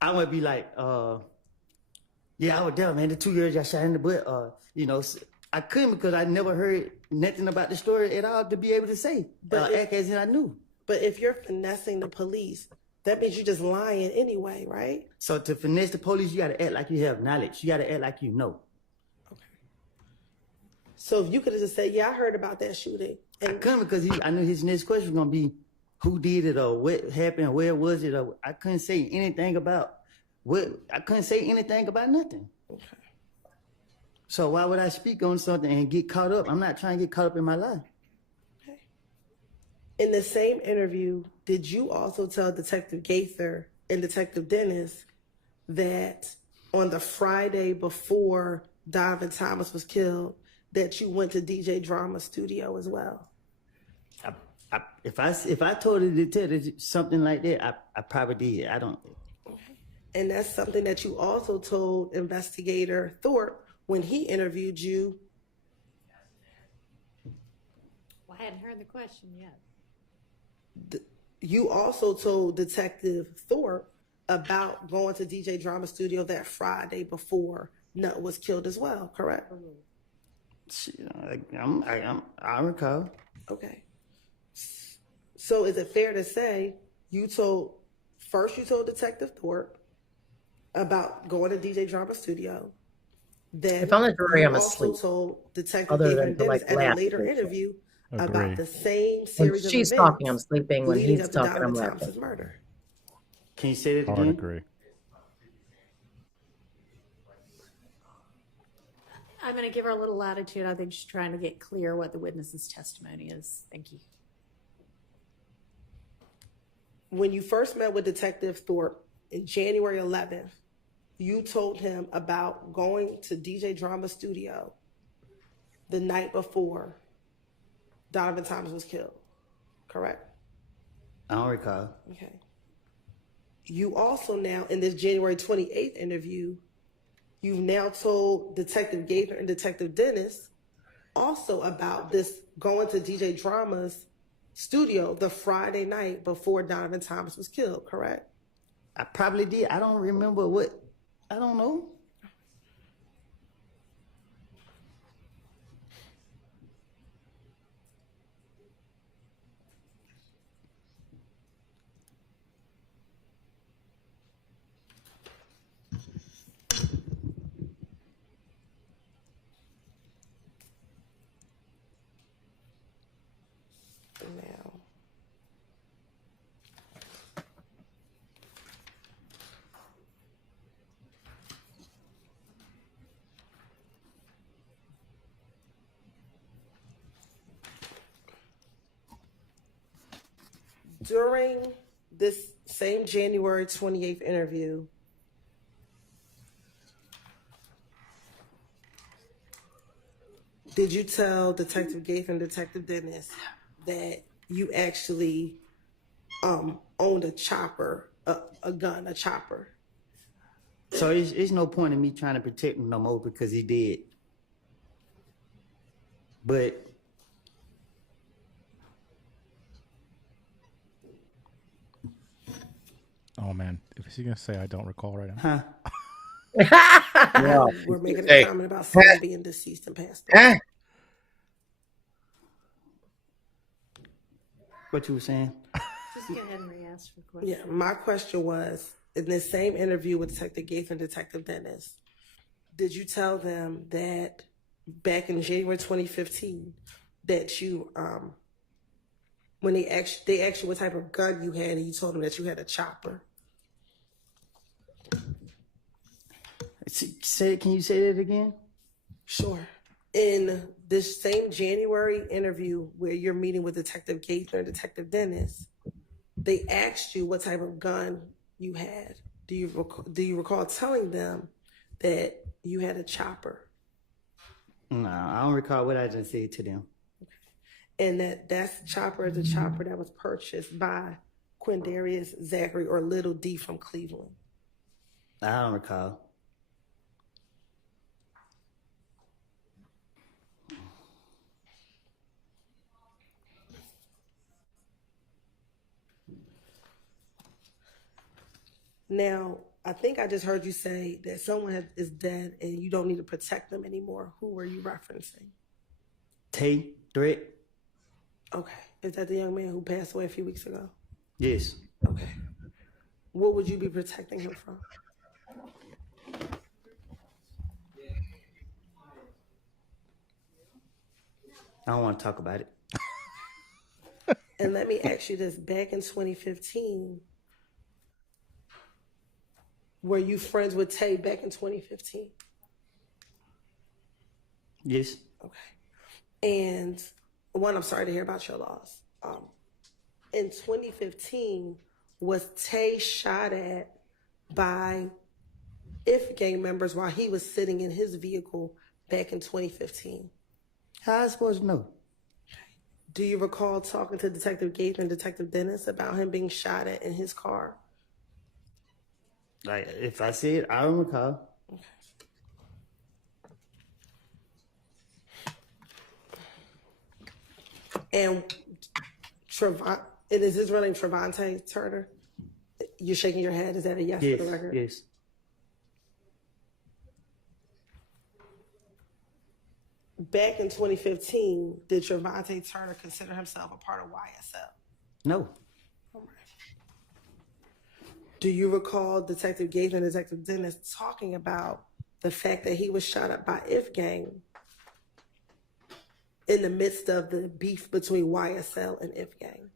I would be like, yeah, I was there, man. The 2 girls got shot in the butt. I couldn't because I never heard nothing about the story at all to be able to say, but act as if I knew. But if you're finessing the police, that means you're just lying anyway, right? So to finesse the police, you got to act like you have knowledge. You got to act like you know. Okay. So if you could have just said, yeah, I heard about that shooting. And I couldn't because I knew his next question was going to be who did it or what happened, where was it. Or I couldn't say anything about I couldn't say anything about nothing. Okay. So why would I speak on something and get caught up? I'm not trying to get caught up in my life. Okay. In the same interview, did you also tell Detective Gaither and Detective Dennis that on the Friday before Donovan Thomas was killed, that you went to DJ Drama's studio as well? If I told the detective something like that, I probably did. I don't. Okay. And that's something that you also told Investigator Thorpe when he interviewed you. Well, I hadn't heard the question yet. You also told Detective Thorpe about going to DJ Drama Studio that Friday before Nut was killed as well, correct? I recall. Okay. So is it fair to say you told Detective Thorpe about going to DJ Drama Studio? Then if I'm the jury, I'm also asleep. told Detective David Dennis at a later interview about the same series when she's of events talking, I'm sleeping. When leading he's up to talking, I'm Donovan laughing. Thomas's murder. Can you say that I again? would agree. I'm going to give her a little latitude. I think she's trying to get clear what the witness's testimony is. Thank you. When you first met with Detective Thorpe in January 11th, you told him about going to DJ Drama Studio the night before Donovan Thomas was killed, correct? I don't recall. Okay. You also now, in this January 28th interview, you've now told Detective Gaither and Detective Dennis also about this going to DJ Drama's studio the Friday night before Donovan Thomas was killed, correct? I probably did. I don't remember what. I don't know. Now, during this same January 28th interview, did you tell Detective Gaither and Detective Dennis that you actually owned a chopper, a gun, a chopper? So it's no point in me trying to protect him no more because he did. But Oh man, is he gonna say I don't recall right now? huh? We're making a comment about someone being deceased and passed away. What you were saying? Just go ahead and re-ask for questions. Yeah, my question was, in this same interview with Detective Gaither and Detective Dennis, did you tell them that back in January 2015 that you, when they asked you what type of gun you had, and you told them that you had a chopper? Can you say that again? Sure. In this same January interview where you're meeting with Detective Gaither and Detective Dennis, they asked you what type of gun you had. Do you recall telling them that you had a chopper? No, I don't recall what I just said to them. And that chopper is a chopper that was purchased by Quindarius, Zachary, or Little D from Cleveland? I don't recall. Now, I think I just heard you say that someone is dead and you don't need to protect them anymore. Who were you referencing? Tay, Threat? Okay. Is that the young man who passed away a few weeks ago? Yes. Okay. What would you be protecting him from? I don't want to talk about it. And let me ask you this. Back in 2015, were you friends with Tay back in 2015? Yes. Okay. And one, I'm sorry to hear about your loss. In 2015, was Tay shot at by IF gang members while he was sitting in his vehicle back in 2015? How I supposed to know? Do you recall talking to Detective Gates and Detective Dennis about him being shot at in his car? Like, if I see it, I don't recall. Okay. And is his real name Trevante Turner? You're shaking your head. Is that a yes Yes, for the record? yes. Back in 2015, did Trevante Turner consider himself a part of YSL? No. All right. Do you recall Detective Gates and Detective Dennis talking about the fact that he was shot up by IF gang in the midst of the beef between YSL and IF gang?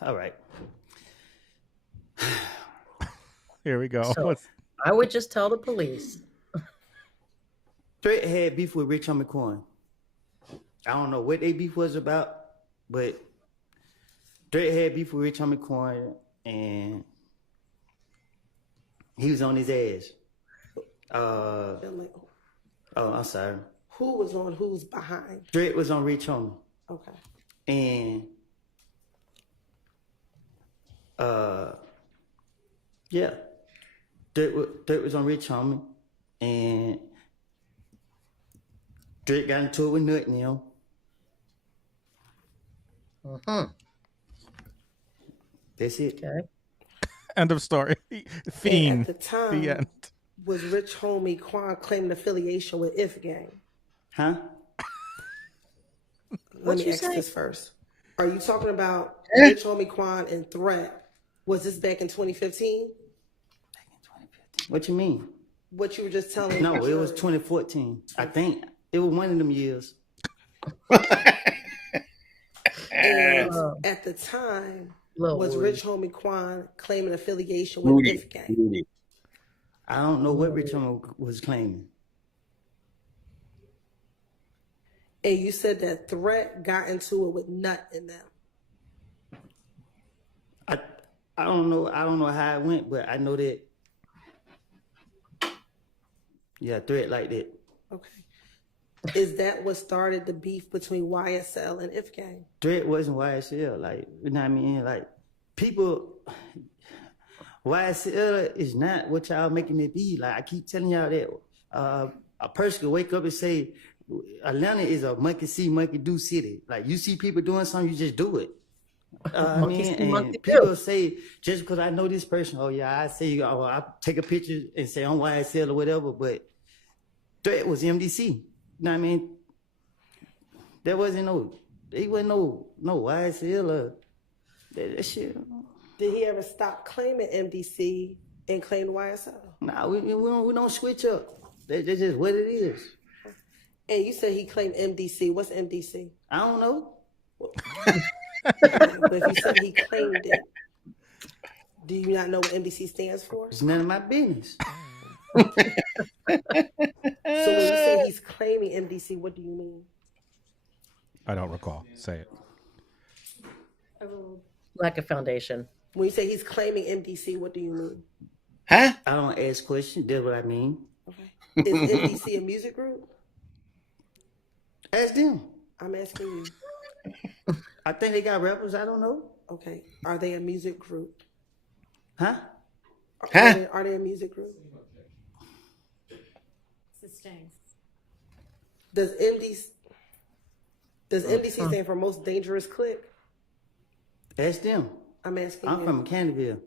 All right. Here we go. So I would just tell the police. Threat had beef with Rich Homie Quan. I don't know what they beef was about, but Threat had beef with Rich Homie Quan, and he was on his ass. I'm sorry. Who was on who's behind? Threat was on Rich Homie. Okay. And yeah, Threat was on Rich Homie, and Threat got into it with Nut and him. That's it. Okay. End of story. Fiend. And at the time, The end. was Rich Homie Quan claiming affiliation with IF gang? Huh? Let me ask this first. Are you talking about Rich Homie Quan and Threat? Was this back in 2015? What you mean? What you were just telling me? No, it was 2014. I think it was one of them years. And at the time, was Rich Homie Quan claiming affiliation with IF gang? I don't know what Rich Homie was claiming. And you said that Threat got into it with Nut in them. I don't know. I don't know how it went, but I know that. Yeah, Threat like that. Okay. Is that what started the beef between YSL and IF gang? Threat wasn't YSL. Like, you know what I mean? Like, people, YSL is not what y'all making it be. Like, I keep telling y'all that a person can wake up and say, Atlanta is a monkey see, monkey do city. Like, you see people doing something, you just do it. I mean, and people say, just because I know this person, oh yeah, I say, oh, I take a picture and say I'm YSL or whatever, but Threat was MDC. You know what I mean? There wasn't there wasn't no YSL or that shit. Did he ever stop claiming MDC and claim YSL? Nah, we don't switch up. That's just what it is. And you said he claimed MDC. What's MDC? I don't know. But if you said he claimed it, do you not know what MDC stands for? It's none of my business. So when you say he's claiming MDC, what do you mean? I don't recall. Say it. Lack of foundation. When you say he's claiming MDC, what do you mean? Huh? I don't ask questions. That's what I mean. Okay. Is MDC a music group? Ask them. I'm asking you. I think they got rappers. I don't know. Okay. Are they a music group? Huh? Are they a music group? Sustain. Does MDC stand for most dangerous clique? Ask them. I'm asking I'm you. from Candyville.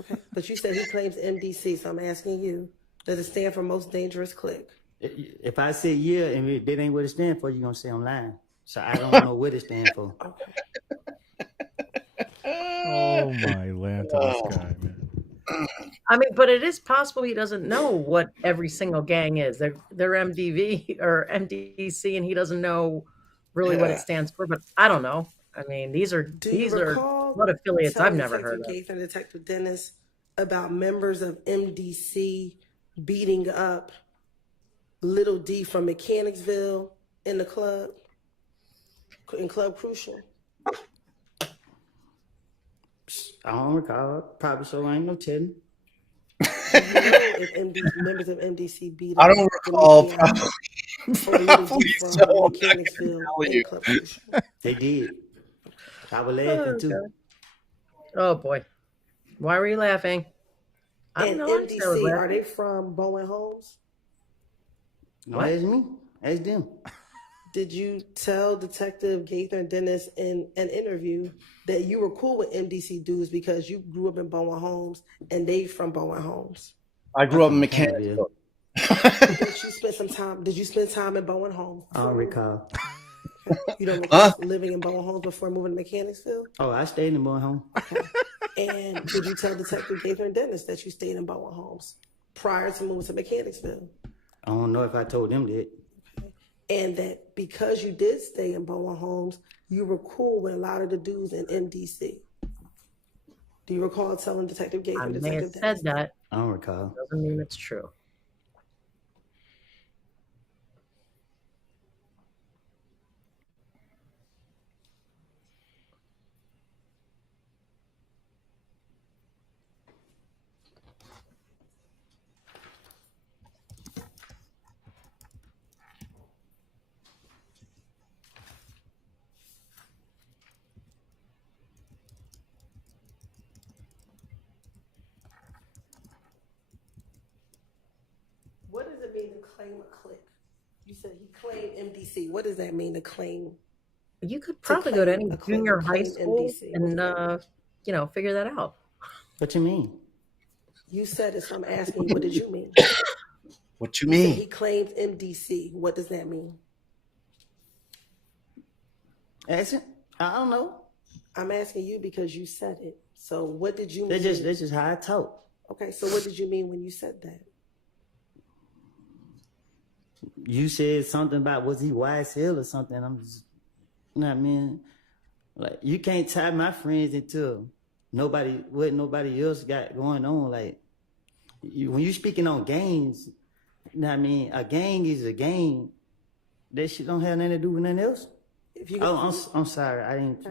Okay. But you said he claims MDC, so I'm asking you, does it stand for most dangerous clique? If I say yeah and that ain't what it stands for, you're going to say I'm lying. So I don't know what it stands for. Okay. Oh my land to this guy, man. I mean, but it is possible he doesn't know what every single gang is. They're MDV or MDC, and he doesn't know really what it stands for. But I don't know. I mean, these are what affiliates I've never heard of. Detective Gaither and Detective Dennis about members of MDC beating up Little D from Mechanicsville in the club, in Club Crucial? I don't recall. Probably so. I ain't no telling. Do you know if members of MDC beat up I don't recall. or Little D from Mechanicsville in Club Crucial? They did. I was laughing too. Oh boy, why were you laughing? I don't And know. MDC, are they from Bowen Homes? Don't ask me. Ask them. Did you tell Detective Gaither and Dennis in an interview that you were cool with MDC dudes because you grew up in Bowen Homes and they from Bowen Homes? I grew up in Mechanicsville. Did you spend time in Bowen Homes? I don't recall. You don't recall living in Bowen Homes before moving to Mechanicsville? Oh, I stayed in Bowen Home. Okay. And did you tell Detective Gaither and Dennis that you stayed in Bowen Homes prior to moving to Mechanicsville? I don't know if I told them that. And that because you did stay in Bowen Homes, you were cool with a lot of the dudes in MDC. Do you recall telling Detective Gaither and may have Detective Dennis? said that. I don't recall. Doesn't mean it's true. What does it mean to claim a clique? You said he claimed MDC. What does that mean to claim? You could probably go to any junior high school MDC. and figure that out. What you mean? You said it, so I'm asking you, what did you mean? What you mean? He claimed MDC. What does that mean? Ask it. I don't know. I'm asking you because you said it. So what did you That's mean? just how I talk. Okay, so what did you mean when you said that? You said something about was he YSL or something. I'm just, you know what I mean? Like, you can't tie my friends into what nobody else got going on. Like, when you speaking on gangs, you know what I mean? A gang is a gang. That shit don't have nothing to do with nothing else. I'm sorry. I didn't.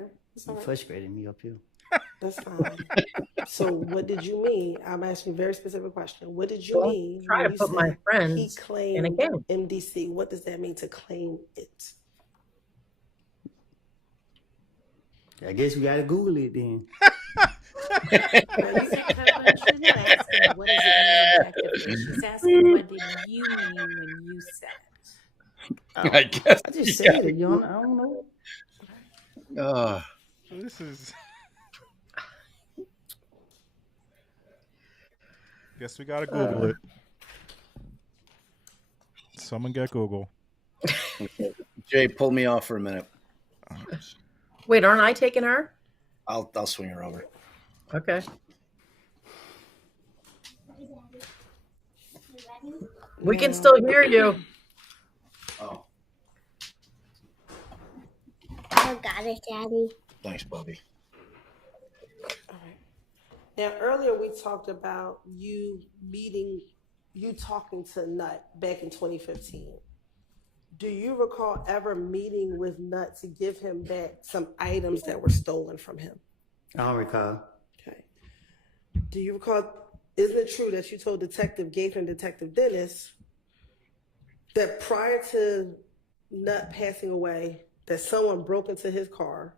You frustrated me up here. That's fine. So what did you mean? I'm asking a very specific question. What did you mean Try when to you put my said friends he claimed in a gang. MDC? What does that mean to claim it? I guess we gotta Google it then. She's not asking what does it mean objectively. She's asking what did you mean when you said it. I guess I just said it, you know. I don't know. This is. Guess we gotta Google it. Someone get Google. Jay, pull me off for a minute. Wait, aren't I taking her? I'll swing her over. Okay. We can still hear you. Oh, I got it, Daddy. thanks, Bobby. All right. Now, earlier we talked about you talking to Nut back in 2015. Do you recall ever meeting with Nut to give him back some items that were stolen from him? I don't recall. Okay. Do you recall, isn't it true that you told Detective Gaither and Detective Dennis that prior to Nut passing away, that someone broke into his car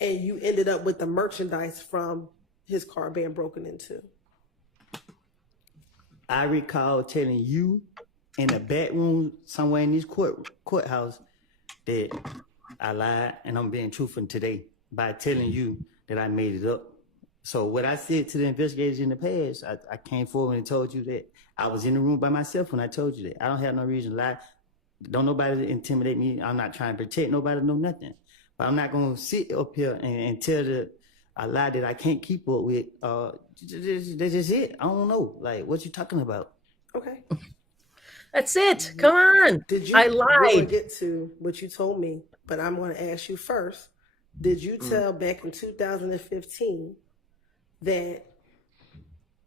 and you ended up with the merchandise from his car being broken into? I recall telling you in the back room somewhere in this courthouse that I lied, and I'm being truthful today by telling you that I made it up. So what I said to the investigators in the past, I came forward and told you that I was in the room by myself when I told you that. I don't have no reason to lie. Don't nobody intimidate me. I'm not trying to protect nobody, no nothing. But I'm not going to sit up here and tell a lie that I can't keep up with. That's just it. I don't know. Like, what you talking about? Okay. That's it. Come on. Did you? I We're gonna lied. get to what you told me, but I'm going to ask you first. Did you tell back in 2015 that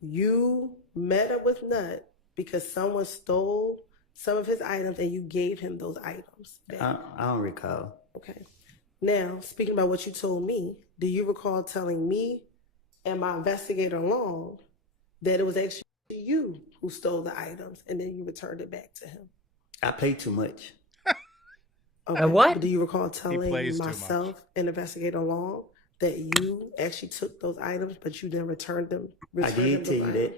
you met up with Nut because someone stole some of his items and you gave him those items back? I don't recall. Okay. Now, speaking about what you told me, do you recall telling me and my investigator Long that it was actually you who stole the items and then you returned it back to him? I play too much. Okay. What? But do you recall telling plays too myself and investigator Long that you actually took those items but you then returned them? I did tell you that.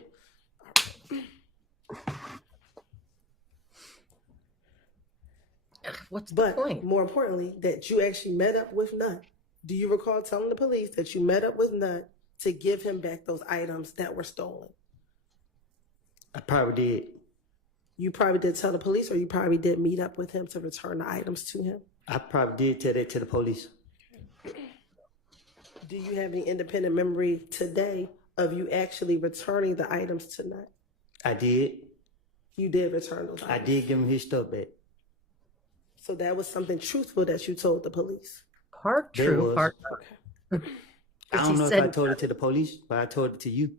What's the But point? more importantly, that you actually met up with Nut. Do you recall telling the police that you met up with Nut to give him back those items that were stolen? I probably did. You probably did tell the police, or you probably did meet up with him to return the items to him? I probably did tell that to the police. Do you have any independent memory today of you actually returning the items to Nut? I did. You did return those items? I did give him his stuff back. So that was something truthful that you told the police? Part There true, was. part not. I don't know if I told it to the police, but I told it to you.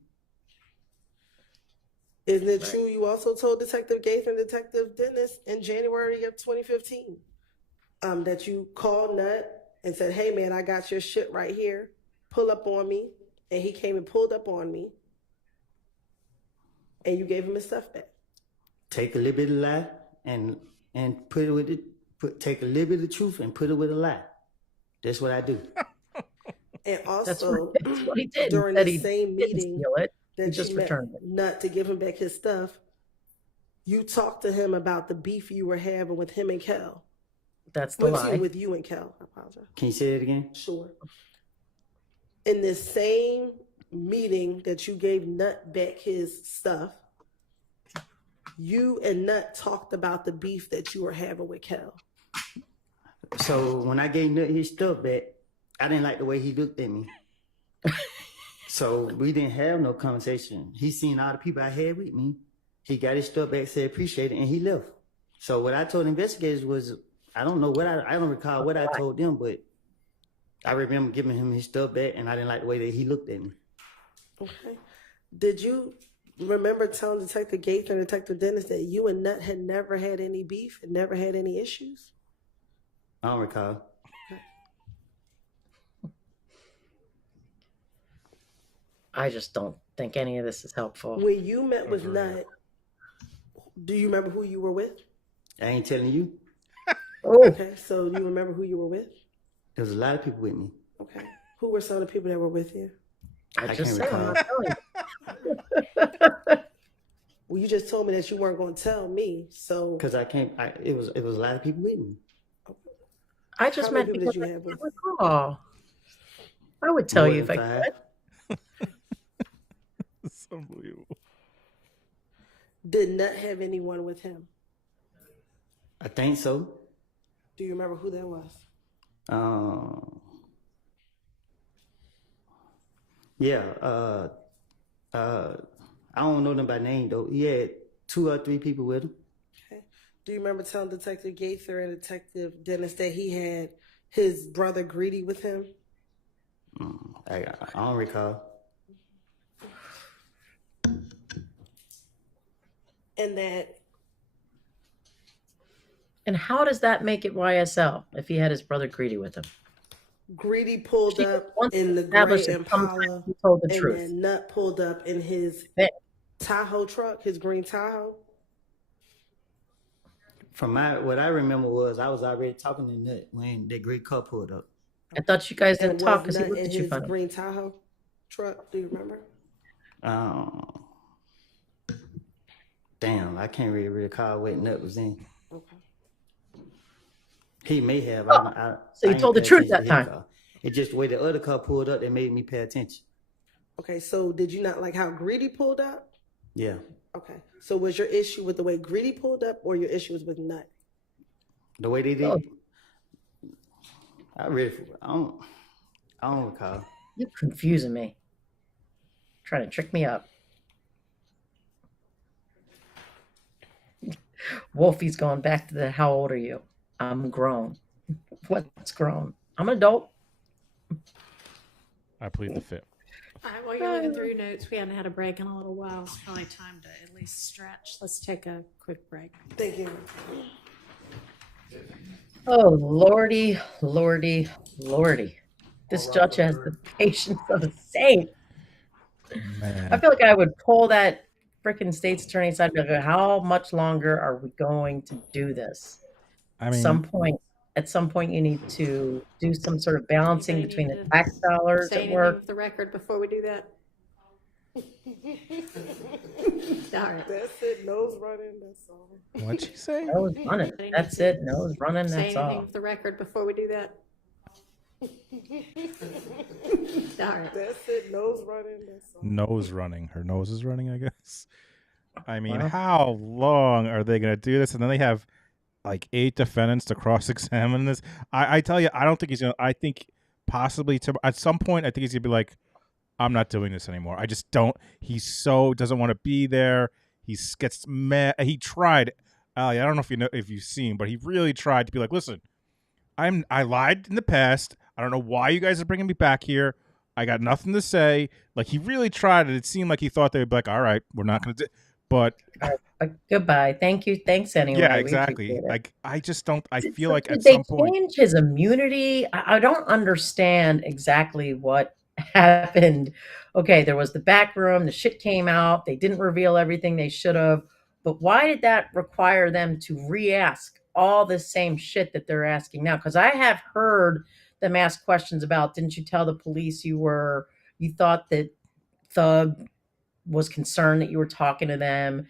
Isn't it true you also told Detective Gates and Detective Dennis in January of 2015 that you called Nut and said, hey man, I got your shit right here, pull up on me, and he came and pulled up on me and you gave him his stuff back? Take a little bit of lie and put it with it. Take a little bit of truth and put it with a lie. That's what I do. And That's also, what he did. during That the he same didn't meeting steal it. He that just you met returned it. Nut to give him back his stuff, you talked to him about the beef you were having with him and Kel. That's the lie. With you and Kel. I apologize. Can you say it again? Sure. In this same meeting that you gave Nut back his stuff, you and Nut talked about the beef that you were having with Kel. So when I gave Nut his stuff back, I didn't like the way he looked at me. So we didn't have no conversation. He seen all the people I had with me. He got his stuff back, said appreciate it, and he left. So what I told investigators was, I don't know what I don't recall what I told them, but I remember giving him his stuff back, and I didn't like the way that he looked at me. Okay. Did you remember telling Detective Gates and Detective Dennis that you and Nut had never had any beef and never had any issues? I don't recall. I just don't think any of this is helpful. When you met with Nut, do you remember who you were with? I ain't telling you. Oh, Okay, so do you remember who you were with? There was a lot of people with me. Okay. Who were some of the people that were with you? I just can't said I'm recall. not telling you. Well, you just told me that you weren't going to tell me, so Because it was a lot of people with me. I just How many meant people because did you I have with can't recall. I would tell More you if than I could. It's unbelievable. did Nut have anyone with him? I think so. Do you remember who that was? Yeah. I don't know them by name though. He had 2 or 3 people with him. Okay. Do you remember telling Detective Gaither and Detective Dennis that he had his brother Greedy with him? I don't recall. And that And how does that make it YSL if he had his brother Greedy with him? Greedy pulled She up wants in to the establish gray that sometimes Impala, he told the and truth. then Nut pulled up in his Yeah. Tahoe truck, his green Tahoe. From what I remember was I was already talking to Nut when that great car pulled up. I thought you guys didn't And talk was because he Nut looked in at you his funny. green Tahoe truck? Do you remember? Damn, I can't really recall what Nut was in. Okay. He may have. Oh, so I you ain't told the pay truth attention to that his time. car. It's just the way the other car pulled up that made me pay attention. Okay, so did you not like how Greedy pulled up? Yeah. Okay. So was your issue with the way Greedy pulled up, or your issue was with Nut? The way they did. Oh. I don't recall. You're confusing me. Trying to trick me up. Wolfie's going back to the how old are you? I'm grown. What's grown? I'm an adult. I plead the fifth. All right, while you're looking through your notes, we haven't had a break in a little while. It's probably time to at least stretch. Let's take a quick break. Thank you. Oh, Lordy, Lordy, Lordy. This judge has the patience of a saint. Man. I feel like I would pull that freaking state's attorney aside and go, how much longer are we going to do this? I mean, at some point, you need to do some sort of balancing Anybody between need the to tax dollars Say at anything work. with the record before we do that? All right. That's it. Nose running. That's all. what'd she say? Nose running. That's it. Nose running. Say That's anything all. with the record before we do that? All right. That's it. Nose running. That's all. Nose running. Her nose is running, I guess. I mean, Well. how long are they going to do this? And then they have like 8 defendants to cross-examine this. I tell you, I don't think he's going to. I think possibly at some point, I think he's going to be like, I'm not doing this anymore. I just don't. He doesn't want to be there. He gets mad. He tried. I don't know if you've seen, but he really tried to be like, listen, I lied in the past. I don't know why you guys are bringing me back here. I got nothing to say. Like, he really tried it. It seemed like he thought they would be like, all right, we're not going to do. But goodbye. Thank you. Thanks anyway. yeah, We exactly. appreciate it. Like, I just don't. I feel like Did at they some point, change his immunity? I don't understand exactly what happened. Okay, there was the back room. The shit came out. They didn't reveal everything they should have. But why did that require them to re-ask all the same shit that they're asking now? Because I have heard them ask questions about, didn't you tell the police you thought that Thug was concerned that you were talking to them?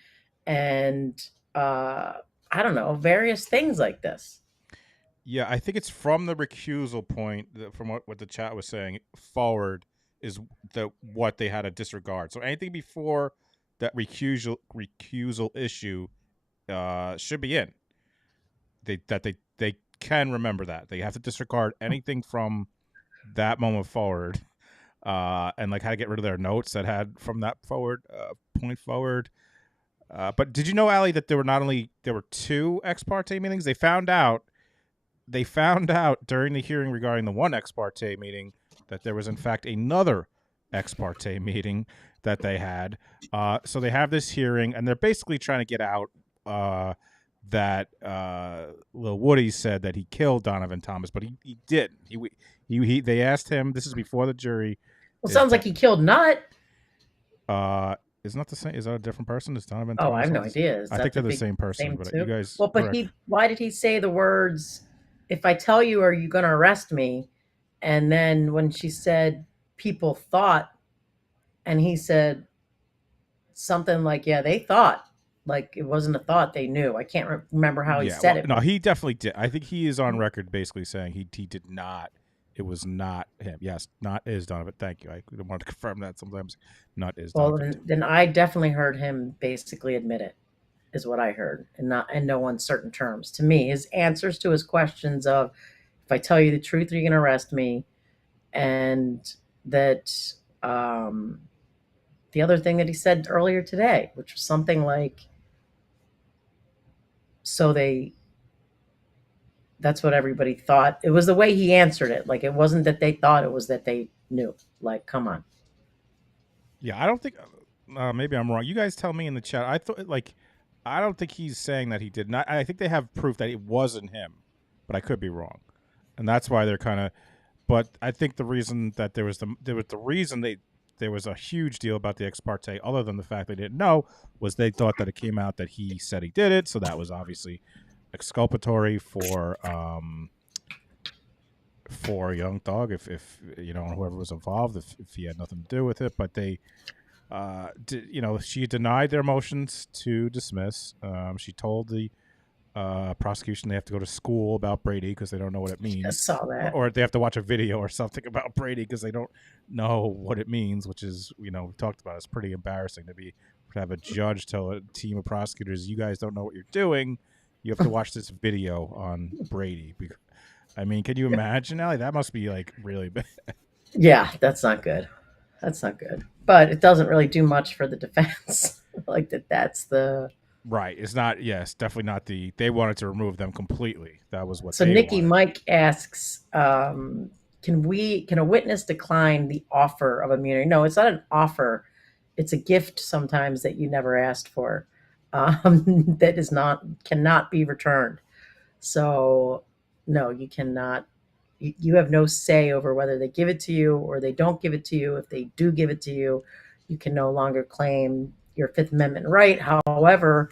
And I don't know, various things like this. yeah, I think it's from the recusal point, from what the chat was saying, forward is what they had to disregard. So anything before that recusal issue should be in. They can remember that. They have to disregard anything from that moment forward, and like how to get rid of their notes that had from that point forward. But did you know, Allie, that there were 2 ex parte meetings? They found out during the hearing regarding the one ex parte meeting that there was in fact another ex parte meeting that they had. So they have this hearing, and they're basically trying to get out that Lil Woody said that he killed Donovan Thomas, but he didn't. They asked him. This is before the jury. Well, sounds like he killed Nut. Isn't that the same? Is that a different person? Is Donovan Oh, Thomas? I have no idea. I think they're the same person, but you guys. Well, but why did he say the words, if I tell you, are you going to arrest me? And then when she said, people thought, and he said something like, yeah, they thought. Like, it wasn't a thought, they knew. I can't remember how he said it. No, he definitely did. I think he is on record basically saying he did not. It was not him. Yes, not is Donovan. Thank you. I wanted to confirm that sometimes. Not is Donovan. Well, then I definitely heard him basically admit it, is what I heard, and not in no uncertain terms. To me, his answers to his questions of, if I tell you the truth, are you going to arrest me? And that the other thing that he said earlier today, which was something like, that's what everybody thought. It was the way he answered it. Like, it wasn't that they thought, it was that they knew. Like, come on. Yeah, I don't think. Maybe I'm wrong. You guys tell me in the chat. I don't think he's saying that he did not. I think they have proof that it wasn't him, but I could be wrong, and that's why they're kind of. But I think the reason that there was a huge deal about the ex parte, other than the fact they didn't know, was they thought that it came out that he said he did it, so that was obviously exculpatory for for Young Thug, if whoever was involved, if he had nothing to do with it. But they, she denied their motions to dismiss. She told the prosecution they have to go to school about Brady because they don't know what it I means, saw that. or they have to watch a video or something about Brady because they don't know what it means. Which is, we talked about. It's pretty embarrassing to have a judge tell a team of prosecutors, "You guys don't know what you're doing. You have to watch this video on Brady." I mean, can you imagine, Allie? That must be like really bad. Yeah, that's not good. That's not good. But it doesn't really do much for the defense. Like that's the Right. It's not. Yes, definitely not the. They wanted to remove them completely. That was what So they Nikki wanted. Mike asks, can a witness decline the offer of immunity? No, it's not an offer. It's a gift sometimes that you never asked for. That cannot be returned. So no, you cannot. You have no say over whether they give it to you or they don't give it to you. If they do give it to you, you can no longer claim your Fifth Amendment right. However,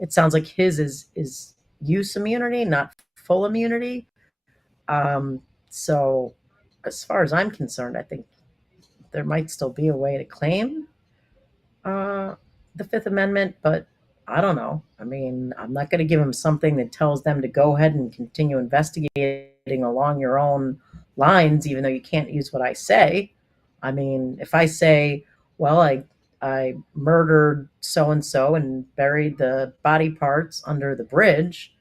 it sounds like his is use immunity, not full immunity. So, as far as I'm concerned, I think there might still be a way to claim the Fifth Amendment, but I don't know. I mean, I'm not going to give them something that tells them to go ahead and continue investigating along your own lines, even though you can't use what I say. I mean, if I say, well, I murdered so and so and buried the body parts under the bridge,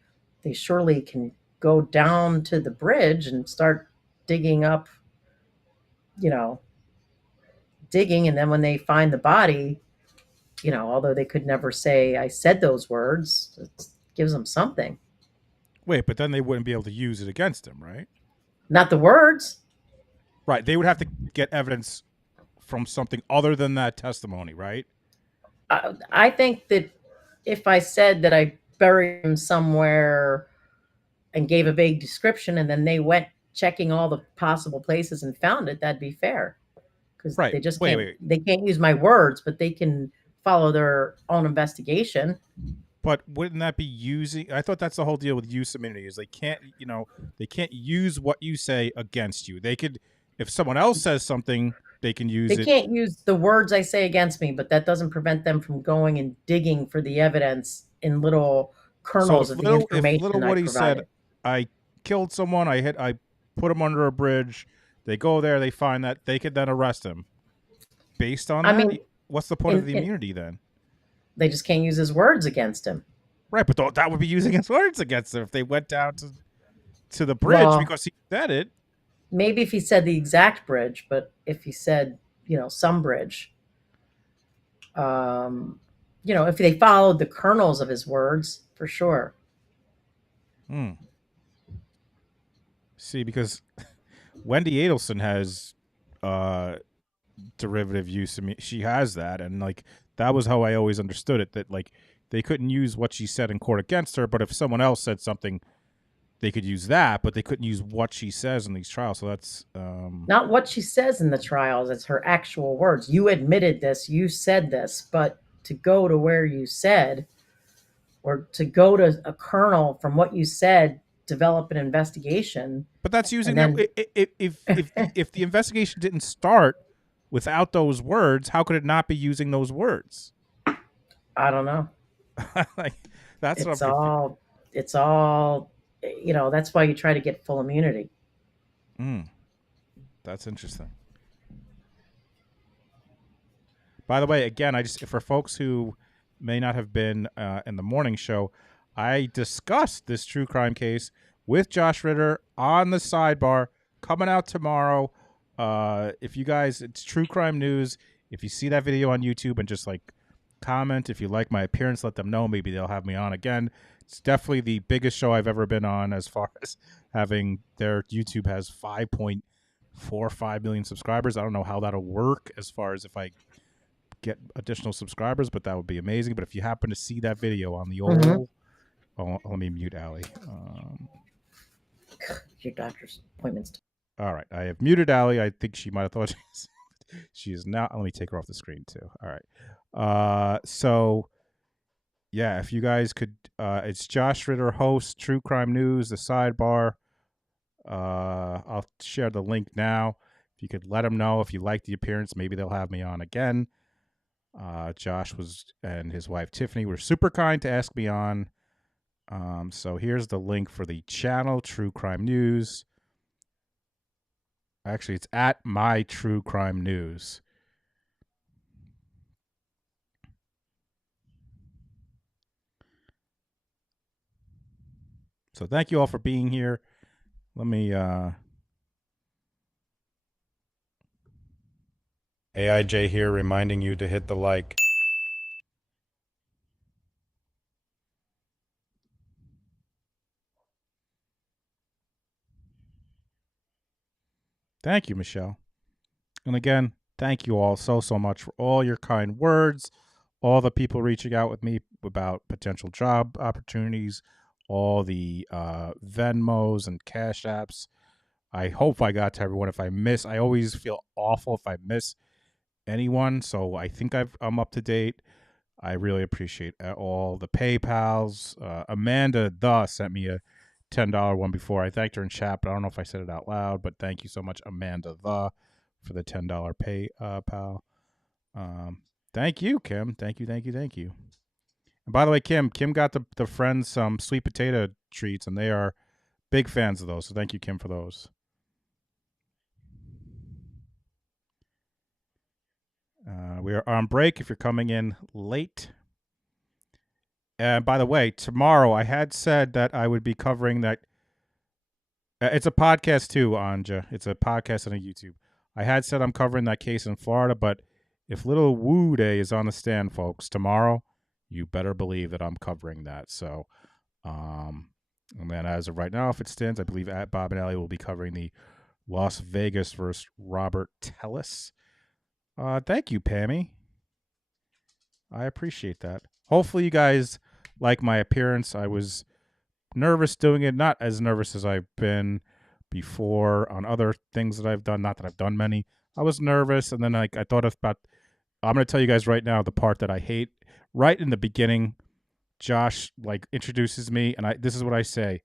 they surely can go down to the bridge and start digging up, you know, digging. And then when they find the body, although they could never say I said those words, it gives them something. Wait, but then they wouldn't be able to use it against him, right? Not the words. Right. They would have to get evidence from something other than that testimony, right? I think that if I said that I buried him somewhere and gave a vague description and then they went checking all the possible places and found it, that'd be fair. Because Right. they just Wait. they can't use my words, but they can follow their own investigation. But wouldn't that be using? I thought that's the whole deal with use immunity is they can't use what you say against you. They could, if someone else says something, they can use They it. can't use the words I say against me, but that doesn't prevent them from going and digging for the evidence in little kernels of the information if little I Woody provided. said, "I killed someone, I put him under a bridge," they go there, they find that, they could then arrest him based on that. I mean, what's the point of the immunity then? They just can't use his words against him. Right, but that would be using his words against him if they went down to the bridge because he said it. Maybe if he said the exact bridge, but if he said, some bridge, if they followed the kernels of his words, for sure. See, because Wendy Adelson has derivative use. I mean, she has that, and like that was how I always understood it. That like they couldn't use what she said in court against her, but if someone else said something, they could use that, but they couldn't use what she says in these trials. So that's not what she says in the trials. It's her actual words. You admitted this. You said this, but to go to where you said, or to go to a kernel from what you said, develop an investigation. But that's using them. If the investigation didn't start without those words, how could it not be using those words? I don't know. Like that's it's all. That's why you try to get full immunity. That's interesting. By the way, again, for folks who may not have been in the morning show, I discussed this true crime case with Josh Ritter on the sidebar coming out tomorrow. If you guys, it's True Crime News. If you see that video on YouTube and just like comment, if you like my appearance, let them know. Maybe they'll have me on again. It's definitely the biggest show I've ever been on as far as having their YouTube has 5.45 million subscribers. I don't know how that'll work as far as if I get additional subscribers, but that would be amazing. But if you happen to see that video on the old, let me mute Allie. Your doctor's appointments. All right, I have muted Allie. I think she might have thought she is now. Let me take her off the screen too. All right. So yeah, if you guys could, it's Josh Ritter, host, True Crime News, the sidebar. I'll share the link now. If you could let them know if you like the appearance, maybe they'll have me on again. Josh and his wife Tiffany were super kind to ask me on. So here's the link for the channel, True Crime News. Actually, it's at My True Crime News. So thank you all for being here. Let me AIJ here reminding you to hit the like. Thank you, Michelle. And again, thank you all so much for all your kind words, all the people reaching out with me about potential job opportunities, all the Venmos and Cash Apps. I hope I got to everyone. If I miss, I always feel awful if I miss anyone. So I think I'm up to date. I really appreciate all the PayPals. Amanda sent me a $10 one before. I thanked her in chat, but I don't know if I said it out loud. But thank you so much, Amanda for the $10 PayPal. Thank you, Kim. Thank you. And by the way, Kim got the friends some sweet potato treats, and they are big fans of those. So thank you, Kim, for those. We are on break if you're coming in late. And by the way, tomorrow I had said that I would be covering that. It's a podcast too, Anja. It's a podcast and a YouTube. I had said I'm covering that case in Florida, but if Little Woo Day is on the stand, folks, tomorrow, you better believe that I'm covering that. So, and then as of right now, if it stands, I believe at Bob and Allie will be covering the Las Vegas versus Robert Tellis. Thank you, Pammy. I appreciate that. Hopefully you guys like my appearance. I was nervous doing it, not as nervous as I've been before on other things that I've done. Not that I've done many. I was nervous, and then I thought about. I'm going to tell you guys right now the part that I hate. Right in the beginning, Josh introduces me, and this is what I say.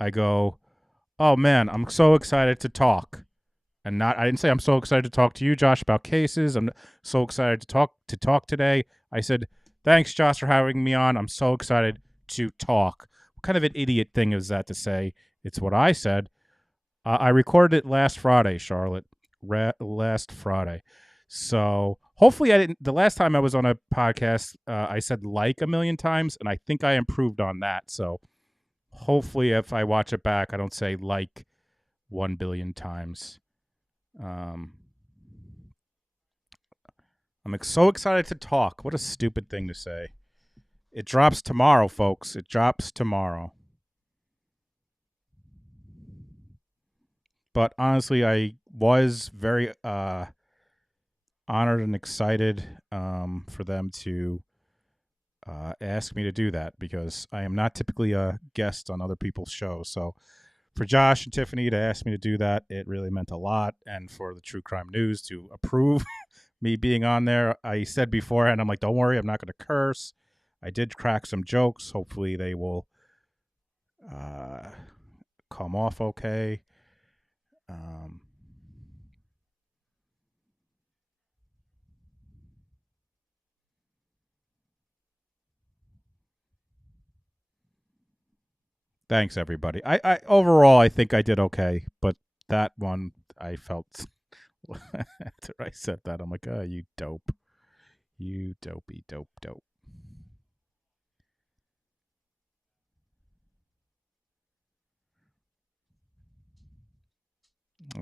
I go, "Oh man, I'm so excited to talk." And I didn't say I'm so excited to talk to you, Josh, about cases. I'm so excited to talk today. I said, "Thanks, Josh, for having me on. I'm so excited to talk." What kind of an idiot thing is that to say? It's what I said. I recorded it last Friday, Charlotte. Last Friday. So hopefully I didn't. The last time I was on a podcast, I said a million times, and I think I improved on that. So hopefully if I watch it back, I don't say 1 billion times. I'm so excited to talk. What a stupid thing to say. It drops tomorrow, folks. It drops tomorrow. But honestly, I was very honored and excited for them to ask me to do that, because I am not typically a guest on other people's shows. So for Josh and Tiffany to ask me to do that, it really meant a lot. And for the True Crime News to approve me being on there, I said beforehand, I'm like, don't worry, I'm not going to curse. I did crack some jokes. Hopefully they will come off okay. Thanks, everybody. I overall, I think I did okay, but that one I felt after I said that, I'm like, oh, you dope. You dopey dope.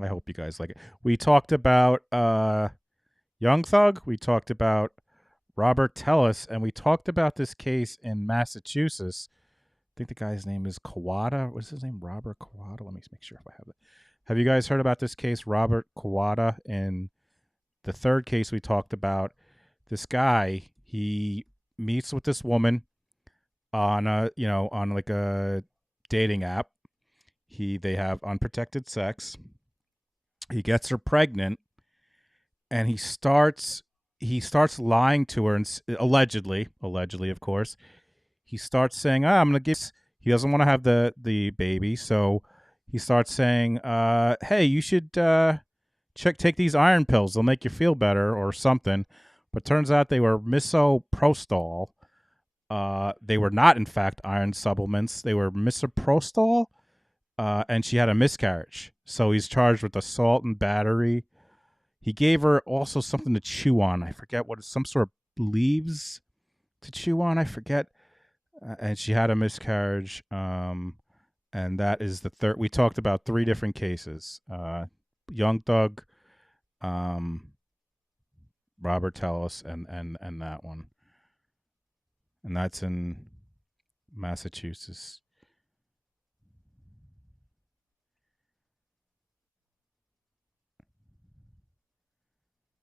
I hope you guys like it. We talked about Young Thug. We talked about Robert Tellis, and we talked about this case in Massachusetts. I think the guy's name is Kawada. What's his name? Robert Kawada. Let me make sure if I have it. Have you guys heard about this case, Robert Kawada? In the third case we talked about, this guy, he meets with this woman on a dating app. They have unprotected sex. He gets her pregnant, and he starts lying to her, and allegedly, of course, he starts saying, I'm going to give. He doesn't want to have the baby, so he starts saying, "Hey, you should take these iron pills. They'll make you feel better or something." But turns out they were misoprostol. They were not, in fact, iron supplements. They were misoprostol, and she had a miscarriage. So he's charged with assault and battery. He gave her also something to chew on. I forget what, some sort of leaves to chew on. I forget. And she had a miscarriage. And that is the third. We talked about 3 different cases. Young Thug, Robert Tellis, and that one. And that's in Massachusetts.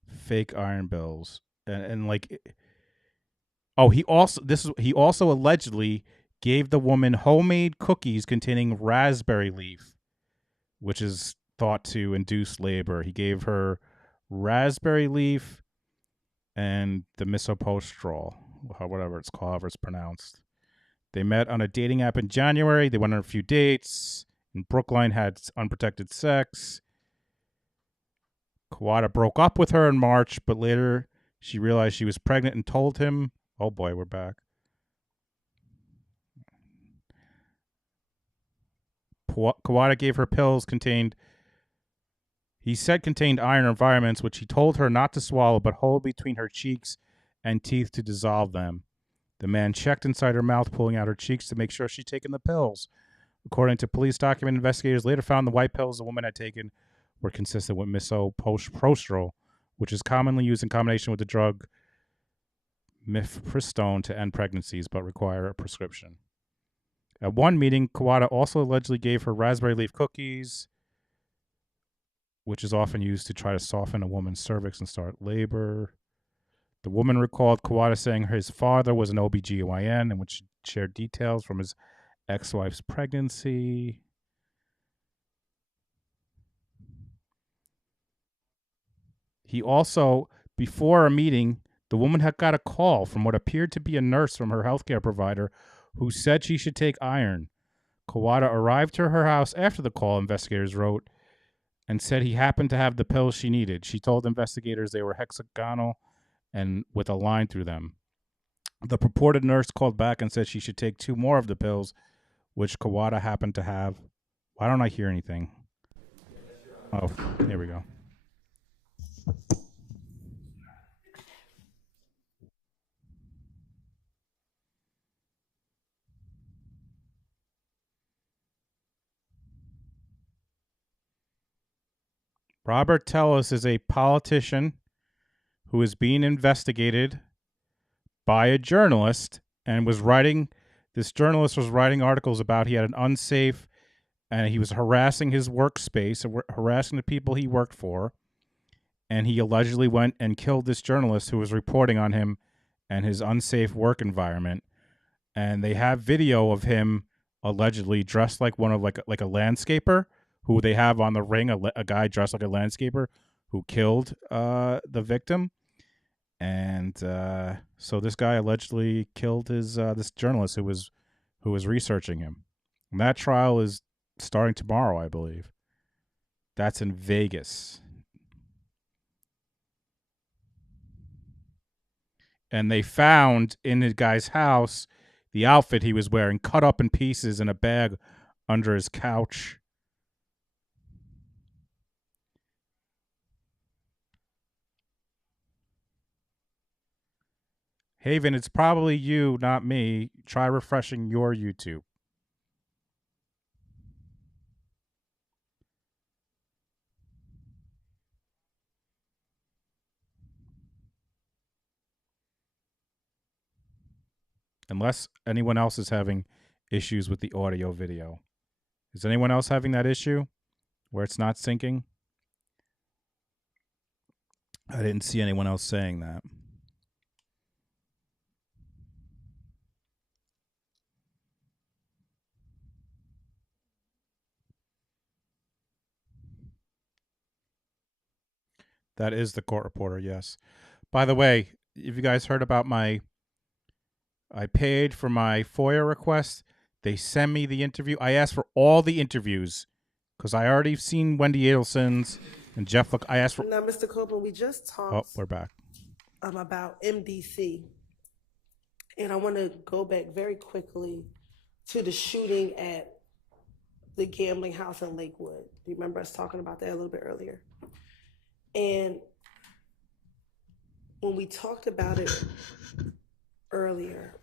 Fake iron bills. And like, oh, he also allegedly gave the woman homemade cookies containing raspberry leaf, which is thought to induce labor. He gave her raspberry leaf and the misoprostol, whatever it's called, however it's pronounced. They met on a dating app in January. They went on a few dates in Brookline, had unprotected sex. Kawada broke up with her in March, but later she realized she was pregnant and told him. Oh boy, we're back. Kawada gave her pills contained iron or vitamins, which he told her not to swallow but hold between her cheeks and teeth to dissolve them. The man checked inside her mouth, pulling out her cheeks to make sure she'd taken the pills. According to police document, investigators later found the white pills the woman had taken were consistent with misoprostol, which is commonly used in combination with the drug mifepristone to end pregnancies, but require a prescription. At one meeting, Kawada also allegedly gave her raspberry leaf cookies, which is often used to try to soften a woman's cervix and start labor. The woman recalled Kawada saying his father was an OBGYN, in which he shared details from his ex-wife's pregnancy. He also, before a meeting, the woman had got a call from what appeared to be a nurse from her healthcare provider who said she should take iron. Kawada arrived to her house after the call, investigators wrote, and said he happened to have the pills she needed. She told investigators they were hexagonal and with a line through them. The purported nurse called back and said she should take 2 more of the pills, which Kawada happened to have. Why don't I hear anything? Oh, here we go. Robert Tellis is a politician who is being investigated by a journalist and this journalist was writing articles about he had an unsafe and he was harassing his workspace, harassing the people he worked for. And he allegedly went and killed this journalist who was reporting on him and his unsafe work environment. And they have video of him allegedly dressed like one of like a landscaper who they have on the ring, a guy dressed like a landscaper who killed the victim. And so this guy allegedly killed his this journalist who was researching him. And that trial is starting tomorrow, I believe. That's in Vegas. And they found in the guy's house the outfit he was wearing cut up in pieces in a bag under his couch. Haven, it's probably you, not me. Try refreshing your YouTube. Unless anyone else is having issues with the audio video. Is anyone else having that issue where it's not syncing? I didn't see anyone else saying that. That is the court reporter, yes. By the way, if you guys heard about I paid for my FOIA request. They sent me the interview. I asked for all the interviews Because I already seen Wendy Adelson's and Jeff. I asked for. Now, Mr. Copeland, we just talked. Oh, we're back. About MDC, and I want to go back very quickly to the shooting at the gambling house in Lakewood. Do you remember us talking about that a little bit earlier? And when we talked about it earlier,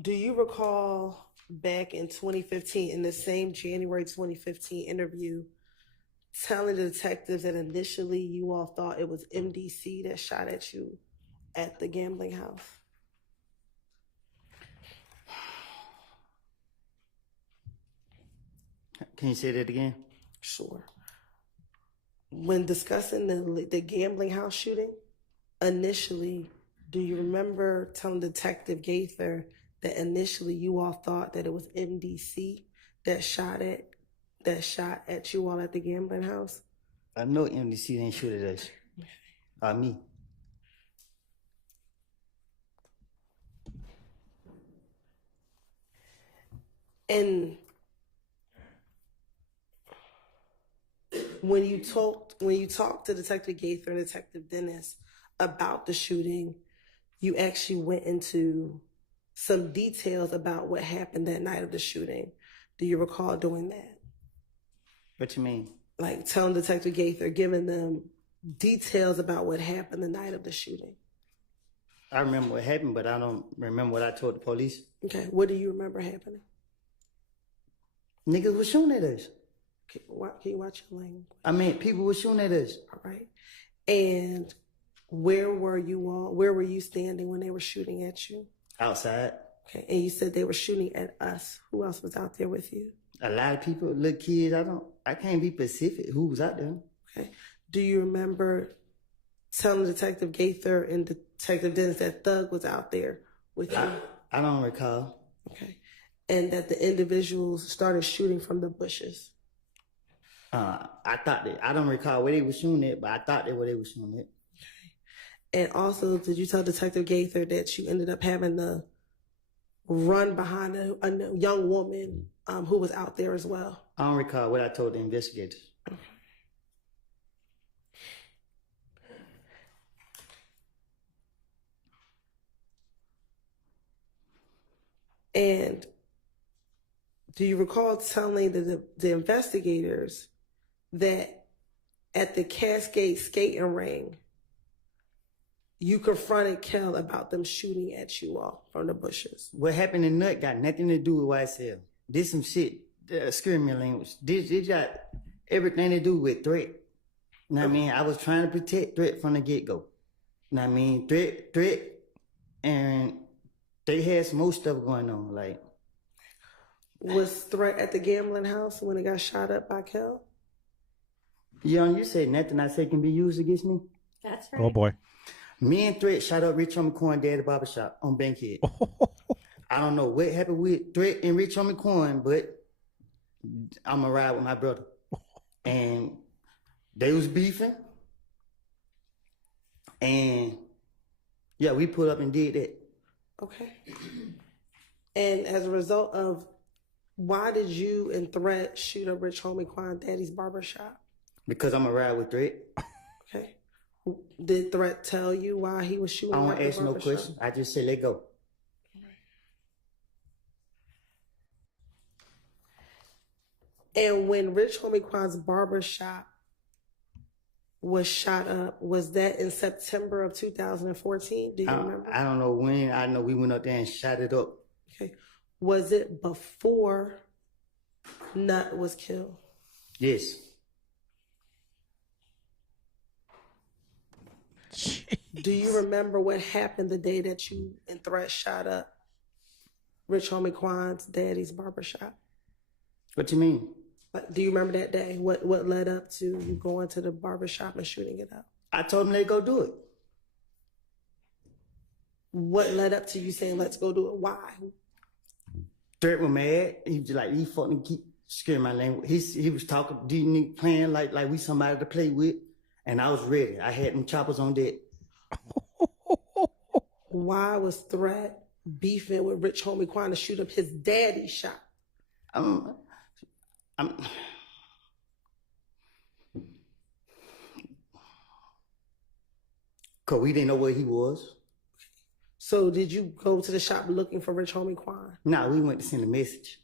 do you recall back in 2015, in the same January 2015 interview, telling the detectives that initially you all thought it was MDC that shot at you at the gambling house? Can you say that again? Sure. When discussing the gambling house shooting, initially, do you remember telling Detective Gaither that initially you all thought that it was MDC that shot at you all at the gambling house? I know MDC didn't shoot at us. Me. And when you talked to Detective Gaither and Detective Dennis about the shooting, you actually went into some details about what happened that night of the shooting. Do you recall doing that? What you mean? Like telling Detective Gaither, giving them details about what happened the night of the shooting. I remember what happened, but I don't remember what I told the police. Okay, what do you remember happening? Niggas was shooting at us. Okay, can you watch your language? I mean, people were shooting at us. All right. And where were you all? Where were you standing when they were shooting at you? Outside. Okay, and you said they were shooting at us. Who else was out there with you? A lot of people, little kids. I can't be specific who was out there. Okay. Do you remember telling Detective Gaither and Detective Dennis that Thug was out there with you? I don't recall. Okay. And that the individuals started shooting from the bushes? I thought that. I don't recall where they were shooting at, but I thought they were shooting at. And also, did you tell Detective Gaither that you ended up having to run behind a young woman who was out there as well? I don't recall what I told the investigators. And do you recall telling the investigators that at the Cascade skating ring, you confronted Kel about them shooting at you all from the bushes? What happened in Nut got nothing to do with YSL. This some shit, screaming language. This got everything to do with Threat. You know what I mean? I was trying to protect Threat from the get-go. You know what I mean? Threat, and they had some more stuff going on. Like, was Threat at the gambling house when it got shot up by Kel? Young, you said nothing I say can be used against me? That's right. Oh boy. Me and Threat shot up Rich Homie Coin Daddy Barbershop on Bankhead. I don't know what happened with Threat and Rich Homie Coin, but I'm going to ride with my brother. And they was beefing. And yeah, we pulled up and did that. Okay. And as a result of, why did you and Threat shoot up Rich Homie Quan Daddy's barbershop? Because I'm going to ride with Threat. Okay. Did Threat tell you why he was shooting? I don't at the ask no barbershop? question. I just say, let go. And when Rich Homie Quan's barbershop was shot up, was that in September of 2014? Do you remember? I don't know when. I know we went up there and shot it up. Okay. Was it before Nut was killed? Yes. Do you remember what happened the day that you and Threat shot up Rich Homie Quan's daddy's barbershop? What you mean? Do you remember that day? What led up to you going to the barbershop and shooting it up? I told him they go do it. What led up to you saying, let's go do it? Why? Threat was mad. He was like, he fucking keep scaring my language. He was talking, playing like we somebody to play with. And I was ready. I had them choppers on deck. Why was Threat beefing with Rich Homie Quan to shoot up his daddy's shop? Cause we didn't know where he was. So did you go to the shop looking for Rich Homie Quan? Nah, we went to send a message.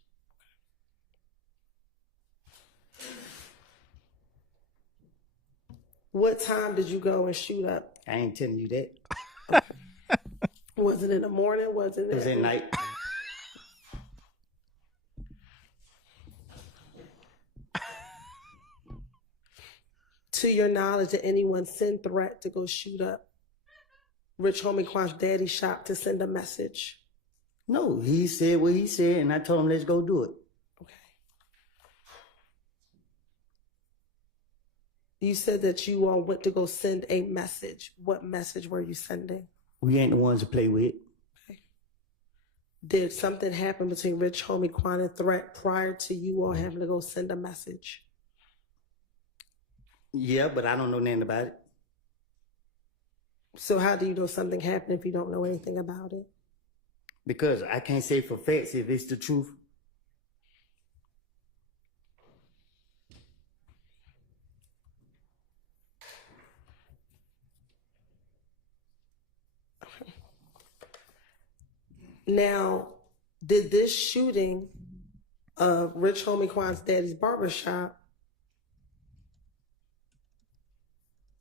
What time did you go and shoot up? I ain't telling you that. Was it in the morning? It was at night. To your knowledge, did anyone send threat to go shoot up Rich Homie Quan's daddy's shop to send a message? No, he said what he said, and I told him, let's go do it. Okay. You said that you all went to go send a message. What message were you sending? We ain't the ones to play with. Okay. Did something happen between Rich Homie Quan and Threat prior to you all having to go send a message? Yeah, but I don't know nothing about it. So how do you know something happened if you don't know anything about it? Because I can't say for facts if it's the truth. Now, did this shooting of Rich Homie Quan's daddy's barbershop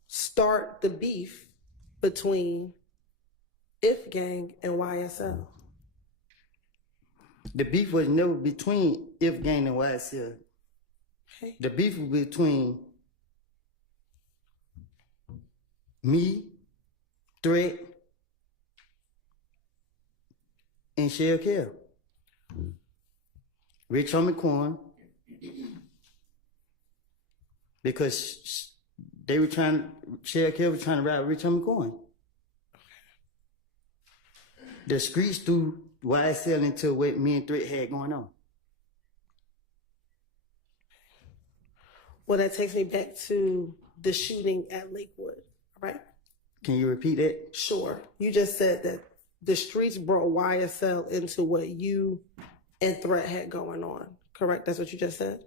start the beef between If Gang and YSL? The beef was never between If Gang and YSL. Okay. The beef was between me, Threat, and Shell Kell. Rich Homie Quan. Because they were Shell Kell was trying to ride Rich Homie Quan. The streets threw YSL into what me and Threat had going on. Well, that takes me back to the shooting at Lakewood, right? Can you repeat that? Sure. You just said that the streets brought YSL into what you and Threat had going on, correct? That's what you just said?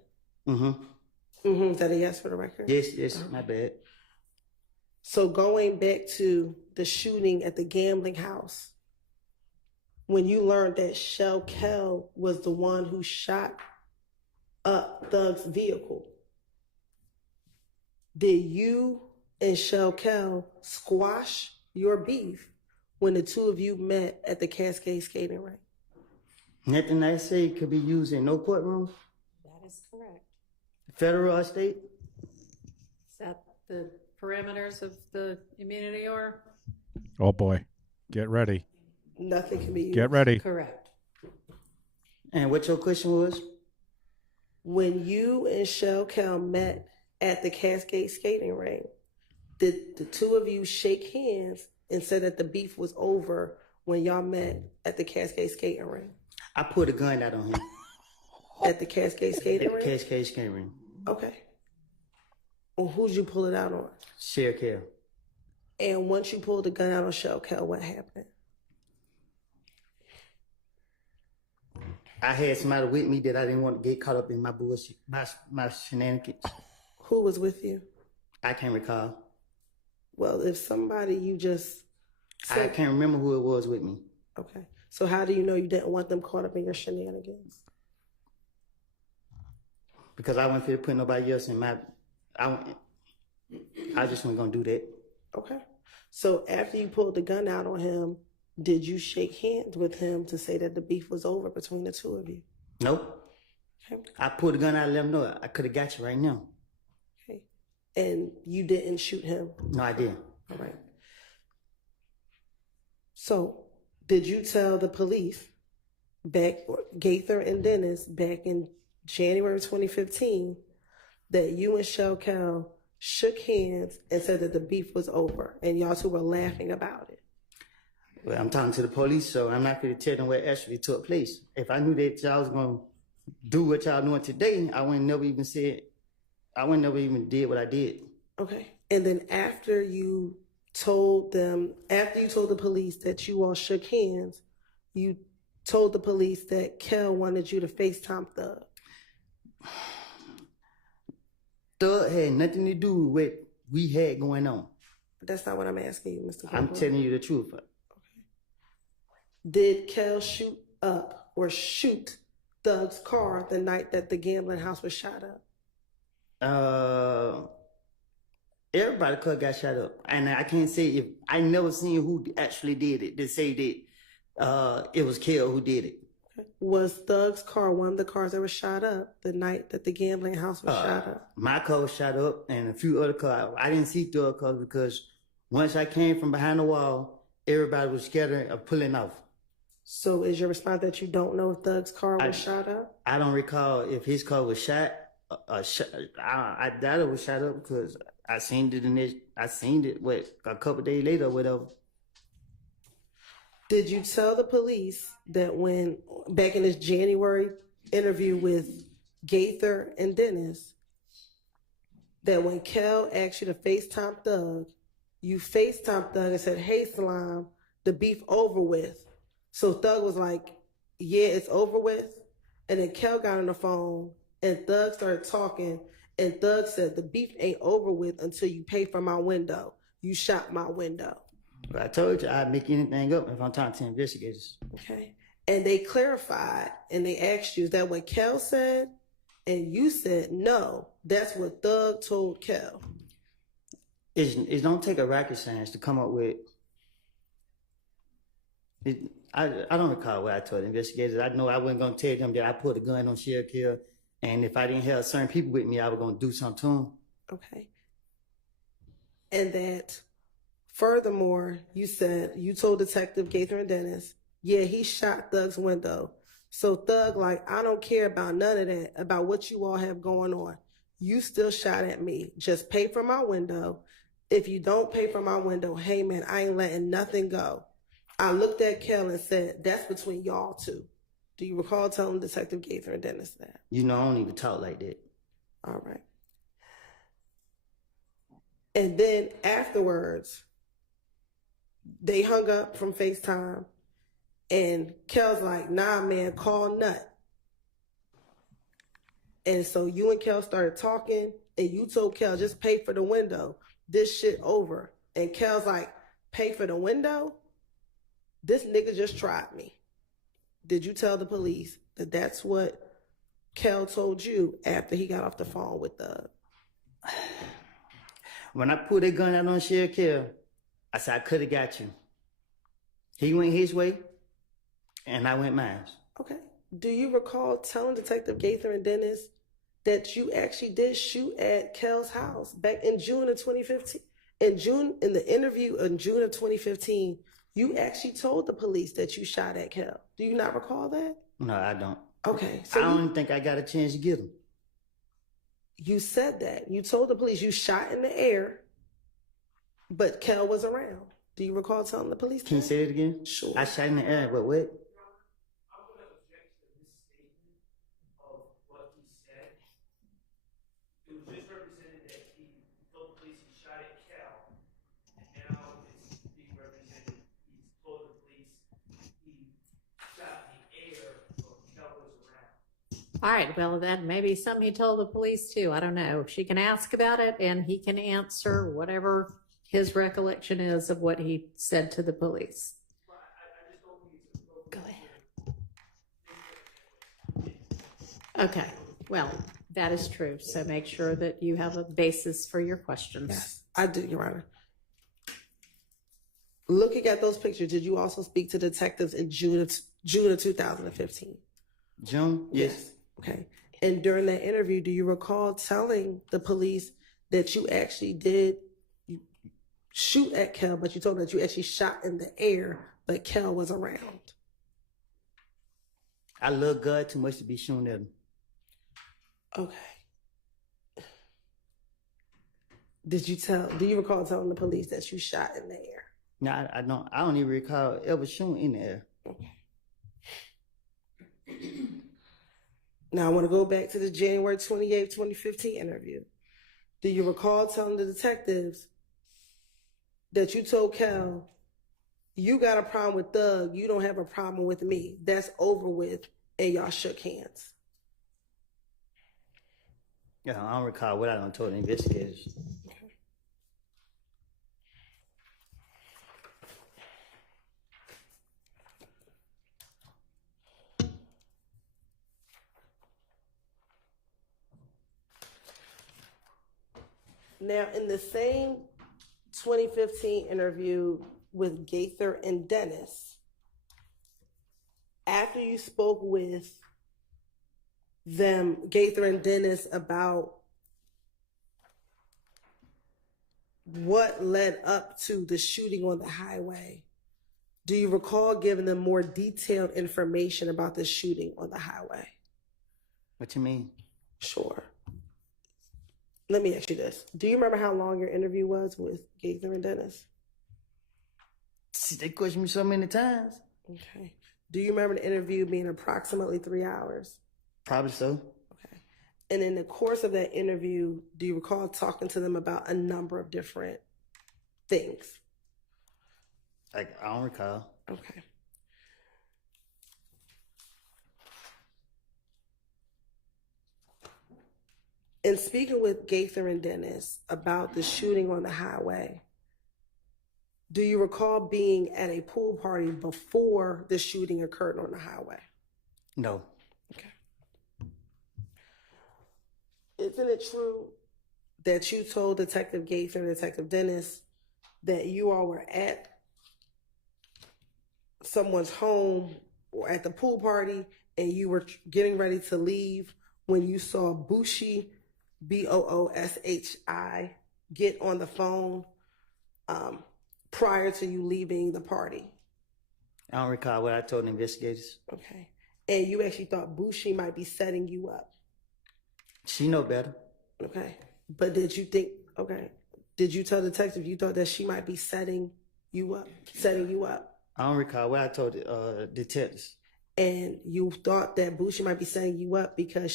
Mm-hmm. Mm-hmm. Is that a yes for the record? Yes, my bad. So going back to the shooting at the gambling house, when you learned that Shell Kell was the one who shot up Thug's vehicle, did you and Shell Kell squash your beef when the two of you met at the Cascade skating rink? Nothing I say could be used in no courtroom, That is correct. federal or state. Is that the parameters of the immunity or? Oh boy, get ready. Nothing can be used. Get ready. Correct. And what your question was? When you and Shell Kell met at the Cascade skating rink, did the two of you shake hands and say that the beef was over when y'all met at the Cascade skating rink? I pulled a gun out on him. At the Cascade skating At rink? Cascade skating ring. Okay. Well, who'd you pull it out on? Shell Kell. And once you pulled the gun out on Shell Kell, what happened? I had somebody with me that I didn't want to get caught up in my bullshit, my shenanigans. Who was with you? I can't recall. Well, if somebody you just I said, can't remember who it was with me. okay. So how do you know you didn't want them caught up in your shenanigans? Because I wasn't fit to put nobody else in my. I just wasn't gonna do that. Okay. So after you pulled the gun out on him, did you shake hands with him to say that the beef was over between the two of you? Nope. Okay. I pulled the gun out and let him know I could have got you right now. Okay. And you didn't shoot him? No, I didn't. All right. So did you tell the police Gaither and Dennis back in January 2015 that you and Shell Kell shook hands and said that the beef was over and y'all two were laughing about it? Well, I'm talking to the police, so I'm not going to tell them what actually took place. If I knew that y'all was going to do what y'all doing today, I wouldn't never even did what I did. Okay. And then after you told the police that you all shook hands, you told the police that Kell wanted you to FaceTime Thug. Thug had nothing to do with what we had going on. But that's not what I'm asking you, Mr. I'm Corporal. telling you the truth. Did Kel shoot up or shoot Thug's car the night that the gambling house was shot up? Everybody could got shot up, and I can't say if I never seen who actually did it. They say that it was Kel who did it. Was Thug's car one of the cars that was shot up the night that the gambling house was shot up? My car was shot up, and a few other cars. I didn't see Thug cars because once I came from behind the wall, everybody was scattering or pulling off. So is your response that you don't know if Thug's car was shot up? I don't recall if his car was shot. I doubt it was shot up because I seen it a couple days later or whatever. Did you tell the police that when back in this January interview with Gaither and Dennis, that when Kel asked you to FaceTime Thug, you FaceTime Thug and said, "Hey Slime, the beef over with." So Thug was like, "Yeah, it's over with." And then Kel got on the phone and Thug started talking, and Thug said, "The beef ain't over with until you pay for my window. You shot my window." But I told you I'd make anything up if I'm talking to investigators. Okay. And they clarified and they asked you, is that what Kel said? And you said, no, that's what Thug told Kel. It don't take a rocket science to come up with it. I don't recall what I told investigators. I know I wasn't going to tell them that I put a gun on Sheriff Kel, and if I didn't have certain people with me, I was going to do something to them. Okay. And that, furthermore, you said, you told Detective Gaither and Dennis, yeah, he shot Thug's window. So Thug, like, I don't care about none of that, about what you all have going on. You still shot at me. Just pay for my window. If you don't pay for my window, hey man, I ain't letting nothing go. I looked at Kel and said, that's between y'all two. Do you recall telling Detective Gaither and Dennis that? You know, I don't even talk like that. All right. And then afterwards, they hung up from FaceTime, and Kel's like, nah, man, call Nut. And so you and Kel started talking, and you told Kel, just pay for the window. This shit over. And Kel's like, pay for the window? This nigga just tried me. Did you tell the police that that's what Kel told you after he got off the phone with Thug? When I pulled that gun out on Sheriff Kel, I said, I could have got you. He went his way, and I went mine. Okay. Do you recall telling Detective Gaither and Dennis that you actually did shoot at Kel's house back in June of 2015? In the interview in June of 2015, you actually told the police that you shot at Kel. Do you not recall that? No, I don't. Okay. So I don't think I got a chance to get him. You said that. You told the police you shot in the air, but Kel was around. Do you recall telling the police that? Can you say it again? Sure. I shot in the air, but what? I'm going to object to this statement of what he said. It was just represented that he told the police he shot at Cal, and now it's being represented he told the police he shot in the air, but Cal was around. All right, well, that may be something he told the police too. I don't know. She can ask about it and he can answer whatever his recollection is of what he said to the police. Go ahead. Okay, well, that is true. So make sure that you have a basis for your questions. Yes, I do, Your Honor. Looking at those pictures, did you also speak to detectives in June of 2015? June? Yes. Okay. And during that interview, do you recall telling the police that you actually did shoot at Kel, but you told them that you actually shot in the air, but Kel was around? I love God too much to be shooting at him. Okay. Do you recall telling the police that you shot in the air? No, I don't. I don't even recall ever shooting in the air. Okay. Now I want to go back to the January 28th, 2015 interview. Do you recall telling the detectives that you told Kel, you got a problem with Thug, you don't have a problem with me. That's over with, and y'all shook hands? Yeah, I don't recall what I done told the investigators. Now, in the same 2015 interview with Gaither and Dennis, after you spoke with them, Gaither and Dennis, about what led up to the shooting on the highway, do you recall giving them more detailed information about the shooting on the highway? What you mean? Sure. Let me ask you this. Do you remember how long your interview was with Gaither and Dennis? See, they questioned me so many times. Okay. Do you remember the interview being approximately 3 hours? Probably so. Okay. And in the course of that interview, do you recall talking to them about a number of different things? I don't recall. Okay. In speaking with Gaither and Dennis about the shooting on the highway, do you recall being at a pool party before the shooting occurred on the highway? No. Okay. Isn't it true that you told Detective Gaither and Detective Dennis that you all were at someone's home or at the pool party and you were getting ready to leave when you saw Booshi, Booshi, get on the phone prior to you leaving the party? I don't recall what I told the investigators. Okay. And you actually thought Booshi might be setting you up? She know better. Okay. But did you think, okay, did you tell the detective you thought that she might be setting you up? I don't recall what I told the detectives. And you thought that Booshi might be setting you up because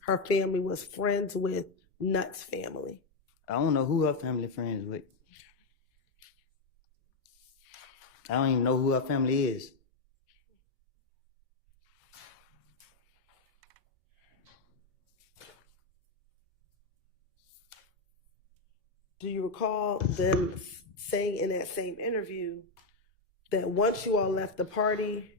her family was friends with Nutt's family? I don't know who her family friends with. I don't even know who her family is. Do you recall them saying in that same interview that once you all left the party,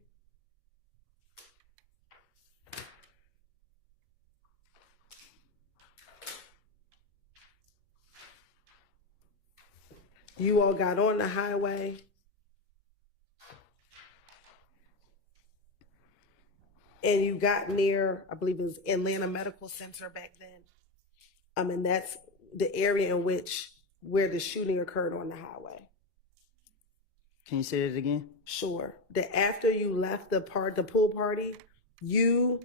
you all got on the highway and you got near, I believe it was Atlanta Medical Center back then? And that's the area in where the shooting occurred on the highway. Can you say that again? Sure. That after you left the pool party, you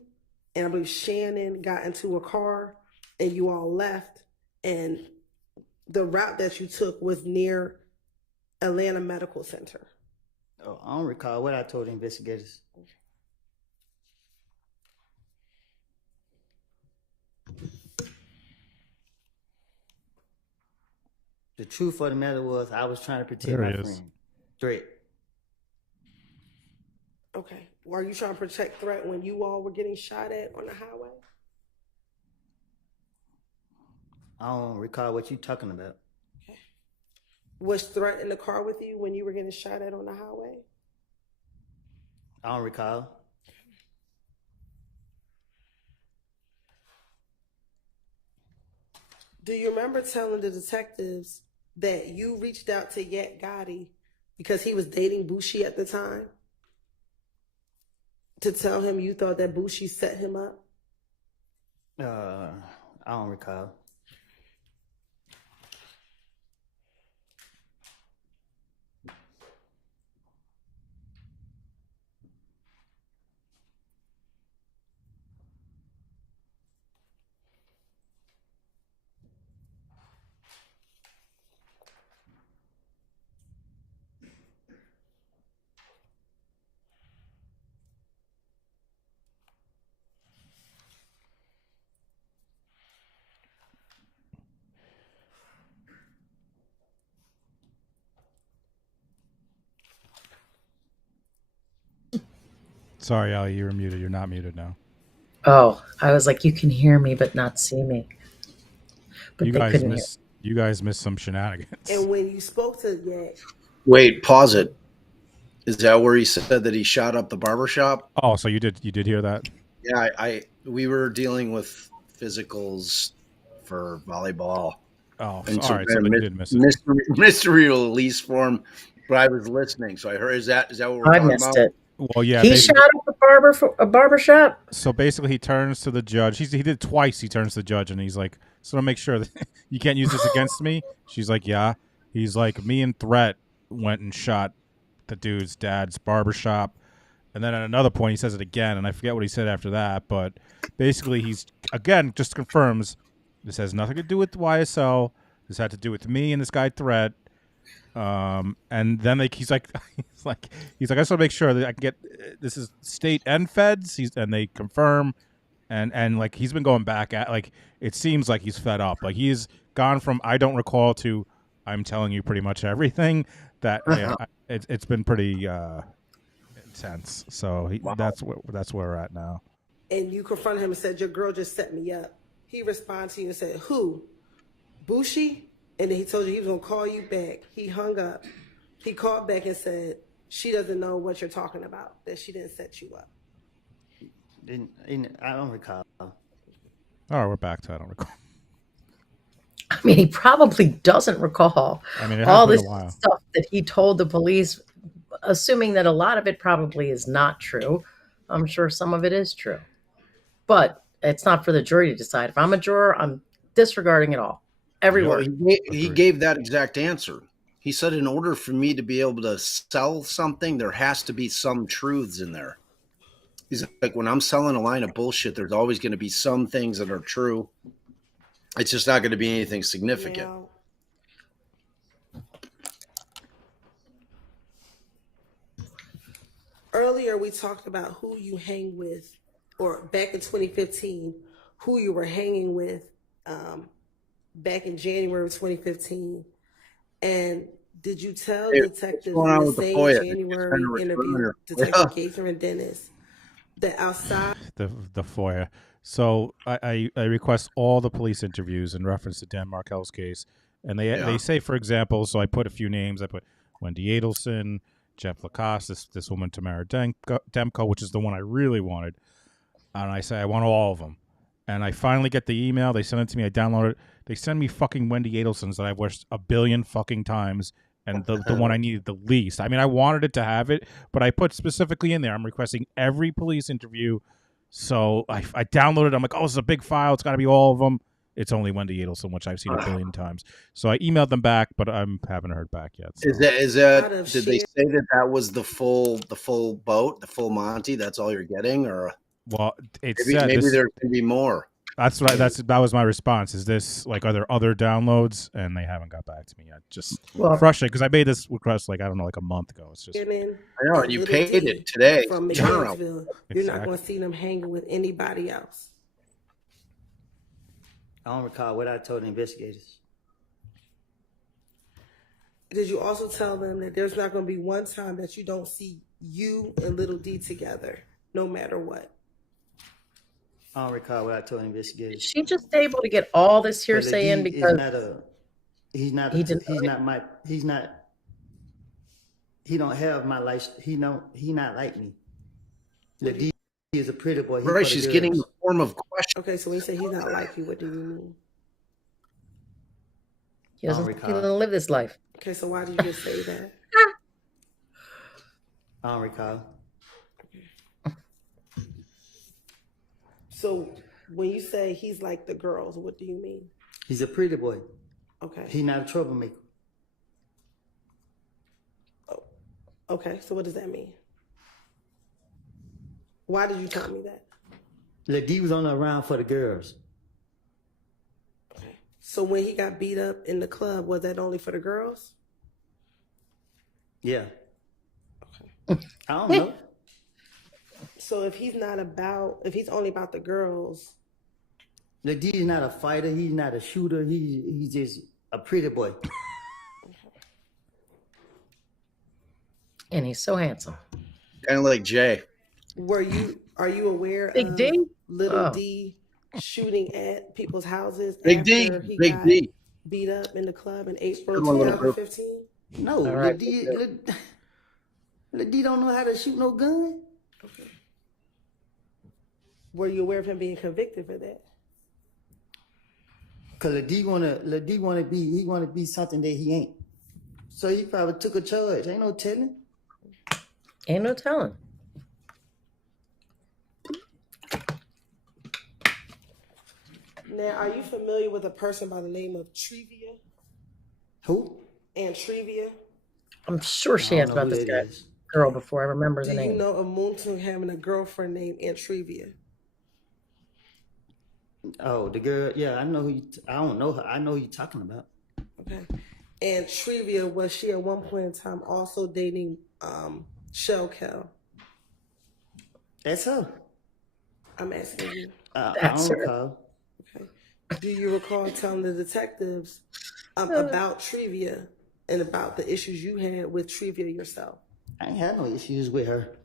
and I believe Shannon got into a car and you all left, and the route that you took was near Atlanta Medical Center. Oh, I don't recall what I told the investigators. The truth of the matter was I was trying to protect my friend. Threat. Okay. Were you trying to protect Threat when you all were getting shot at on the highway? I don't recall what you're talking about. Okay. Was Threat in the car with you when you were getting shot at on the highway? I don't recall. Do you remember telling the detectives that you reached out to Yet Gotti because he was dating Booshi at the time, to tell him you thought that Booshi set him up? I don't recall. Sorry, Ali, you were muted. You're not muted now. Oh, I was like, you can hear me but not see me. But You they guys couldn't hear. miss. You guys missed some shenanigans. And when you spoke to Wait, pause it. Is that where he said that he shot up the barbershop? Oh, so you did hear that? Yeah, we were dealing with physicals for volleyball. Oh, And all so right. So then you did miss it. mystery release form, but I was listening, so I heard. Is that what we're I talking missed about? it. Well, yeah. He shot Basically, up a barber shop. so basically, he turns to the judge. He did it twice. He turns to the judge and he's like, "So to make sure that you can't use this against me." She's like, "Yeah." He's like, "Me and Threat went and shot the dude's dad's barbershop." And then at another point, he says it again, and I forget what he said after that. But basically, he's again just confirms this has nothing to do with YSL. This had to do with me and this guy Threat. And then he's like, I just want to make sure that I can get this is state and feds. And they confirm, and like he's been going back at like it seems like he's fed up. Like he's gone from I don't recall to I'm telling you pretty much everything. That it's been pretty intense. So that's where we're at now. and you confronted him and said, your girl just set me up. He responded to you and said, who? Bushi? And then he told you he was going to call you back. He hung up. He called back and said, she doesn't know what you're talking about, that she didn't set you up. I don't recall. All right, we're back to I don't recall. I mean, he probably doesn't recall all this stuff that he told the police, assuming that a lot of it probably is not true. I'm sure some of it is true. But it's not for the jury to decide. If I'm a juror, I'm disregarding it all. Every word. He gave that exact answer. He said, in order for me to be able to sell something, there has to be some truths in there. He's like, when I'm selling a line of bullshit, there's always going to be some things that are true. It's just not going to be anything significant. Now, earlier we talked about who you hang with, or back in 2015, who you were hanging with back in January of 2015. And did you tell detectives in the same January interview, Detective Gaither and Dennis, that outside the FOIA. So I request all the police interviews in reference to Dan Markel's case, and they say, for example, so I put a few names. I put Wendy Adelson, Jeff Lacoste, this woman Tamara Demko, which is the one I really wanted, and I say I want all of them. And I finally get the email. They send it to me. I download it. They send me fucking Wendy Adelson's that I've watched a billion fucking times, and the one I needed the least. I mean, I wanted it to have it, but I put specifically in there, I'm requesting every police interview. So I downloaded it. I'm like, oh, this is a big file. It's got to be all of them. It's only Wendy Adelson, which I've seen a billion times. So I emailed them back, but I haven't heard back yet. So. Is that? Did they say that was the full boat, the full Monty? That's all you're getting, or? Well, maybe there's going to be more. That's right. That was my response. Is this like, are there other downloads? And they haven't got back to me yet. Just frustrating because I made this request like, I don't know, like a month ago. It's just I know, and you paid it today. From McGinsville. You're not going to see them hanging with anybody else. I don't recall what I told the investigators. Did you also tell them that there's not going to be one time that you don't see you and Little D together, no matter what? I don't recall what I told the investigators. Is she just able to get all this hearsay in because he don't have my life. He not like me. The D is a pretty boy. Right, she's getting the form of question. Okay, so when you say he's not like you, what do you mean? He doesn't live this life. Okay, so why did you just say that? I don't recall. So when you say he's like the girls, what do you mean? He's a pretty boy. Okay. He's not a troublemaker. Oh, okay, so what does that mean? Why did you tell me that? The D was only around for the girls. Okay. So when he got beat up in the club, was that only for the girls? Yeah. Okay. I don't know. So if he's only about the girls. The D is not a fighter. He's not a shooter. He's just a pretty boy. And he's so handsome. Kind of like Jay. Are you aware Big of D? Little D shooting at people's houses Big D, after he Big got D. beat up in the club in April Good one, little group. 2015? No, All right. Lil D don't know how to shoot no gun. Okay. Were you aware of him being convicted for that? Cause Lil D wanna be something that he ain't. So he probably took a charge. Ain't no telling. Ain't no telling. Now, are you familiar with a person by the name of Trevia? Who? Trevia? I'm sure she I asked don't know about who this that guy, is. girl before I remember the Do you name. know of Moontung having a girlfriend named Trevia? Oh, the girl. Yeah, I know who. I don't know her. I know who you're talking about. Okay. And Trevia, was she at one point in time also dating Shell Cal? That's her. I'm asking you. I That's don't her. recall. Okay. Do you recall telling the detectives about Trevia and about the issues you had with Trevia yourself? I ain't had no issues with her.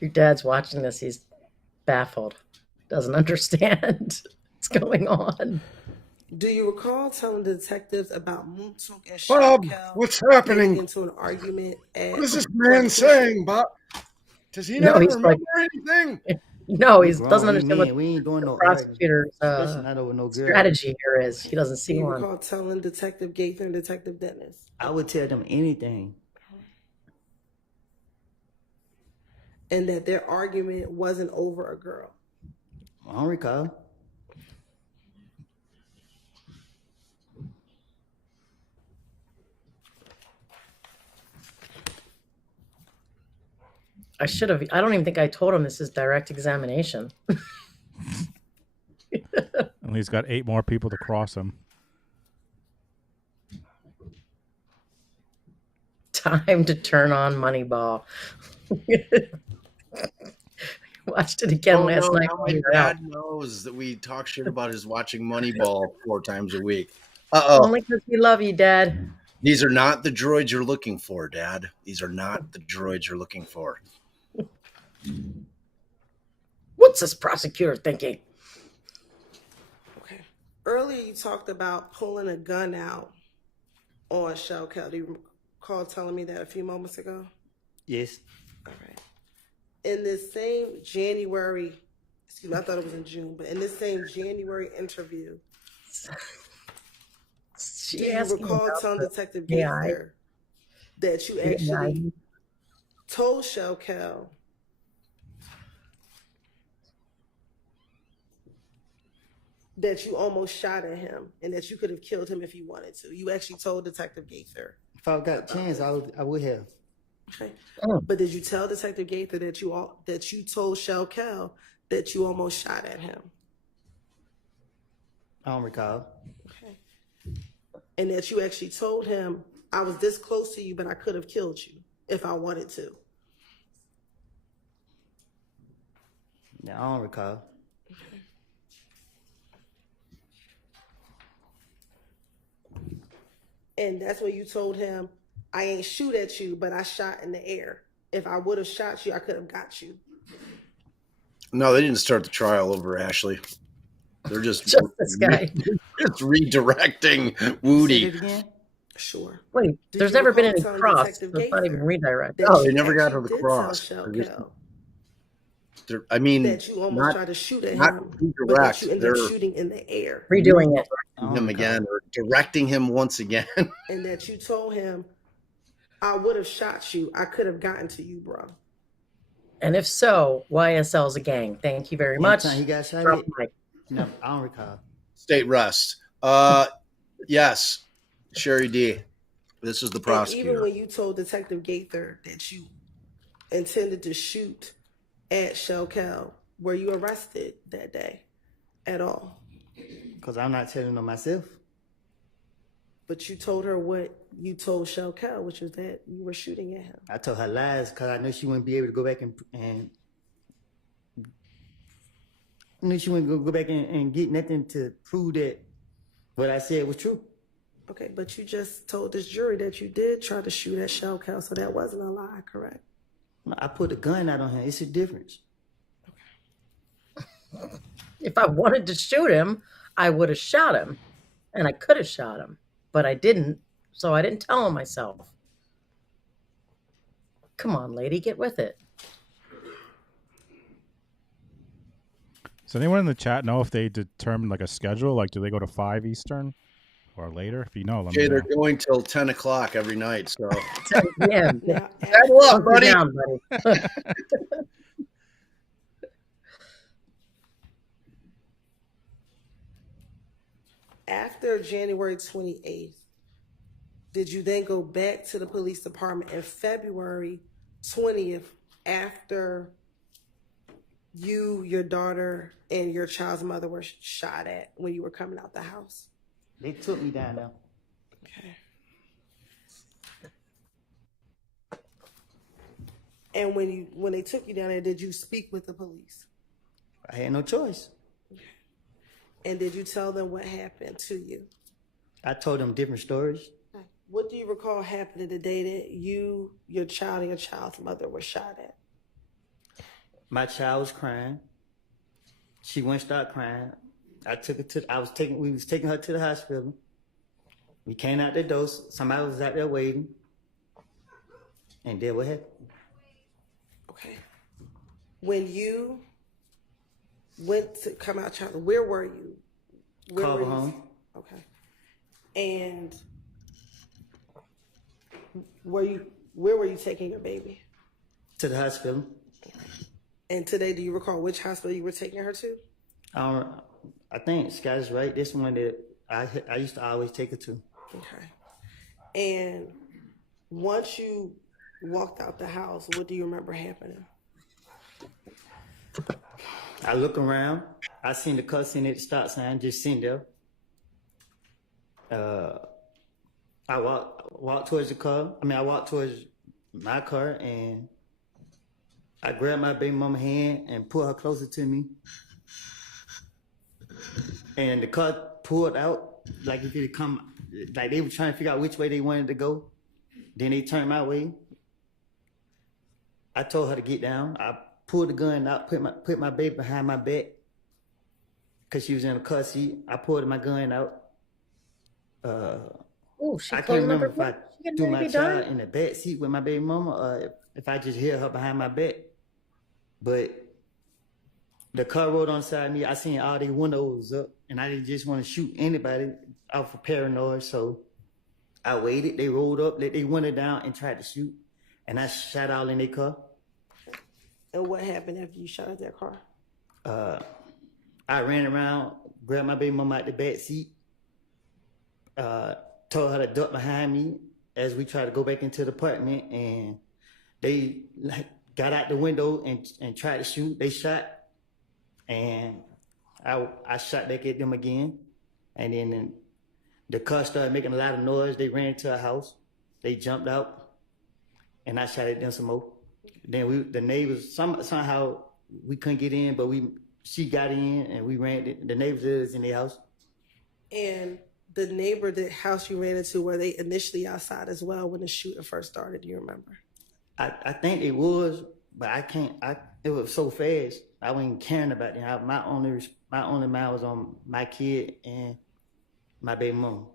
Your dad's watching this. He's baffled. Doesn't understand what's going on. Do you recall telling the detectives about Moontung and Bob, Shell what's getting happening? into an argument at What is this man saying, Bob? Does he No, not he's remember like, anything? no, We he grown. doesn't We understand what men. We ain't doing the no arguing. prosecutor's Especially not over no girl. strategy here is. He doesn't Do see you one. recall telling Detective Gaither and Detective Dennis? I would tell them anything. And that their argument wasn't over a girl? I don't recall. I should have. I don't even think I told him this is direct examination. And he's got 8 more people to cross him. Time to turn on Moneyball. Watched it again last night. Now while my we were out. dad knows that we talk shit about his watching Moneyball 4 times a week. Uh-oh. Only because we love you, Dad. These are not the droids you're looking for, Dad. These are not the droids you're looking for. What's this prosecutor thinking? Okay. Earlier you talked about pulling a gun out on Shell Cal. Do you recall telling me that a few moments ago? Yes. All right. In this same January, excuse me, I thought it was in June, but in this same January interview, do you recall telling Detective Gaither that you actually told Shell Cal that you almost shot at him and that you could have killed him if you wanted to? You actually told Detective Gaither. If I got a chance, I would have. Okay. But did you tell Detective Gaither that you told Shell Cal that you almost shot at him? I don't recall. Okay. And that you actually told him, I was this close to you, but I could have killed you if I wanted to? Yeah, I don't recall. Okay. And that's when you told him, I ain't shoot at you, but I shot in the air. If I would have shot you, I could have got you. No, they didn't start the trial over Ashley. They're just this guy. just redirecting Woody. Say it again. Sure. Wait, Do there's you never been recall any telling cross. Detective There's not even Gaither redirect. that Oh, they you never got actually to the did cross. tell Shell They're just- Cal I mean, that you almost tried to shoot at not him, but that redirect. you ended up They're shooting in the air, Redoing it. him again or directing him once again. and that you told him, I would have shot you. I could have gotten to you, bro. And if so, YSL's a gang. Thank you very much. Anytime he got shot Drop at? the mic. No, I don't recall. State rest. Yes, Sherry D. This is the And prosecutor. even when you told Detective Gaither that you intended to shoot at Shell Cal, were you arrested that day at all? Because I'm not telling on myself. But you told her what you told Shell Cal, which was that you were shooting at him. I told her lies because I knew she wouldn't be able to go back and I knew she wouldn't go back and get nothing to prove that what I said was true. Okay, but you just told this jury that you did try to shoot at Shell Cal, so that wasn't a lie, correct? I put a gun out on him. It's a difference. If I wanted to shoot him, I would have shot him. And I could have shot him. But I didn't, so I didn't tell him myself. Come on, lady, get with it. Does anyone in the chat know if they determined like a schedule? Like, do they go to 5 Eastern or later? If you know, let me Okay, know. they're going till 10 o'clock every night. So Yeah, Now, saddle up, hunker buddy. down, buddy. after January 28th, did you then go back to the police department in February 20th after you, your daughter, and your child's mother were shot at when you were coming out the house? They took me down there. Okay. And when they took you down there, did you speak with the police? I had no choice. And did you tell them what happened to you? I told them different stories. What do you recall happening the day that you, your child, and your child's mother were shot at? My child was crying. She wouldn't stop crying. We was taking her to the hospital. We came out the door. Somebody was out there waiting. And then what happened? Okay. When you went to come out, child, where were you? Carver home. Okay. And where were you taking your baby? To the hospital. And today, do you recall which hospital you were taking her to? I think Scott is right. This one that I used to always take her to. Okay. And once you walked out the house, what do you remember happening? I look around. I seen the car sitting at the stop sign, just sitting there. I walked towards the car. I walked towards my car, and I grabbed my baby mama's hand and pulled her closer to me. And the car pulled out, like if it come, like they were trying to figure out which way they wanted to go. Then they turned my way. I told her to get down. I pulled the gun out, put my baby behind my back, because she was in a car seat. I pulled my gun out. I can't remember if I threw my child in the back seat with my baby mama or if I just held her behind my back. But the car rolled on side of me. I seen all the windows up, and I didn't just want to shoot anybody out for paranoia. So I waited. They rolled up, let they window down, and tried to shoot. And I shot all in their car. And what happened after you shot at their car? I ran around, grabbed my baby mama out the back seat, told her to duck behind me as we tried to go back into the apartment, and they got out the window and tried to shoot. They shot, and I shot back at them again, and then the car started making a lot of noise. They ran to a house. They jumped out, and I shot at them some more. Then the neighbors, somehow we couldn't get in, but she got in, and we ran. The neighbors was in their house. And the neighbor, the house you ran into, were they initially outside as well when the shooting first started? Do you remember? I think it was, but I can't. It was so fast. I wasn't caring about it. My only mind was on my kid and my baby mom.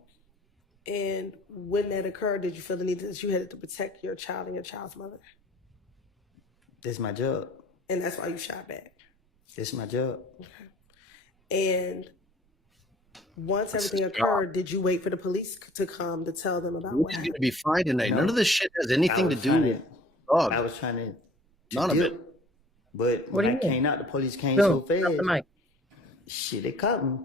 And when that occurred, did you feel the need that you had to protect your child and your child's mother? That's my job. And that's why you shot back? That's my job. Okay. And once everything occurred, did you wait for the police to come to tell them about what happened? He's going to be fine tonight. No. None of this shit has anything to do with dog. I was trying to None of it. But What do when you I mean? came out, the police came Boom, so drop fast. the mic. Shit, they caught me.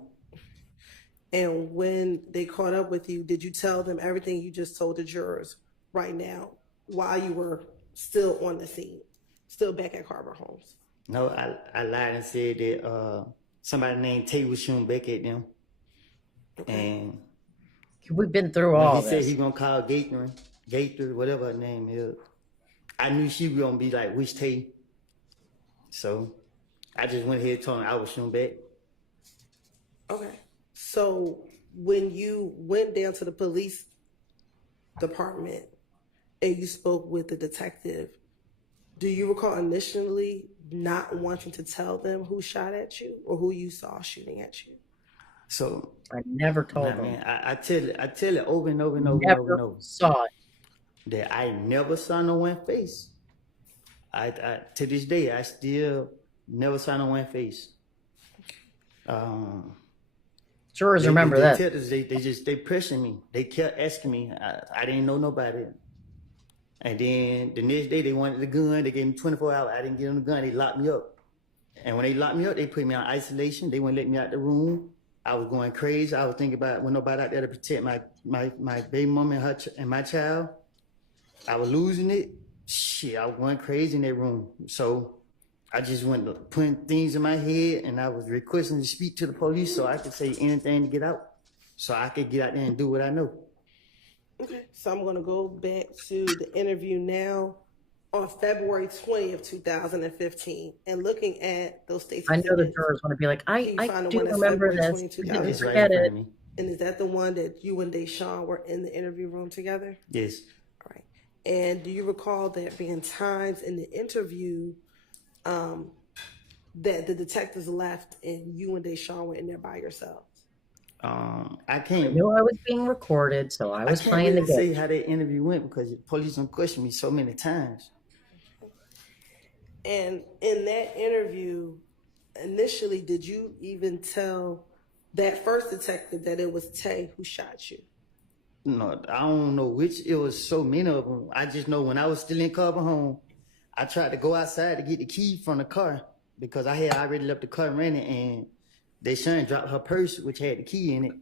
And when they caught up with you, did you tell them everything you just told the jurors right now while you were still on the scene, still back at Carver Homes? No, I lied and said that somebody named Tay was shooting back at them. And We've been through all he said this. he gonna call Gator, whatever her name is. I knew she was gonna be like, which Tay? So I just went ahead and told him I was shooting back. Okay. So when you went down to the police department and you spoke with the detective, Do you recall initially not wanting to tell them who shot at you or who you saw shooting at you? So I never told them. man, I tell it over and over and over and over Never and over saw it. that I never saw no one face. I to this day I still never saw no one face. Jurors remember that. They pressured me. They kept asking me. I didn't know nobody. And then the next day they wanted the gun. They gave me 24 hours. I didn't get them the gun. They locked me up. And when they locked me up, they put me on isolation. They wouldn't let me out the room. I was going crazy. I was thinking about when nobody out there to protect my baby mama and her and my child. I was losing it. Shit, I was going crazy in that room. So I just went putting things in my head, and I was requesting to speak to the police so I could say anything to get out, so I could get out there and do what I know. Okay, so I'm going to go back to the interview now on February 20th, 2015, and looking at those states. I know the jurors want to be like, I do remember this. Didn't forget it. And is that the one that you and Deshaun were in the interview room together? Yes. All right. And do you recall there being times in the interview that the detectives left and you and Deshaun were in there by yourselves? I can't. I knew I was being recorded, so I was playing the game. I can't really say how that interview went because the police don't question me so many times. And in that interview, initially, did you even tell that first detective that it was Tay who shot you? No, I don't know which. It was so many of them. I just know when I was still in Carver home, I tried to go outside to get the key from the car because I had already left the car running, and Deshaun dropped her purse, which had the key in it.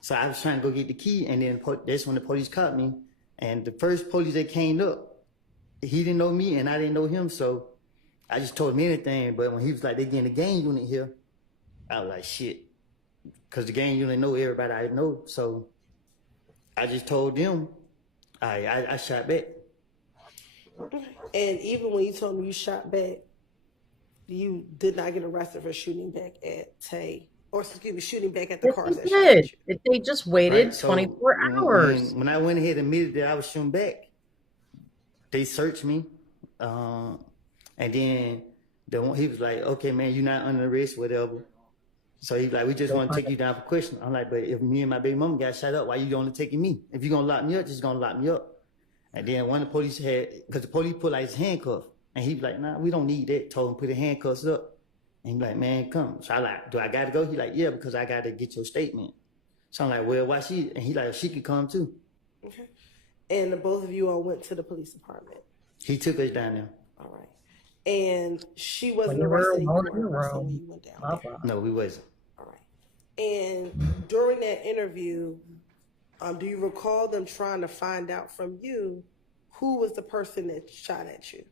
So I was trying to go get the key, and then that's when the police caught me. And the first police that came up, he didn't know me, and I didn't know him, so I just told him anything. But when he was like, they getting the gang unit here, I was like, shit. Because the gang unit know everybody I know, so I just told them I shot back. And even when you told me you shot back, you did not get arrested for shooting back at Tay, or excuse me, shooting back at the cars that shot at you. They just waited Right, so 24 hours. When I went ahead and admitted that I was shooting back, they searched me. And then he was like, okay, man, you're not under arrest, whatever. So he's like, we just want to take you down for questioning. I'm like, but if me and my baby mama got shot up, why you only taking me? If you're going to lock me up, just going to lock me up. And then one of the police because the police put like his handcuff. And he was like, nah, we don't need that. Told him put the handcuffs up. And he's like, man, come. So I like, do I got to go? He like, yeah, because I got to get your statement. So I'm like, well, why she? And he like, she could come too. Okay. And the both of you all went to the police department. He took us down there. All right. And she wasn't arrested. You went down there. No, we wasn't. All right. And during that interview, do you recall them trying to find out from you who was the person that shot at you?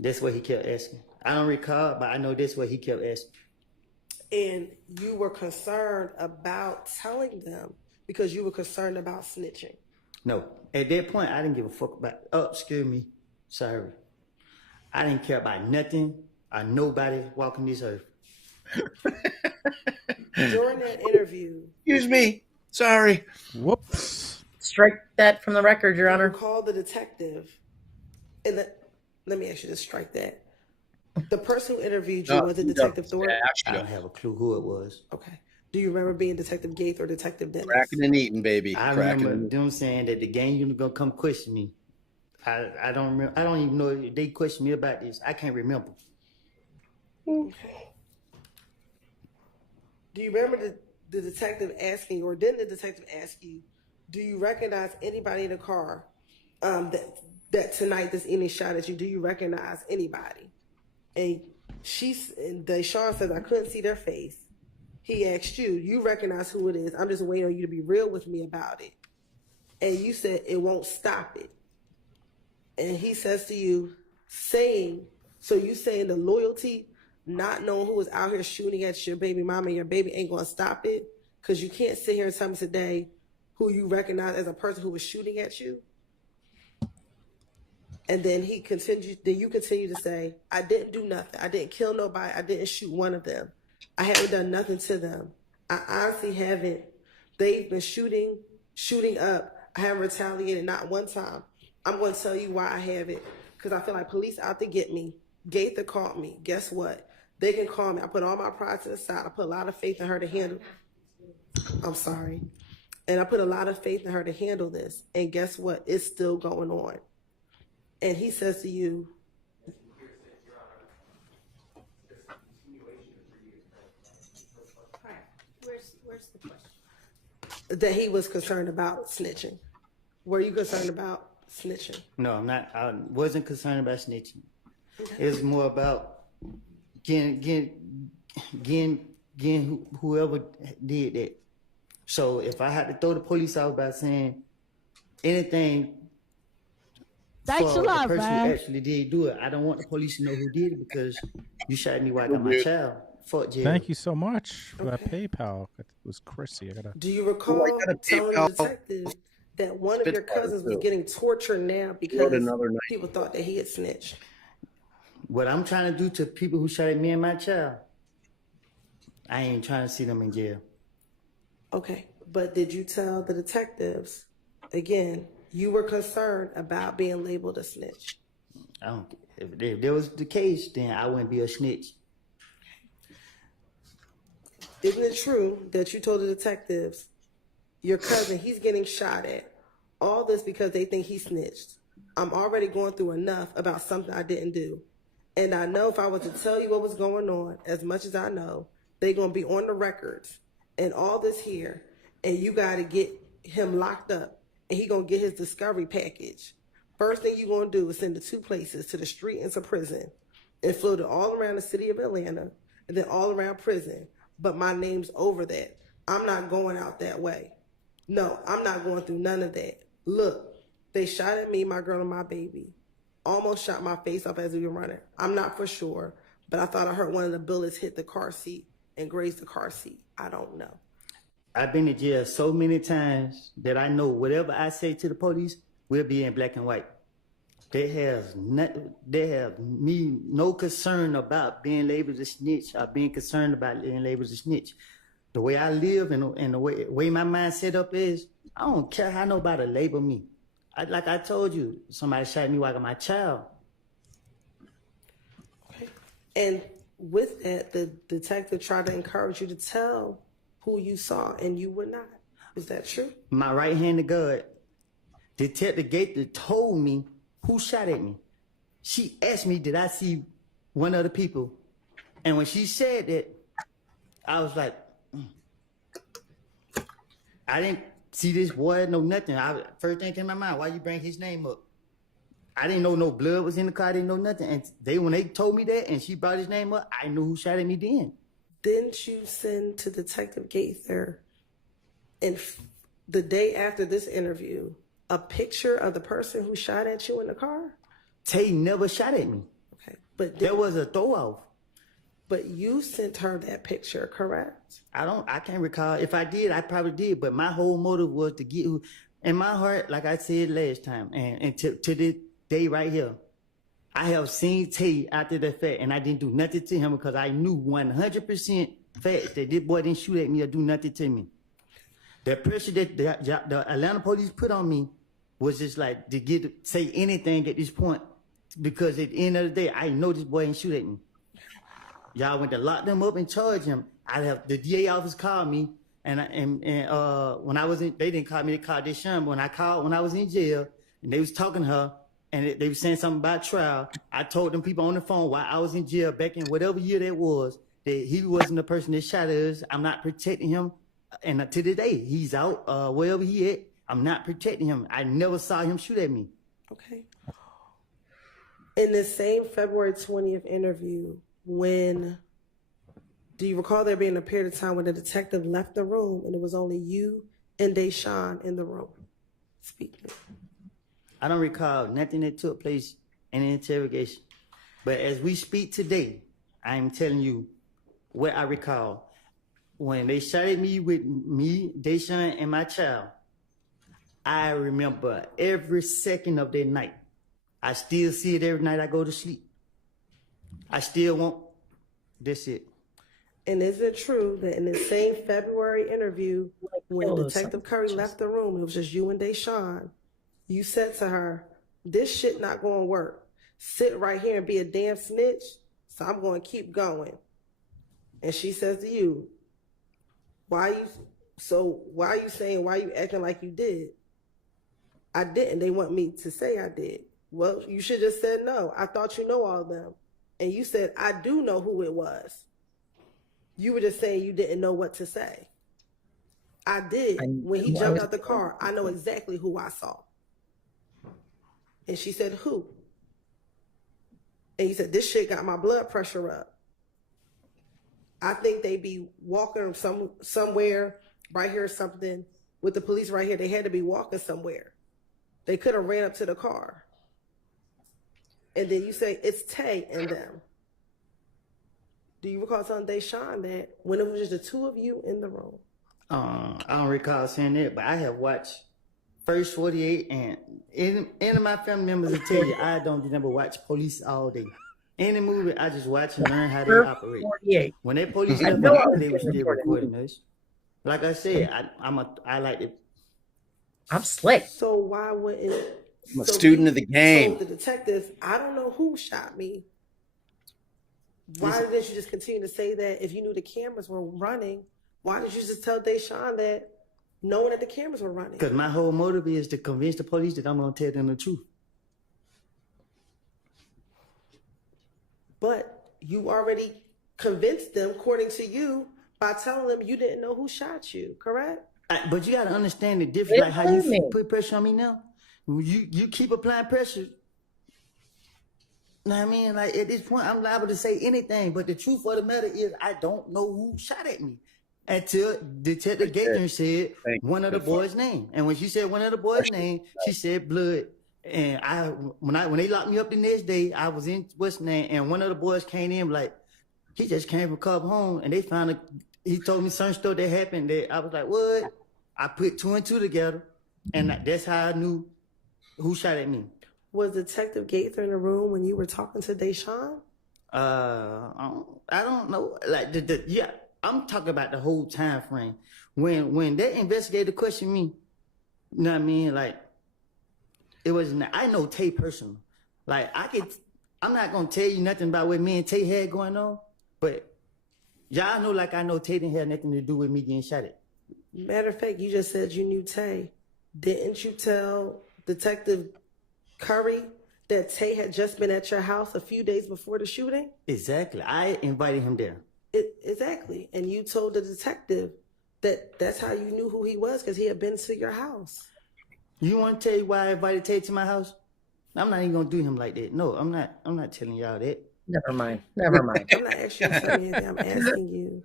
That's what he kept asking. I don't recall, but I know that's what he kept asking. And you were concerned about telling them because you were concerned about snitching? No. At that point, I didn't give a fuck about, excuse me, sorry. I didn't care about nothing or nobody walking this earth. During that interview. Excuse me, sorry. Whoops. Strike that from the record, Your Honor. Call the detective. And let me actually just strike that. The person who interviewed you was it Detective Thorpe? I don't have a clue who it was. Okay. Do you remember being Detective Gaith or Detective Dennis? Cracking and eating, baby. I remember them saying that the gang unit gonna come question me. I don't remember. I don't even know if they questioned me about this. I can't remember. Okay. Do you remember the detective asking, or didn't the detective ask you, do you recognize anybody in the car that tonight this evening shot at you? Do you recognize anybody? And Deshaun says, I couldn't see their face. He asked you, you recognize who it is. I'm just waiting on you to be real with me about it. And you said it won't stop it. And he says to you, so you saying the loyalty, not knowing who was out here shooting at your baby mama and your baby ain't going to stop it? Because you can't sit here and tell me today who you recognize as a person who was shooting at you. And then you continue to say, I didn't do nothing. I didn't kill nobody. I didn't shoot one of them. I haven't done nothing to them. I honestly haven't. They've been shooting up. I haven't retaliated not one time. I'm going to tell you why I haven't. because I feel like police out to get me. Gaither called me. Guess what? They can call me. I put all my pride to the side. I put a lot of faith in her to handle. I'm sorry. And I put a lot of faith in her to handle this. And guess what? It's still going on. And he says to you, Where's the question? that he was concerned about snitching. Were you concerned about snitching? No, I'm not. I wasn't concerned about snitching. It was more about getting whoever did that. So if I had to throw the police out by saying anything Thanks for a lot, the person man. who actually did do it, I don't want the police to know who did it because you shot me while I got my child. Fuck jail. Thank you so much for that PayPal. It was Chrissy. Do you recall telling the detective that one of your cousins was getting tortured now because people thought that he had snitched? What I'm trying to do to people who shot at me and my child, I ain't trying to see them in jail. Okay, but did you tell the detectives, again, you were concerned about being labeled a snitch? I don't. If that was the case, then I wouldn't be a snitch. Isn't it true that you told the detectives your cousin, he's getting shot at? All this because they think he snitched. I'm already going through enough about something I didn't do. And I know if I was to tell you what was going on, as much as I know, they're going to be on the records and all this here, and you got to get him locked up, and he going to get his discovery package. First thing you're going to do is send the 2 places, to the street and to prison, and float it all around the city of Atlanta, and then all around prison. But my name's over that. I'm not going out that way. No, I'm not going through none of that. Look, they shot at me, my girl, and my baby. Almost shot my face off as we were running. I'm not for sure, but I thought I heard one of the bullets hit the car seat and grazed the car seat. I don't know. I've been to jail so many times that I know whatever I say to the police will be in black and white. They have me no concern about being labeled a snitch or being concerned about being labeled a snitch. The way I live and the way my mind set up is, I don't care how nobody label me. Like I told you, somebody shot me while I got my child. Okay. And with that, the detective tried to encourage you to tell who you saw, and you would not. Is that true? My right-handed guard, Detective Gaither, told me who shot at me. She asked me, did I see one of the people? And when she said that, I was like, I didn't see this boy, no nothing. First thing came to my mind, why you bring his name up? I didn't know no blood was in the car, I didn't know nothing. And when they told me that and she brought his name up, I knew who shot at me then. Didn't you send to Detective Gaither, and the day after this interview, a picture of the person who shot at you in the car? Tay never shot at me. Okay, but there was a throw off. But you sent her that picture, correct? I can't recall. If I did, I probably did. But my whole motive was to get who, in my heart, like I said last time, and to this day right here, I have seen Tay after the fact, and I didn't do nothing to him because I knew 100% fact that this boy didn't shoot at me or do nothing to me. The pressure that the Atlanta police put on me was just like to say anything at this point, because at the end of the day, I know this boy ain't shoot at me. Y'all went to lock them up and charge him. The DA office called me, and when I was in, they didn't call me, they called Deshaun. When I was in jail, and they was talking to her, and they were saying something about trial. I told them people on the phone while I was in jail back in whatever year that was, that he wasn't the person that shot us. I'm not protecting him. And to this day, he's out wherever he at. I'm not protecting him. I never saw him shoot at me. Okay. In the same February 20th interview, do you recall there being a period of time when the detective left the room and it was only you and Deshaun in the room speaking? I don't recall nothing that took place in the interrogation. But as we speak today, I am telling you what I recall. When they shot at me with me, Deshaun, and my child, I remember every second of that night. I still see it every night I go to sleep. I still want, that's it. And is it true that in the same February interview, when Detective Curry left the room, it was just you and Deshaun, you said to her, this shit not going to work. sit right here and be a damn snitch, so I'm going to keep going. And she says to you, why are you saying, why are you acting like you did? I didn't. They want me to say I did. Well, you should just said no. I thought you know all of them. And you said, I do know who it was. You were just saying you didn't know what to say. I did. When he jumped out the car, I know exactly who I saw. And she said, who? And he said, this shit got my blood pressure up. I think they be walking somewhere right here or something with the police right here. They had to be walking somewhere. They could have ran up to the car. And then you say, it's Tay and them. Do you recall telling Deshaun that when it was just the two of you in the room? I don't recall saying that, but I have watched First 48, and any of my family members will tell you I don't remember watch police all day. Any movie, I just watch and learn how they operate. 48. When that police I left, know I was they were getting still recorded. recording us. Like I said, I like it. I'm slick. So why wouldn't I'm a student of the game. told the detectives, I don't know who shot me. Why didn't you just continue to say that if you knew the cameras were running? Why didn't you just tell Deshaun that knowing that the cameras were running? Because my whole motive is to convince the police that I'm going to tell them the truth. But you already convinced them, according to you, by telling them you didn't know who shot you, correct? But you got to understand the difference, like how you put pressure on me now. You keep applying pressure. Know what I mean? Like at this point, I'm liable to say anything. But the truth of the matter is, I don't know who shot at me until Detective Gaither said one of the boys' name. And when she said one of the boys' name, she said Blood. And when they locked me up the next day, I was in what's name, and one of the boys came in like he just came from Cub home, and they found he told me some stuff that happened. That I was like, what? I put 2 and 2 together, and that's how I knew who shot at me. Was Detective Gaither in the room when you were talking to Deshaun? I don't know. Like yeah, I'm talking about the whole time frame. When that investigator questioned me, you know what I mean? Like it was. I know Tay personally. Like I'm not gonna tell you nothing about what me and Tay had going on, but y'all know like I know Tay didn't have nothing to do with me getting shot at. Matter of fact, you just said you knew Tay. Didn't you tell Detective Curry that Tay had just been at your house a few days before the shooting? Exactly. I invited him there. Exactly. And you told the detective that that's how you knew who he was, because he had been to your house. You want to tell you why I invited Tay to my house? I'm not even going to do him like that. No, I'm not telling y'all that. Never mind. I'm not asking you to tell me anything. I'm asking you,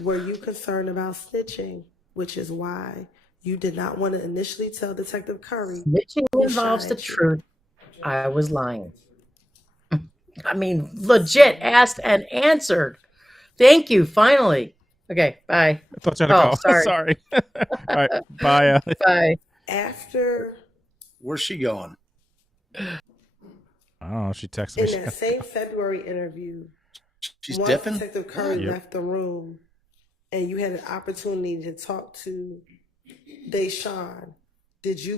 were you concerned about snitching, which is why you did not want to initially tell Detective Curry? Snitching involves the truth. I was lying. I mean, legit asked and answered. Thank you. Finally. Okay. Bye. I thought you had a call. Sorry. Sorry. All right. Bye. Bye. After. Where's she going? I don't know. She texted me. In that same February interview, she's once dipping? Detective Curry left the room and you had an opportunity to talk to Deshaun, do you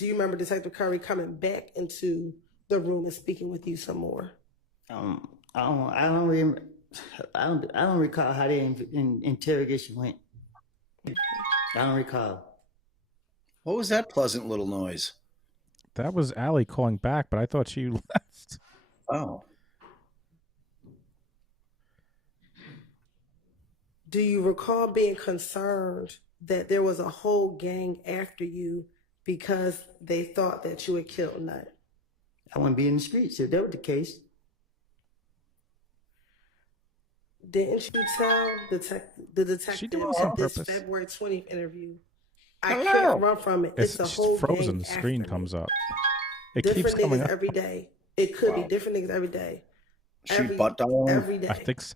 remember Detective Curry coming back into the room and speaking with you some more? I don't recall how the interrogation went. I don't recall. What was that pleasant little noise? That was Allie calling back, but I thought she left. Oh. Do you recall being concerned that there was a whole gang after you because they thought that you had killed Nut? I wouldn't be in the streets if that was the case. Didn't you tell the detective at this February 20th interview? I can't run from it. It's a whole frozen. gang The screen after comes me. up. It Different keeps coming niggas up every day. It could be different niggas every day. Every day. I think so.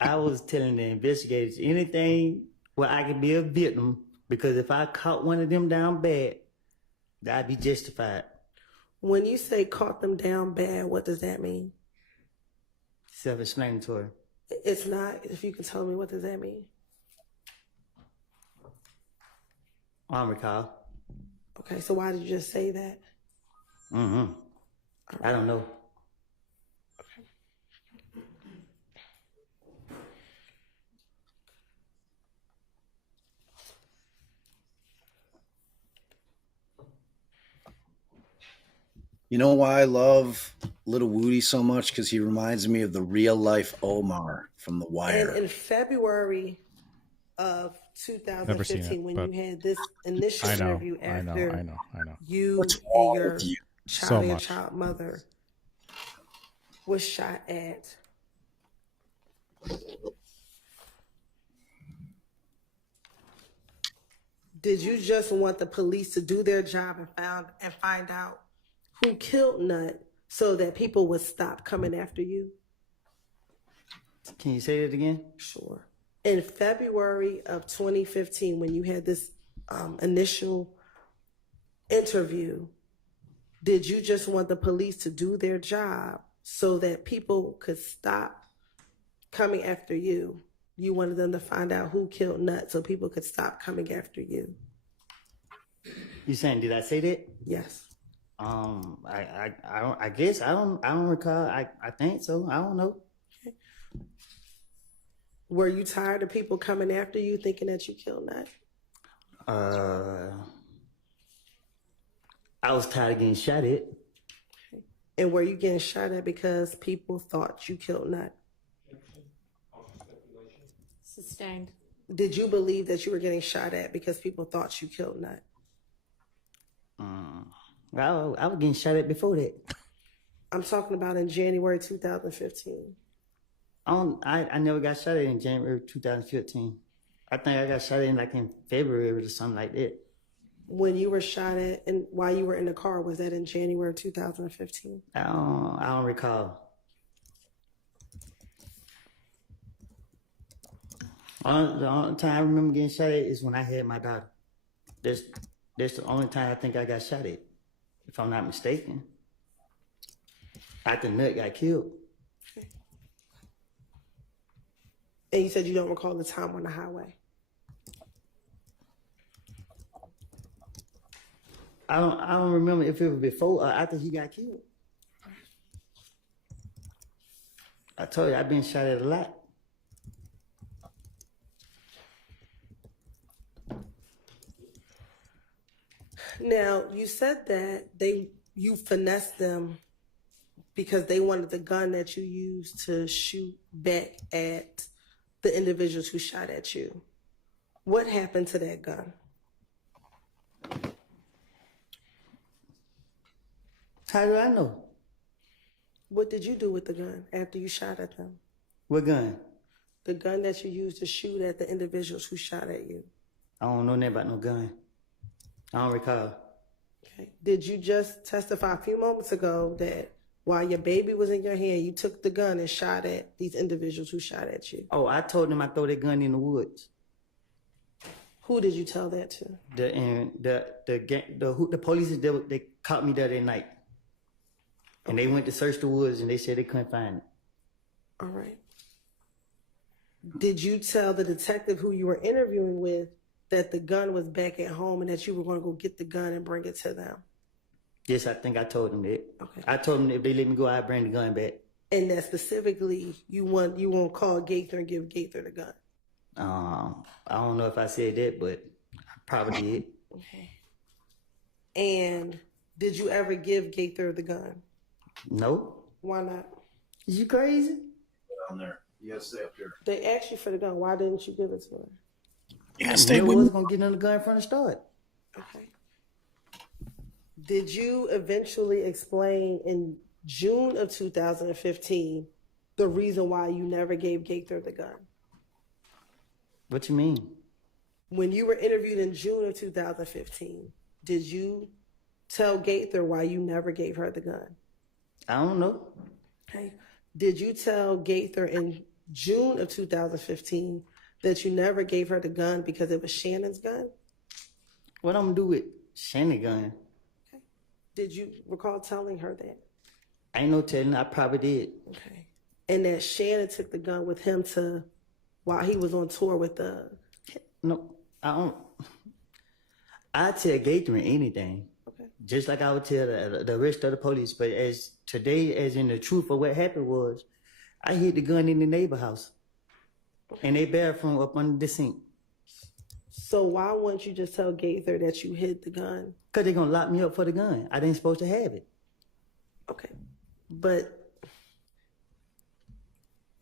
I was telling the investigators anything where I could be a victim, because if I caught one of them down bad, I'd be justified. When you say caught them down bad, what does that mean? Self-explanatory. It's not. If you can tell me, what does that mean? I don't recall. Okay, so why did you just say that? Mm-hmm. I don't know. You know why I love Little Woody so much? Because he reminds me of the real life Omar from The And Wire. in February of Never seen 2015, it, when but you had this initial I know, interview I know, after I know, I know. you What's and wrong your with you? So child and much. child mother was shot at, did you just want the police to do their job and find out who killed Nut so that people would stop coming after you? Can you say that again? Sure. In February of 2015, when you had this initial interview, did you just want the police to do their job so that people could stop coming after you? You wanted them to find out who killed Nut so people could stop coming after you. You saying, did I say that? Yes. I guess I don't recall. I think so. I don't know. Were you tired of people coming after you thinking that you killed Nut? I was tired of getting shot at. And were you getting shot at because people thought you killed Nut? Sustained. Did you believe that you were getting shot at because people thought you killed Nut? I was getting shot at before that. I'm talking about in January 2015. I never got shot at in January 2015. I think I got shot at like in February or something like that. When you were shot at and while you were in the car, was that in January 2015? I don't recall. The only time I remember getting shot at is when I had my daughter. That's the only time I think I got shot at, if I'm not mistaken. After Nut got killed. And you said you don't recall the time on the highway. I don't remember if it was before or after he got killed. I told you I've been shot at a lot. Now, you said that you finessed them because they wanted the gun that you used to shoot back at the individuals who shot at you. What happened to that gun? How do I know? What did you do with the gun after you shot at them? What gun? The gun that you used to shoot at the individuals who shot at you. I don't know nothing about no gun. I don't recall. Okay. Did you just testify a few moments ago that while your baby was in your hand, you took the gun and shot at these individuals who shot at you? Oh, I told them I throw that gun in the woods. Who did you tell that to? The police they caught me there that night, and they went to search the woods and they said they couldn't find it. All right. Did you tell the detective who you were interviewing with that the gun was back at home and that you were going to go get the gun and bring it to them? Yes, I think I told them that. Okay. I told them if they let me go, I'd bring the gun back. And that specifically, you won't call Gaither and give Gaither the gun. I don't know if I said that, but I probably did. Okay. And did you ever give Gaither the gun? No. Why not? Is you crazy? Down there. Yes, stay up here. They asked you for the gun. Why didn't you give it to her? Yes, I wasn't gonna get in the gun from the start. Okay. Did you eventually explain in June of 2015 the reason why you never gave Gaither the gun? What you mean? When you were interviewed in June of 2015, did you tell Gaither why you never gave her the gun? I don't know. Okay. Did you tell Gaither in June of 2015 that you never gave her the gun because it was Shannon's gun? What I'm gonna do with Shannon's gun? Okay. Did you recall telling her that? Ain't no telling. I probably did. Okay. And that Shannon took the gun with him while he was on tour with No, I don't. I tell Gaither anything. Okay. Just like I would tell the rest of the police. But as today, as in the truth of what happened was, I hid the gun in the neighbor house, and they bathroom up under the sink. So why wouldn't you just tell Gaither that you hid the gun? Because they're going to lock me up for the gun. I didn't supposed to have it. Okay. But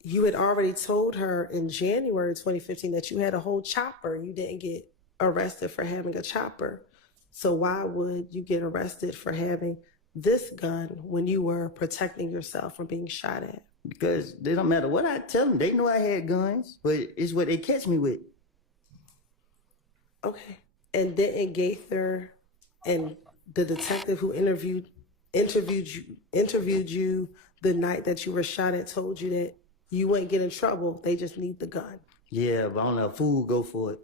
you had already told her in January 2015 that you had a whole chopper. You didn't get arrested for having a chopper. So why would you get arrested for having this gun when you were protecting yourself from being shot at? Because they don't matter what I tell them. They know I had guns, but it's what they catch me with. Okay. And didn't Gaither and the detective who interviewed you the night that you were shot at told you that you wouldn't get in trouble, they just need the gun? Yeah, but I don't know, a fool go for it.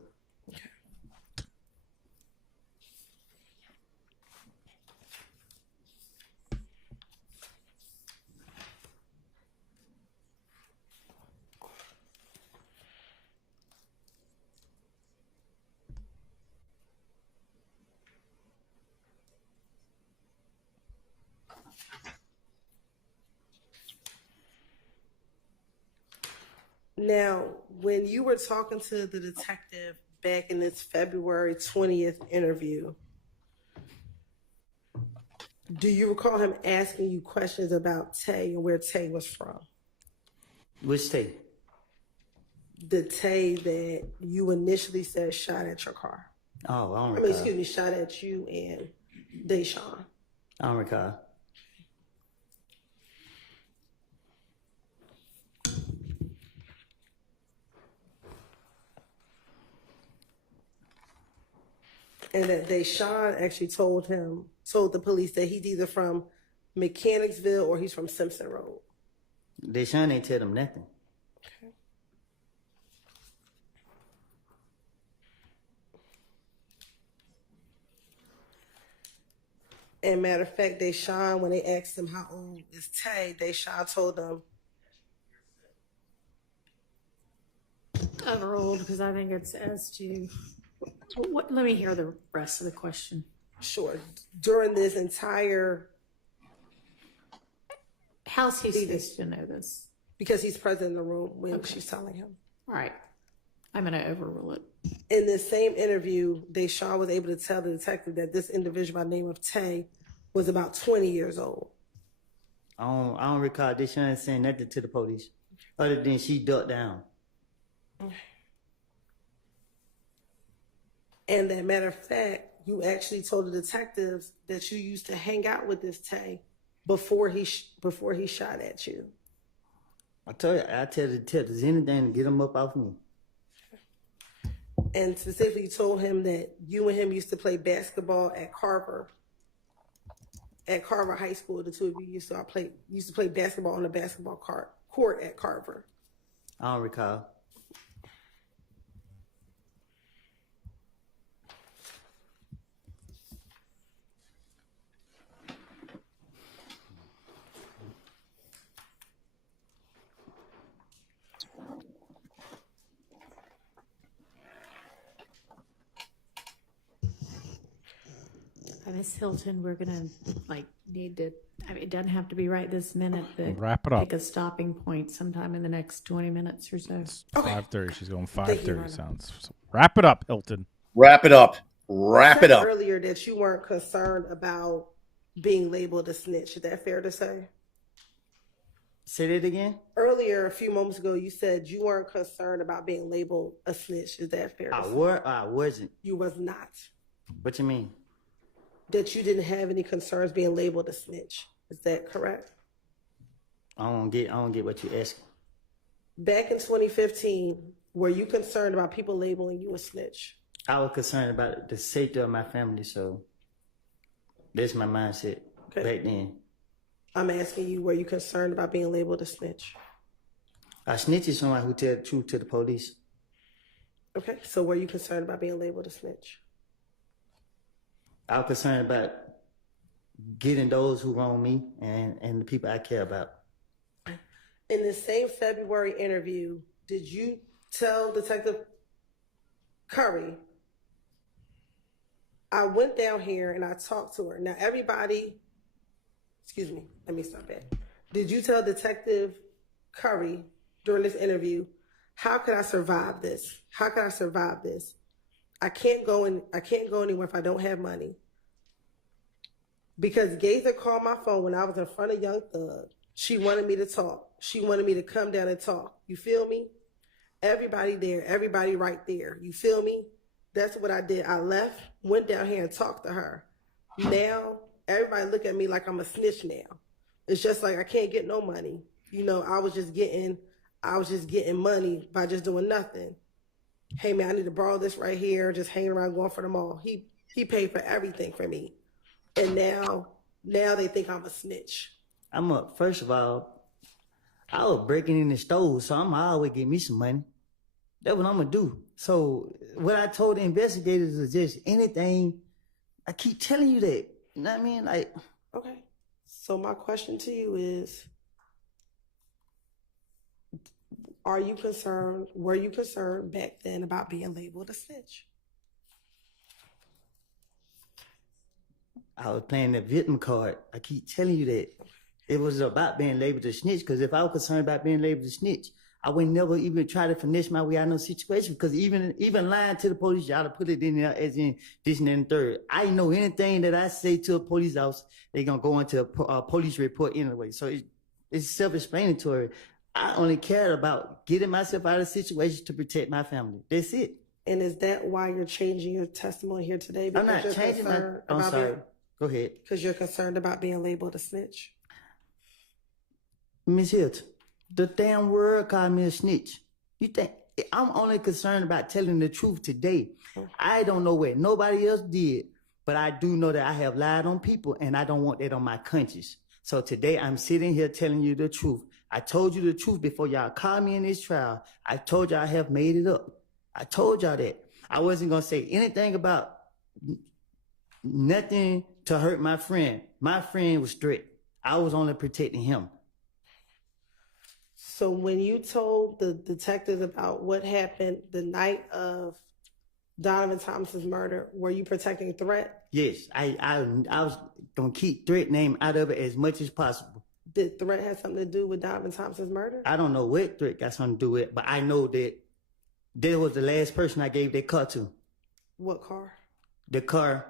Now, when you were talking to the detective back in this February 20th interview, do you recall him asking you questions about Tay and where Tay was from? Which Tay? The Tay that you initially said shot at your car. Oh, I don't recall. I mean, excuse me, shot at you and Deshaun. I don't recall. And that Deshaun actually told the police that he's either from Mechanicsville or he's from Simpson Road. Deshaun ain't tell them nothing. Okay. And matter of fact, Deshaun, when they asked him how old is Tay, Deshaun told them Overruled, because I think it's as to what. Let me hear the rest of the question. Sure. During this entire, how's he supposed to know this? Because he's present in the room when she's telling him. All right, I'm going to overrule it. In this same interview, Deshaun was able to tell the detective that this individual by the name of Tay was about 20 years old. I don't recall Deshaun saying nothing to the police, other than she ducked down. And that matter of fact, you actually told the detectives that you used to hang out with this Tay before he shot at you. I tell the detectives anything to get him up off me. And specifically, you told him that you and him used to play basketball at Carver High School. The two of you used to play basketball on the basketball court at Carver. I don't recall. Miss Hilton, we're gonna need to. I mean, it doesn't have to be right this minute, but wrap it up. Take a stopping point sometime in the next 20 minutes or so. It's 5:30. She's going 5:30. Sounds. So wrap it up, Hilton. Wrap it up. Wrap it up. Earlier, that you weren't concerned about being labeled a snitch. Is that fair to say? Say that again? Earlier, a few moments ago, you said you weren't concerned about being labeled a snitch. Is that fair to say? I wasn't. You was not. What you mean? That you didn't have any concerns being labeled a snitch. Is that correct? I don't get what you're asking. Back in 2015, were you concerned about people labeling you a snitch? I was concerned about the safety of my family, so that's my mindset back then. I'm asking you, were you concerned about being labeled a snitch? A snitch is someone who tells the truth to the police. Okay, so were you concerned about being labeled a snitch? I was concerned about getting those who wrong me and the people I care about. In the same February interview, did you tell Detective Curry, I went down here and I talked to her. Now, everybody, excuse me, let me stop that. Did you tell Detective Curry during this interview, how can I survive this? How can I survive this? I can't go anywhere if I don't have money. Because Gaither called my phone when I was in front of Young Thug. She wanted me to talk. She wanted me to come down and talk. You feel me? Everybody there, everybody right there. You feel me? That's what I did. I left, went down here and talked to her. Now, everybody look at me like I'm a snitch now. It's just like I can't get no money. You know, I was just getting money by just doing nothing. Hey man, I need to borrow this right here, just hanging around going for the mall. He paid for everything for me. And now they think I'm a snitch. First of all, I was breaking in the stove, so I'm always get me some money. That's what I'm gonna do. So what I told the investigators is just anything. I keep telling you that. You know what I mean? Like, okay. So my question to you is, were you concerned back then about being labeled a snitch? I was playing the victim card. I keep telling you that. It was about being labeled a snitch, because if I was concerned about being labeled a snitch, I would never even try to finesse my way out of no situation, because even lying to the police, y'all to put it in there as in this and then third. I know anything that I say to a police officer, they're going to go into a police report anyway. So it's self-explanatory. I only cared about getting myself out of situations to protect my family. That's it. And is that why you're changing your testimony here today? Because I'm not changing I'm sorry. Go ahead. Because you're concerned about being labeled a snitch? Miss Hilt, the damn world called me a snitch. You think I'm only concerned about telling the truth today? I don't know what nobody else did, but I do know that I have lied on people, and I don't want that on my conscience. So today I'm sitting here telling you the truth. I told you the truth before y'all called me in this trial. I told y'all I have made it up. I told y'all that. I wasn't going to say anything about nothing to hurt my friend. My friend was strict. I was only protecting him. So when you told the detectives about what happened the night of Donovan Thomas's murder, were you protecting Threat? Yes, I was going to keep Threat name out of it as much as possible. Did Threat have something to do with Donovan Thomas's murder? I don't know what Threat got something to do with it, but I know that there was the last person I gave that car to. What car? The car,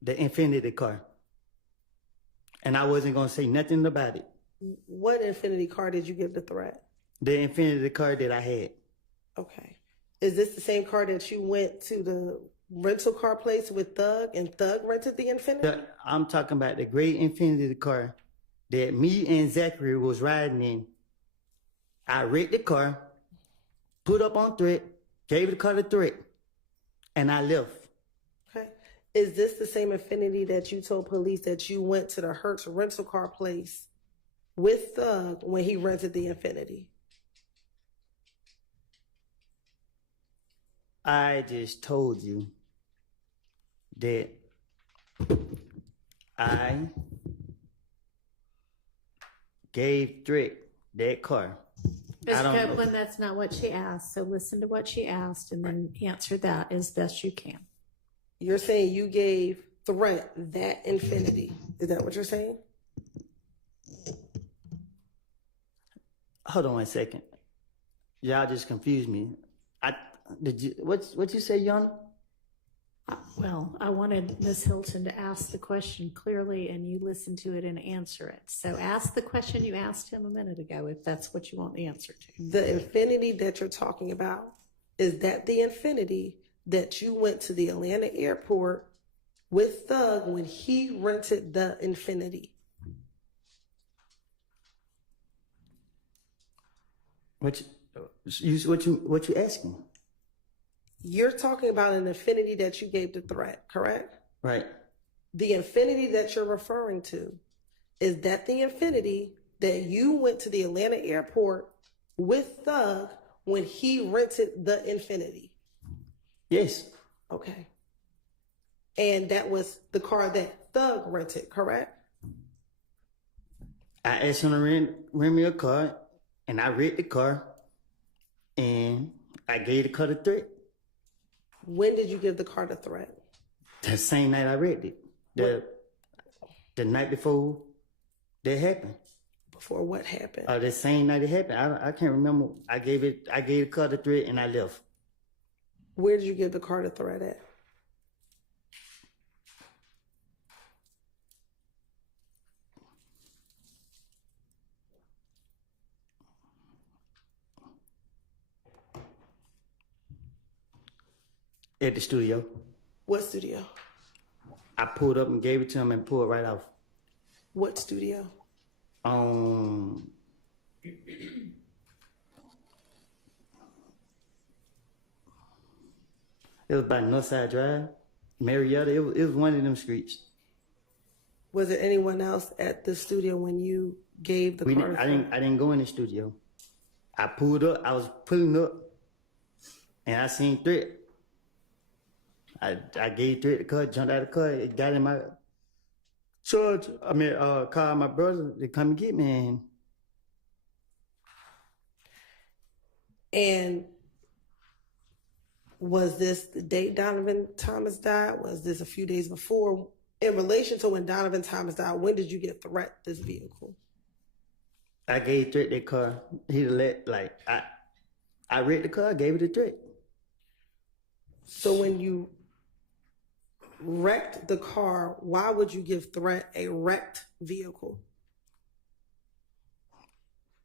the Infinity car. And I wasn't going to say nothing about it. What Infinity car did you give to Threat? The Infinity car that I had. Okay. Is this the same car that you went to the rental car place with Thug and Thug rented the Infinity? I'm talking about the gray Infinity car that me and Zachary was riding in. I wrecked the car, put up on Threat, gave the car to Threat, and I left. Okay. Is this the same Infinity that you told police that you went to the Hertz rental car place with Thug when he rented the Infinity? I just told you that I gave Threat that car. Ms. Copeland, that's not what she asked. So listen to what she asked and then answer that as best you can. You're saying you gave Threat that Infinity. Is that what you're saying? Hold on 1 second. Y'all just confused me. What you say, Yana? Well, I wanted Ms. Hilton to ask the question clearly and you listen to it and answer it. So ask the question you asked him a minute ago if that's what you want the answer to. The Infinity that you're talking about, is that the Infinity that you went to the Atlanta airport with Thug when he rented the Infinity? What you asking? You're talking about an Infinity that you gave to Threat, correct? Right. The Infinity that you're referring to, is that the Infinity that you went to the Atlanta airport with Thug when he rented the Infinity? Yes. Okay. And that was the car that Thug rented, correct? I asked him to rent me a car, and I rented the car, and I gave the car to Threat. When did you give the car to Threat? The same night I read it. The night before that happened. Before what happened? The same night it happened. I can't remember. I gave the car the threat and I left. Where did you give the car the threat at? At the studio. What studio? I pulled up and gave it to him and pulled right off. What studio? It was by Northside Drive, Marietta. It was one of them streets. Was there anyone else at the studio when you gave the car? I didn't go in the studio. I pulled up. I was pulling up, and I seen threat. I gave threat the car, jumped out of the car. It got in my called my brother to come and get me. And was this the date Donovan Thomas died? Was this a few days before? In relation to when Donovan Thomas died, when did you get threat this vehicle? I gave threat that car. I read the car, gave it a threat. So when you wrecked the car, why would you give threat a wrecked vehicle?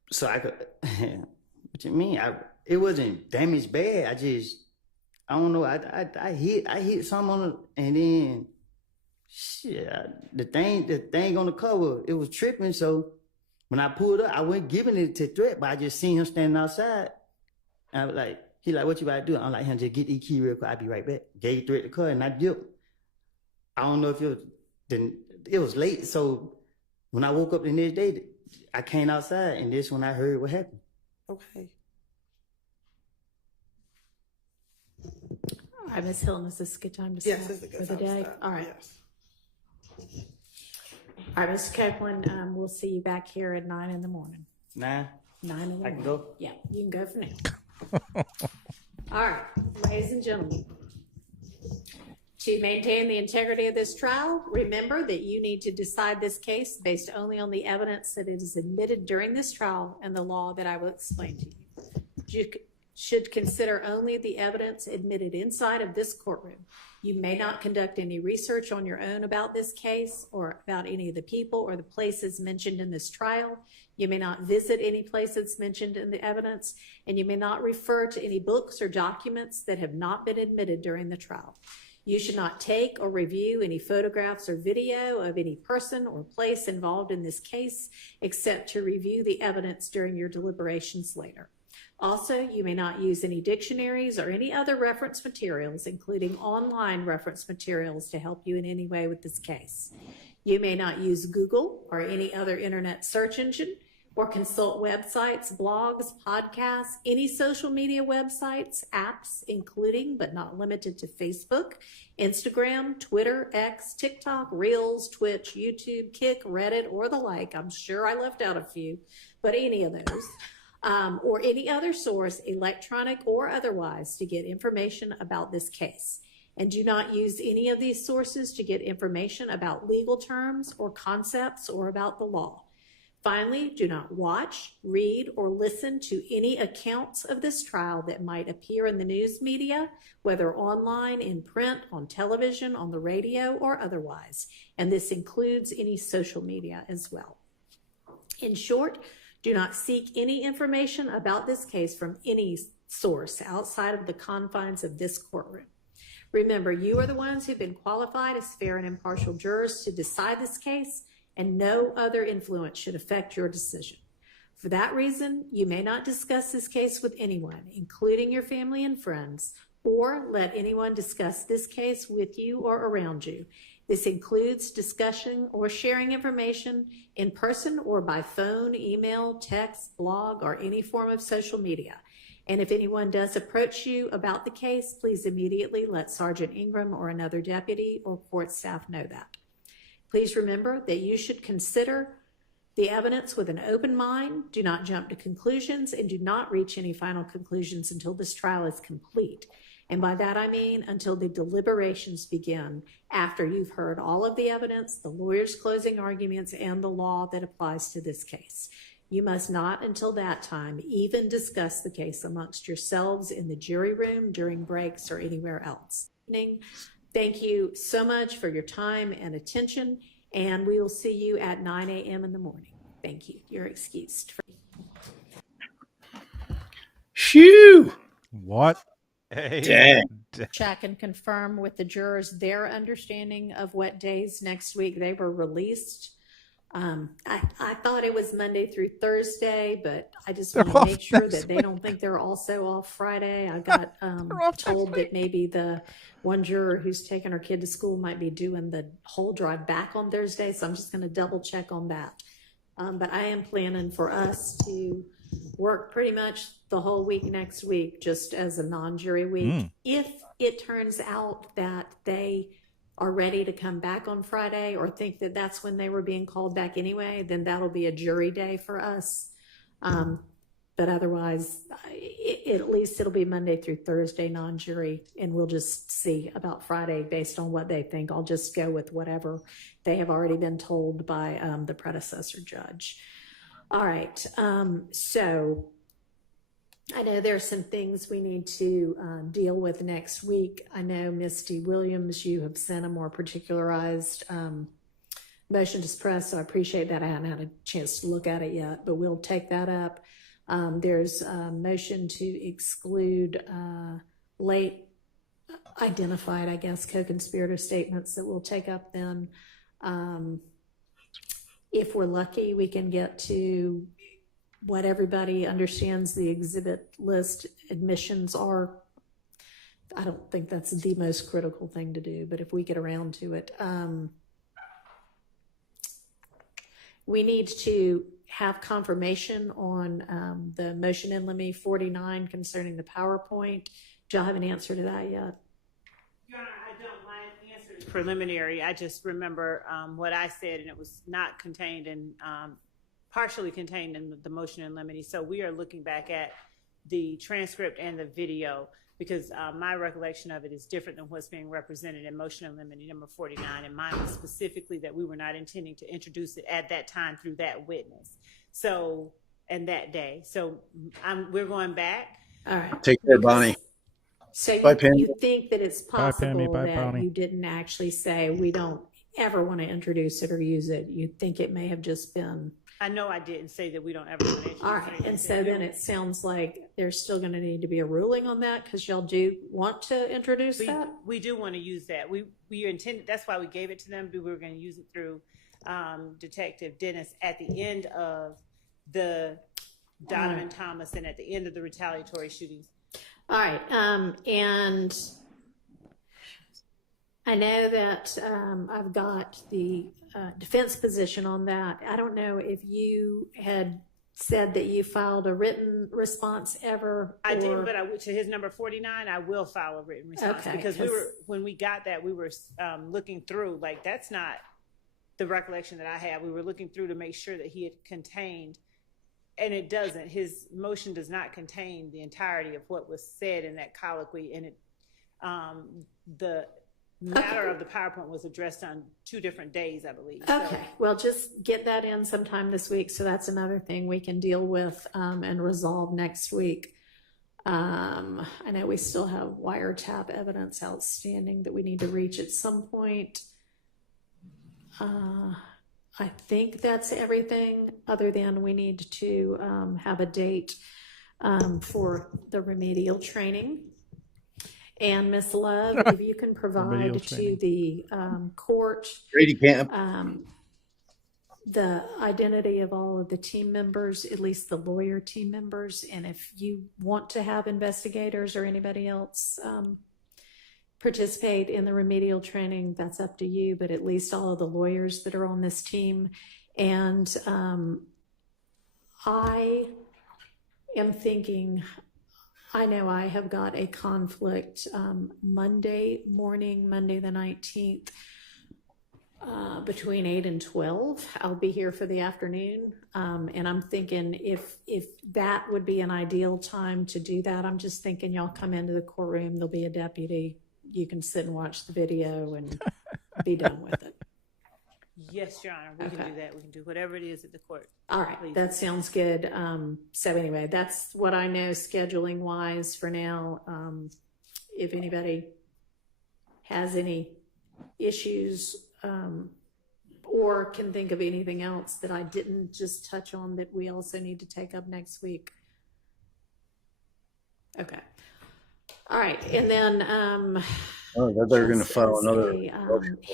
So I could. What you mean? It wasn't damaged bad. I don't know. I hit something on it, and then shit. The thing on the cover, it was tripping. So when I pulled up, I wasn't giving it to threat, but I just seen him standing outside. I was like, he like, what you about to do? I'm like, just get the key real quick. I'll be right back. Gave threat the car, and I dipped. I don't know if it was late. So when I woke up the next day, I came outside, and this when I heard what happened. Okay. All right, Ms. Hilton, is this a good time to Yes, stop it's a good for the time to day? stop. All right. Yes. All right, Mr. Copeland, we'll see you back here at 9 in the morning. 9? 9 in the morning. I can go? Yeah, you can go for now. All right, ladies and gentlemen. To maintain the integrity of this trial, remember that you need to decide this case based only on the evidence that is admitted during this trial and the law that I will explain to you. You should consider only the evidence admitted inside of this courtroom. You may not conduct any research on your own about this case or about any of the people or the places mentioned in this trial. You may not visit any places mentioned in the evidence, and you may not refer to any books or documents that have not been admitted during the trial. You should not take or review any photographs or video of any person or place involved in this case, except to review the evidence during your deliberations later. Also, you may not use any dictionaries or any other reference materials, including online reference materials, to help you in any way with this case. You may not use Google or any other internet search engine, or consult websites, blogs, podcasts, any social media websites, apps, including but not limited to Facebook, Instagram, Twitter, X, TikTok, Reels, Twitch, YouTube, Kick, Reddit, or the like. I'm sure I left out a few, but any of those. Or any other source, electronic or otherwise, to get information about this case. And do not use any of these sources to get information about legal terms or concepts or about the law. Finally, do not watch, read, or listen to any accounts of this trial that might appear in the news media, whether online, in print, on television, on the radio, or otherwise. And this includes any social media as well. In short, do not seek any information about this case from any source outside of the confines of this courtroom. Remember, you are the ones who've been qualified as fair and impartial jurors to decide this case, and no other influence should affect your decision. For that reason, you may not discuss this case with anyone, including your family and friends, or let anyone discuss this case with you or around you. This includes discussing or sharing information in person or by phone, email, text, blog, or any form of social media. And if anyone does approach you about the case, please immediately let Sergeant Ingram or another deputy or court staff know that. Please remember that you should consider the evidence with an open mind, do not jump to conclusions, and do not reach any final conclusions until this trial is complete. And by that I mean until the deliberations begin, after you've heard all of the evidence, the lawyer's closing arguments, and the law that applies to this case. You must not, until that time, even discuss the case amongst yourselves in the jury room, during breaks, or anywhere else. Thank you so much for your time and attention, and we will see you at 9 a.m. in the morning. Thank you. You're excused. Shoo! What? Dang. Check and confirm with the jurors their understanding of what days next week they were released. I thought it was Monday through Thursday, but I just want to make sure that they don't think they're also off Friday. I got told that maybe the one juror who's taking her kid to school might be doing the whole drive back on Thursday, so I'm just going to double check on that. But I am planning for us to work pretty much the whole week next week, just as a non-jury week. If it turns out that they are ready to come back on Friday, or think that that's when they were being called back anyway, then that'll be a jury day for us. But otherwise, at least it'll be Monday through Thursday non-jury, and we'll just see about Friday based on what they think. I'll just go with whatever they have already been told by the predecessor judge. All right, so I know there's some things we need to deal with next week. I know, Misty Williams, you have sent a more particularized motion to suppress, so I appreciate that. I haven't had a chance to look at it yet, but we'll take that up. There's a motion to exclude late identified, I guess, co-conspirator statements that we'll take up then. If we're lucky, we can get to what everybody understands the exhibit list admissions are. I don't think that's the most critical thing to do, but if we get around to it, we need to have confirmation on the motion in limine 49 concerning the PowerPoint. Do y'all have an answer to that yet? Your Honor, I don't. My answer is preliminary. I just remember what I said, and it was not contained in, partially contained in the motion in limine. So we are looking back at the transcript and the video, because my recollection of it is different than what's being represented in motion in limine number 49. And mine was specifically that we were not intending to introduce it at that time through that witness. So, and that day. So we're going back. All right. Take care, Bonnie. So Bye, you think that it's Bye, Pammy. possible Bye, that Bonnie. you didn't actually say we don't ever want to introduce it or use it? You think it may have just been... I know I didn't say that we don't ever want to introduce All right, and so then it sounds like there's still going to need to be a ruling on that, because y'all do want to introduce that? We do want to use that. We intended, that's why we gave it to them. We were going to use it through Detective Dennis at the end of the Donovan Thomas and at the end of the retaliatory shootings. All right, and I know that I've got the defense position on that. I don't know if you had said that you filed a written response ever. I did, but to his number 49, I will file a written response, because when we got that, we were looking through, like, that's not the recollection that I had. We were looking through to make sure that he had contained, and it doesn't. His motion does not contain the entirety of what was said in that colloquy, and the matter of the PowerPoint was addressed on 2 different days, I believe. Okay, so. well, just get that in sometime this week. So that's another thing we can deal with and resolve next week. I know we still have wiretap evidence outstanding that we need to reach at some point. I think that's everything, other than we need to have a date for the remedial training. And Ms. Love, if you can provide to the court the identity of all of the team members, at least the lawyer team members, and if you want to have investigators or anybody else participate in the remedial training, that's up to you, but at least all of the lawyers that are on this team. And I am thinking, I know I have got a conflict Monday morning, Monday the 19th, Between 8 and 12. I'll be here for the afternoon. And I'm thinking if that would be an ideal time to do that, I'm just thinking y'all come into the courtroom, there'll be a deputy. You can sit and watch the video and be done with it. Yes, Your Honor, we can do that. We can do whatever it is at the court. All right, Please. that sounds good. So anyway, that's what I know scheduling wise for now. If anybody has any issues, or can think of anything else that I didn't just touch on that we also need to take up next week. Okay. All right. And then they're going to file another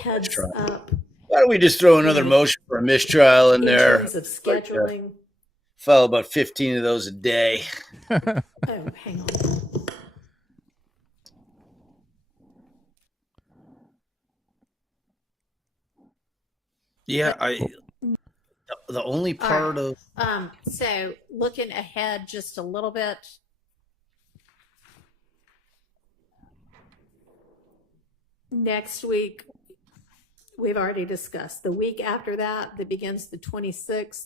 heads up. Why don't we just throw another motion for a mistrial in there? In terms of scheduling. File about 15 of those a day. Oh, hang on. Yeah, the only part of so looking ahead just a little bit. Next week, we've already discussed. The week after that begins the 26th,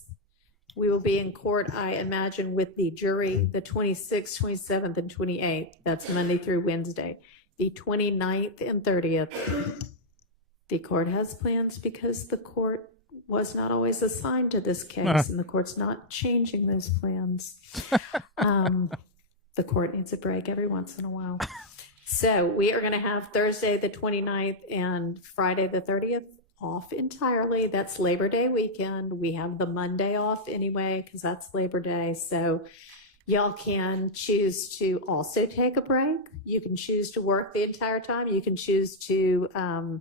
we will be in court, I imagine, with the jury, the 26th, 27th, and 28th. That's Monday through Wednesday. The 29th and 30th, the court has plans because the court was not always assigned to this case, and the court's not changing those plans. The court needs a break every once in a while. So we are going to have Thursday the 29th and Friday the 30th off entirely. That's Labor Day weekend. We have the Monday off anyway because that's Labor Day. So y'all can choose to also take a break. You can choose to work the entire time. You can choose to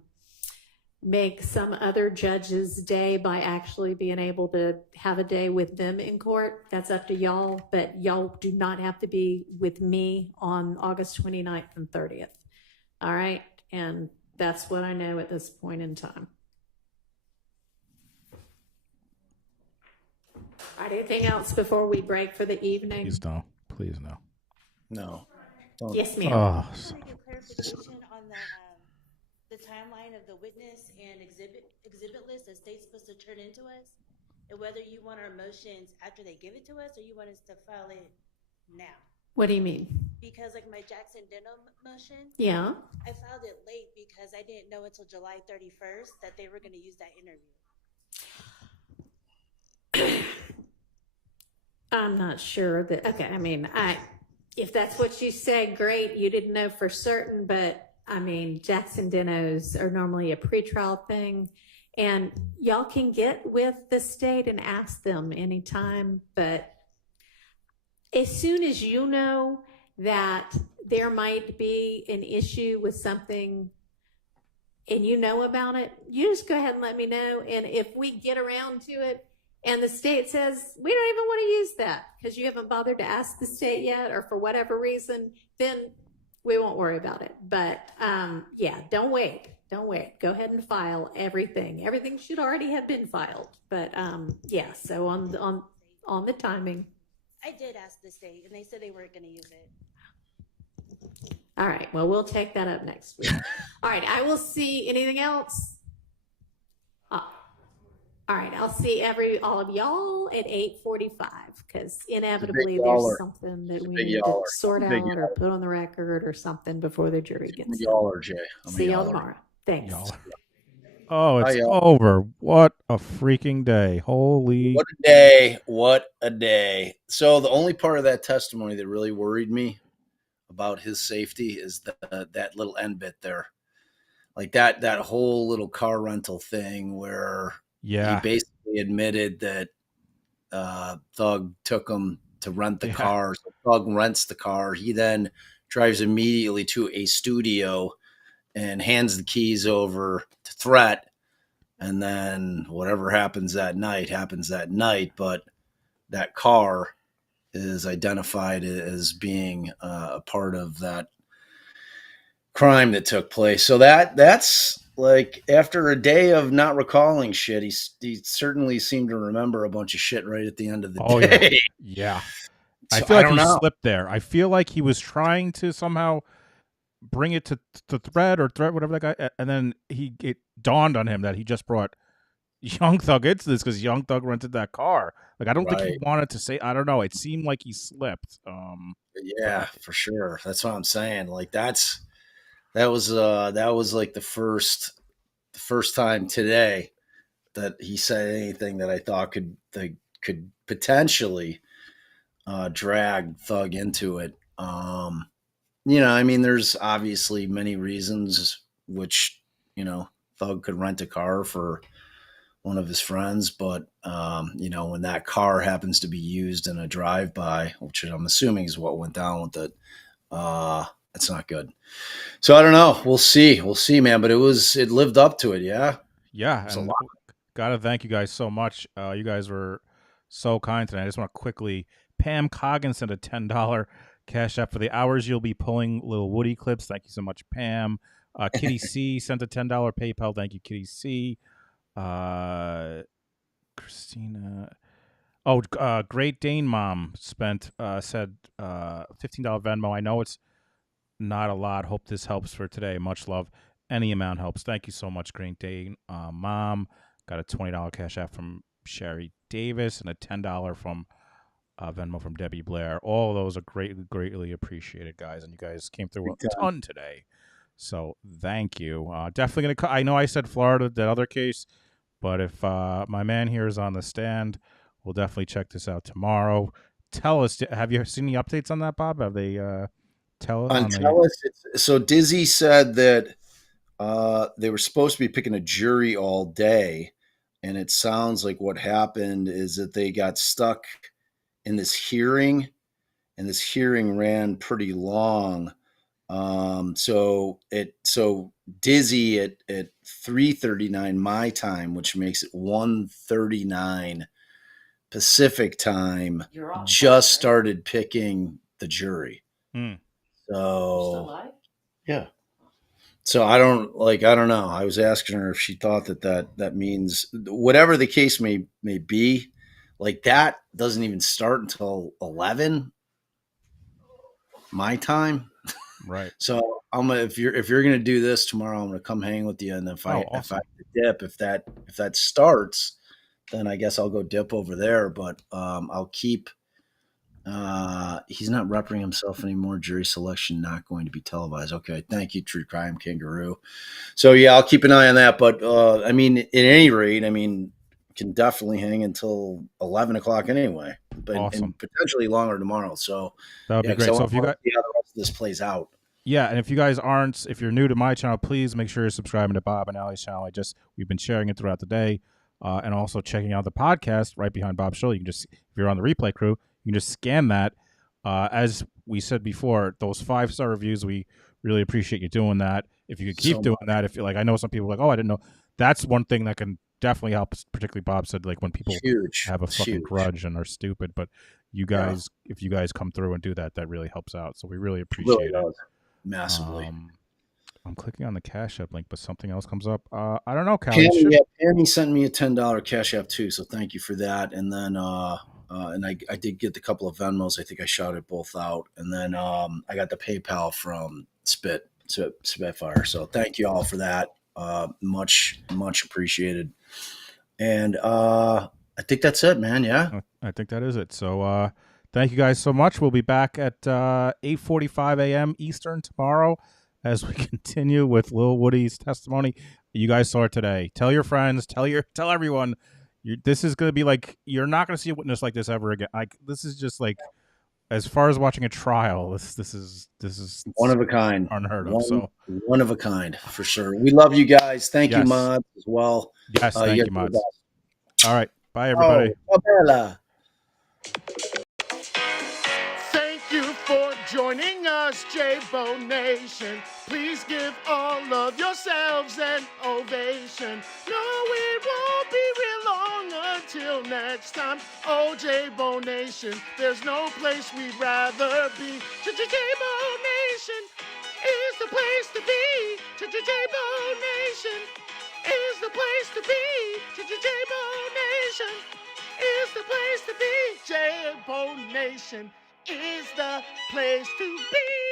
make some other judge's day by actually being able to have a day with them in court. That's up to y'all, but y'all do not have to be with me on August 29th and 30th. All right. And that's what I know at this point in time. All right, anything else before we break for the evening? Please no. Please no. No. Yes, ma'am. Oh, clarification on the timeline of the witness and exhibit list that state's supposed to turn into us, and whether you want our motions after they give it to us or you want us to file it now. What do you mean? Because like my Jackson Denham motion, Yeah, I filed it late because I didn't know until July 31st that they were going to use that interview. I'm not sure that, okay, I mean, if that's what you say, great, you didn't know for certain, but I mean, Jackson Denos are normally a pretrial thing, and y'all can get with the state and ask them anytime, but as soon as you know that there might be an issue with something and you know about it, you just go ahead and let me know, and if we get around to it, and the state says, we don't even want to use that because you haven't bothered to ask the state yet or for whatever reason, then we won't worry about it. But yeah, don't wait. Don't wait. Go ahead and file everything. Everything should already have been filed. But yeah, so on the timing. I did ask the state and they said they weren't going to use it. All right. Well, we'll take that up next week. All right. I will see. Anything else? All right, I'll see all of y'all at 8:45 because inevitably there's something that we need to sort out or put on the record or something before the jury gets in. Jay. See y'all tomorrow. Thanks. Oh, it's over. What a freaking day. Holy. What a day. What a day. So the only part of that testimony that really worried me about his safety is that little end bit there. Like that whole little car rental thing where he basically admitted that Thug took him to rent the car. So Thug rents the car. He then drives immediately to a studio and hands the keys over to Threat. And then whatever happens that night. But that car is identified as being a part of that crime that took place. So that's like after a day of not recalling shit, he certainly seemed to remember a bunch of shit right at the end of the day. Yeah. So I feel like he slipped there. I feel like he was trying to somehow bring it to Thread whatever that guy, and then it dawned on him that he just brought Young Thug into this because Young Thug rented that car. Like, I don't think he wanted to say. I don't know. It seemed like he slipped. Yeah, for sure. That's what I'm saying. Like that was like the first time today that he said anything that I thought could potentially drag Thug into it. I mean, there's obviously many reasons which Thug could rent a car for one of his friends, but when that car happens to be used in a drive-by, which I'm assuming is what went down with it, it's not good. So I don't know. We'll see, man. But it lived up to it, yeah. Yeah, and gotta thank you guys so much. You guys were so kind tonight. I just want to quickly, Pam Coggin sent a $10 Cash App for the hours you'll be pulling Little Woody clips. Thank you so much, Pam. Kitty C sent a $10 PayPal. Thank you, Kitty C. Christina. Oh, Great Dane Mom said $15 Venmo. I know it's not a lot. Hope this helps for today. Much love. Any amount helps. Thank you so much, Great Dane Mom. Got a $20 Cash App from Sherry Davis and a $10 from Venmo from Debbie Blair. All of those are greatly appreciated, guys. And you guys came through a ton today. So thank you. Definitely going to I know I said Florida, that other case, but if my man here is on the stand, we'll definitely check this out tomorrow. Tell us, have you seen any updates on that, Bob? Have they tell us? So Dizzy said that they were supposed to be picking a jury all day, and it sounds like what happened is that they got stuck in this hearing, and this hearing ran pretty long. So Dizzy at 3:39 my time, which makes it 1:39 Pacific time, just started picking the jury. So yeah. So I don't know. I was asking her if she thought that means whatever the case may be, like that doesn't even start until 11 my time. Right. So if you're gonna do this tomorrow, I'm gonna come hang with you, and if I dip, if that starts, then I guess I'll go dip over there. But I'll keep. He's not repping himself anymore. Jury selection not going to be televised. Okay, thank you, True Crime Kangaroo. So yeah, I'll keep an eye on that. But I mean, at any rate, I mean, can definitely hang until 11 o'clock anyway, but and potentially longer tomorrow. So that would be great. So if you got see how the rest of this plays out. Yeah, and if you guys if you're new to my channel, please make sure you're subscribing to Bob and Allie's channel. We've been sharing it throughout the day, and also checking out the podcast right behind Bob's show. You can just, if you're on the replay crew, you can just scan that. As we said before, those 5-star reviews, we really appreciate you doing that. If you could keep doing that, if you're like, I know some people are like, oh, I didn't know. That's one thing that can definitely help. Particularly Bob said, like when people have a fucking grudge and are stupid, but you guys, if you guys come through and do that, that really helps out. So we really appreciate it. Massively. I'm clicking on the Cash App link, but something else comes up. I don't know, Cal. Pammy sent me a $10 Cash App too, so thank you for that. And then and I did get a couple of Venmos. I think I shouted both out. And then I got the PayPal from Spitfire. So thank you all for that. Much appreciated. And I think that's it, man. Yeah. I think that is it. So thank you guys so much. We'll be back at 8:45 a.m. Eastern tomorrow as we continue with Lil Woody's testimony. You guys saw it today. Tell your friends. Tell everyone. This is going to be like, you're not going to see a witness like this ever again. Like, this is just like, as far as watching a trial, this is one of a kind, unheard of. One of a kind for sure. We love you guys. Thank you, Mod, as well. Yes, thank you, Mod. All right, bye everybody. Bella. Thank you for joining us, J-Bo Nation. Please give all of yourselves an ovation. No, it won't be real long until next time. Oh, J-Bo Nation, there's no place we'd rather be. J-Bo Nation is the place to be. J-Bo Nation is the place to be. J-Bo Nation is the place to be. J-Bo Nation is the place to be.